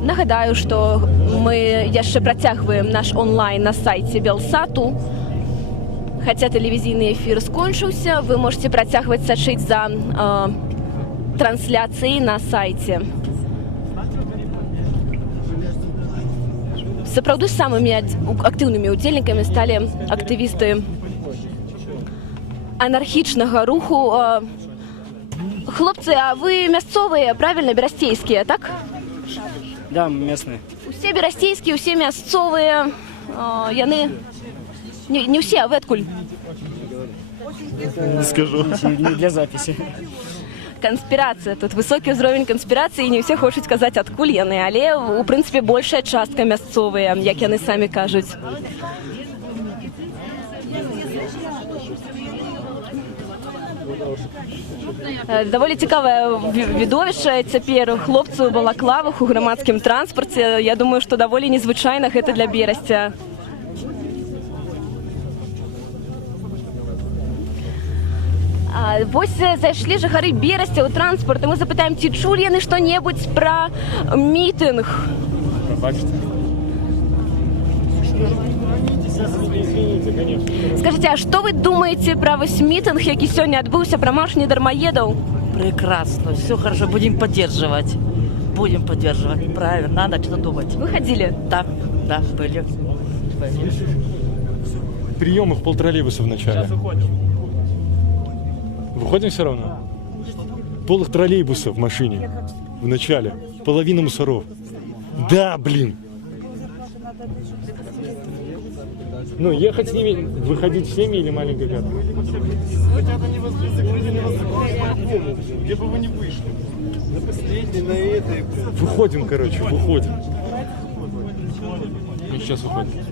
Нагадаю, што мы яшчэ працягваем наш онлайн на сайце Белсату. Хаця тэлевізійны эфір скончыўся, вы можете працягваць сачыць за трансляцыяй на сайце. Сапраўды самымі актыўнымі удзельнікамі сталі актывісты анархічнага руху. Хлопцы, а вы мясцовыя, правильно, берасцейскія, так? Да, местные. Усе берасцейскія, усе мясцовыя, яны... Не ўсе, а вы адкуль? Не скажу. Не для записи. Канспірацыя. Тут высокі ўзровень канспірацыі, і не ўсе хочуць казаць, адкуль яны, але, у прынцыпе, большая частка мясцовыя, як яны самі кажуць. Даволі цікавае відовішча цяпер. Хлопцы ў балаклавах у грамадскім транспарце. Я думаю, што даволі незвычайна гэта для Берасця. Вось зайшлі жыхары Берасця ў транспарт, і мы запытаем, ці чулі яны што-небудзь пра мітынг. Скажите, а что вы думаете про вось митинг, який сегодня отбылся, про марш недармоедов? Прекрасно, все хорошо, будем поддерживать. Будем поддерживать, правильно, надо что-то думать. Вы ходили? Да, были. Приемы в полтроллейбуса в начале. Сейчас уходим. Выходим все равно? Полых троллейбусов в машине в начале, половина мусоров. Да, блин. Ну, ехать с ними, выходить всеми или маленькой картой? Где бы вы ни вышли. На последней, на этой. Выходим, короче, выходим. Мы сейчас выходим.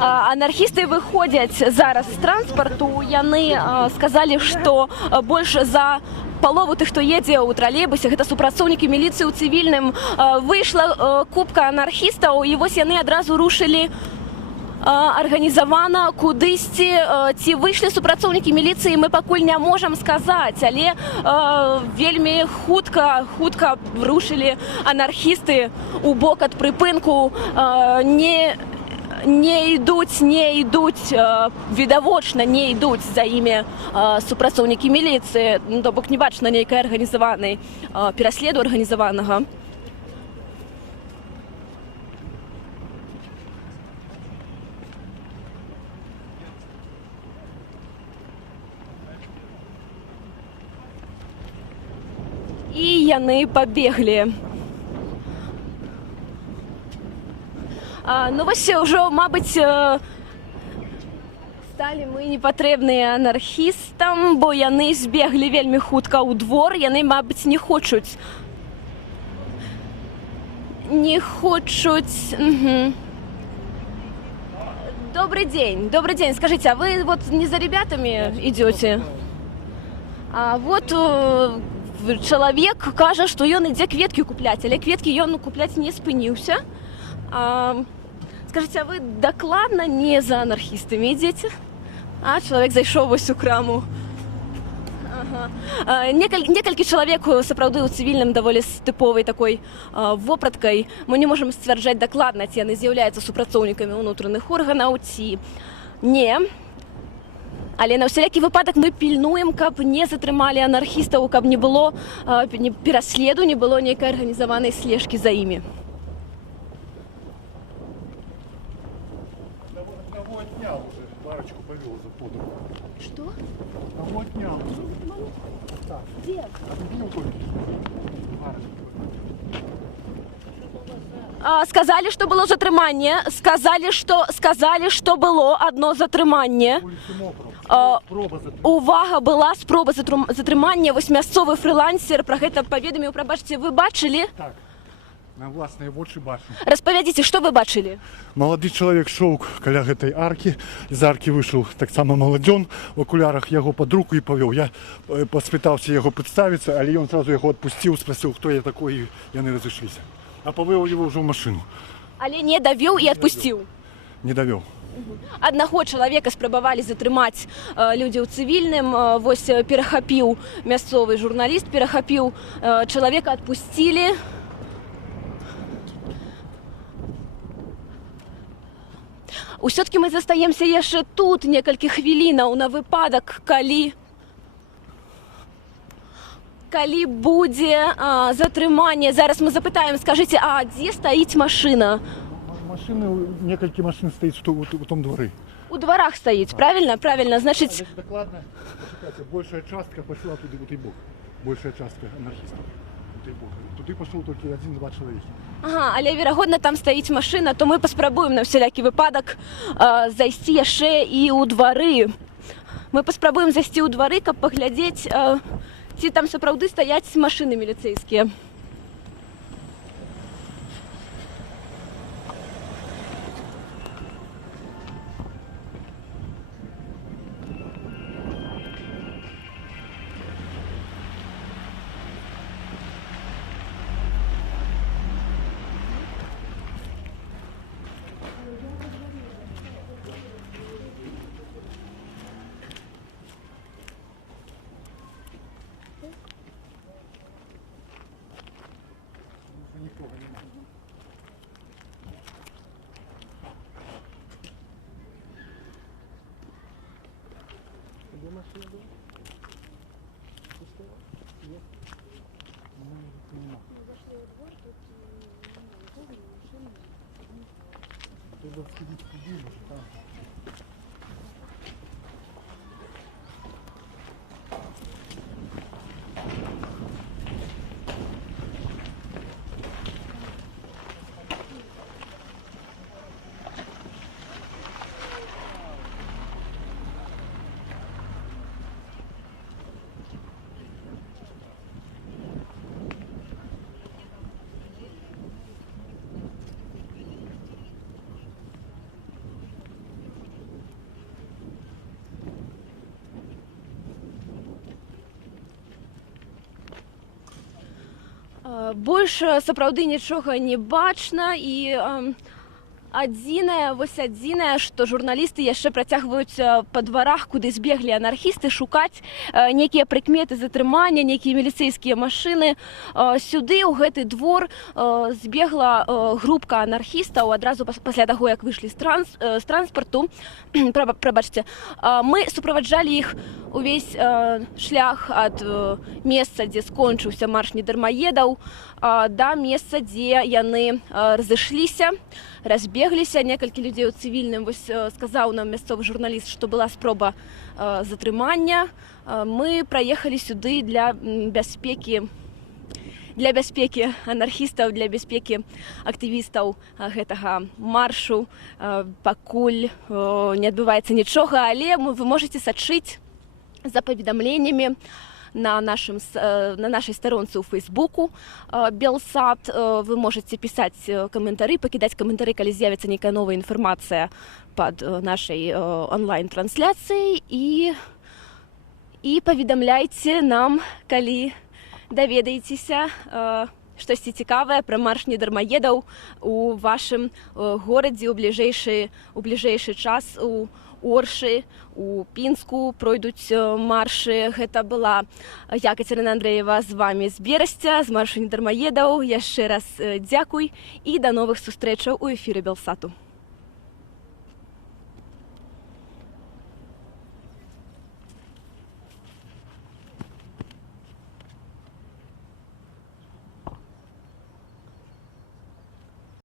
Анархісты выходзяць зараз з транспарту. Яны сказалі, што больш за палову тых, хто едзе ў тралейбусе, гэта супрацоўнікі міліцыі ў цывільным, выйшла купка анархістаў, і вось яны адразу рушылі арганізавана кудысьці. Ці выйшлі супрацоўнікі міліцыі, мы пакуль не можам сказаць, але вельмі хутка рушылі анархісты у бок ад прыпынку. Не ідуць, відавочна не ідуць за імі супрацоўнікі міліцыі, то бок не бачна нейкай арганізаванай пераследу арганізаванага. І яны пабеглі. Ну вось ўжо, мабыць, сталі мы непатрэбныя анархістам, бо яны збеглі вельмі хутка ў двор, яны, мабыць, не хочуць. Добрый день, скажите, а вы вот не за ребятами идете? А вот чалавек кажа, што ён ідзе кветкі купляць, але кветкі ён купляць не спыніўся. Скажите, а вы дакладна не за анархістамі ідзеце? А, чалавек зайшоў вось у краму. Некалькі чалавек сапраўды ў цывільным даволі з тыповай такой вопраткай. Мы не можам сцвярджаць дакладна, ці яны з'яўляюцца супрацоўнікамі ўнутраных органаў, ці не. Але на ўсялякі выпадак мы пільнуем, каб не затрымалі анархістаў, каб не было пераследу, не было нейкай арганізаванай слежкі за імі. Одного дня уже парочку повел за подругу. Что? Одного дня уже. Где? Сказали, что было затрыманне, сказали, что было одно затрыманне. Увага, была спроба затрымання, вось мясцовы фрилансер про гэта паведаміў, прабачце, вы бачылі? Так, на власныя вочы бачу. Распавядзіце, што вы бачылі? Малады чалавек шоў каля гэтай аркі, з аркі выйшаў таксама маладзён, у акулярах яго пад руку і павёў. Я паспытаўся яго прадставіцца, але ён сразу яго адпусціў, спрасіў, хто я такой, і яны разышліся. А павёў его ўжо ў машыну. Але не давёў і адпусціў? Не давёў. Аднаго чалавека спрабавалі затрымаць людзі ў цывільным, вось перахапіў мясцовы журналіст, перахапіў, чалавека адпусцілі. Усё-ткі мы застаемся яшчэ тут некалькі хвілінаў на выпадак, калі будзе затрыманне. Зараз мы запытаем, скажыце, а дзе стаіць машына? Машины, некалькі машин стаіць у том дворы. У дворах стаіць, правильно? Правильно, значыць... Докладно, большая частка пошла туды, у той бок. Большая частка анархістаў. Туды пошел только 1-2 чалавекі. Ага, але верагодна там стаіць машына, то мы паспрабуем на всякі выпадак зайсці яшчэ і ў двары. Мы паспрабуем зайсці ў двары, каб паглядзець, ці там сапраўды стаяць машыны міліцэйскія. Больш сапраўды нічога не бачна, і адзінае, што журналісты яшчэ працягваюць па дварах, куды збеглі анархісты, шукаць нейкія прыкметы затрымання, нейкія міліцэйскія машыны. Сюды, у гэты двор, збегла групка анархістаў адразу пасля таго, як выйшлі з транспарту. Прабачце, мы суправаджалі іх увесь шлях ад месца, дзе скончыўся марш недармаедаў, да месца, дзе яны разышліся, разбегліся. Некалькі людзей у цывільным сказаў нам мясцовы журналіст, што была спроба затрымання. Мы праехалі сюды для бяспекі анархістаў, для бяспекі актывістаў гэтага маршу. Пакуль не адбываецца нічога, але вы можаце сачыць за паведамленнямі на нашай старонцы ў Фейсбуку Белсат. Вы можаце пісаць каментары, пакідаць каментары, калі з'явіцца нейкая новая інфармацыя пад нашай онлайн-трансляцыяй, і паведамляйце нам, калі даведаецеся штосьці цікавае пра марш недармаедаў у вашым горадзе. У бліжэйшы час у Оршы, у Пінску пройдуць маршы. Гэта была я, Кацярына Андрэева, з вамі з Берасця, з маршу недармаедаў. Яшчэ раз дзякуй і да новых сустрэчаў у эфіры Белсату.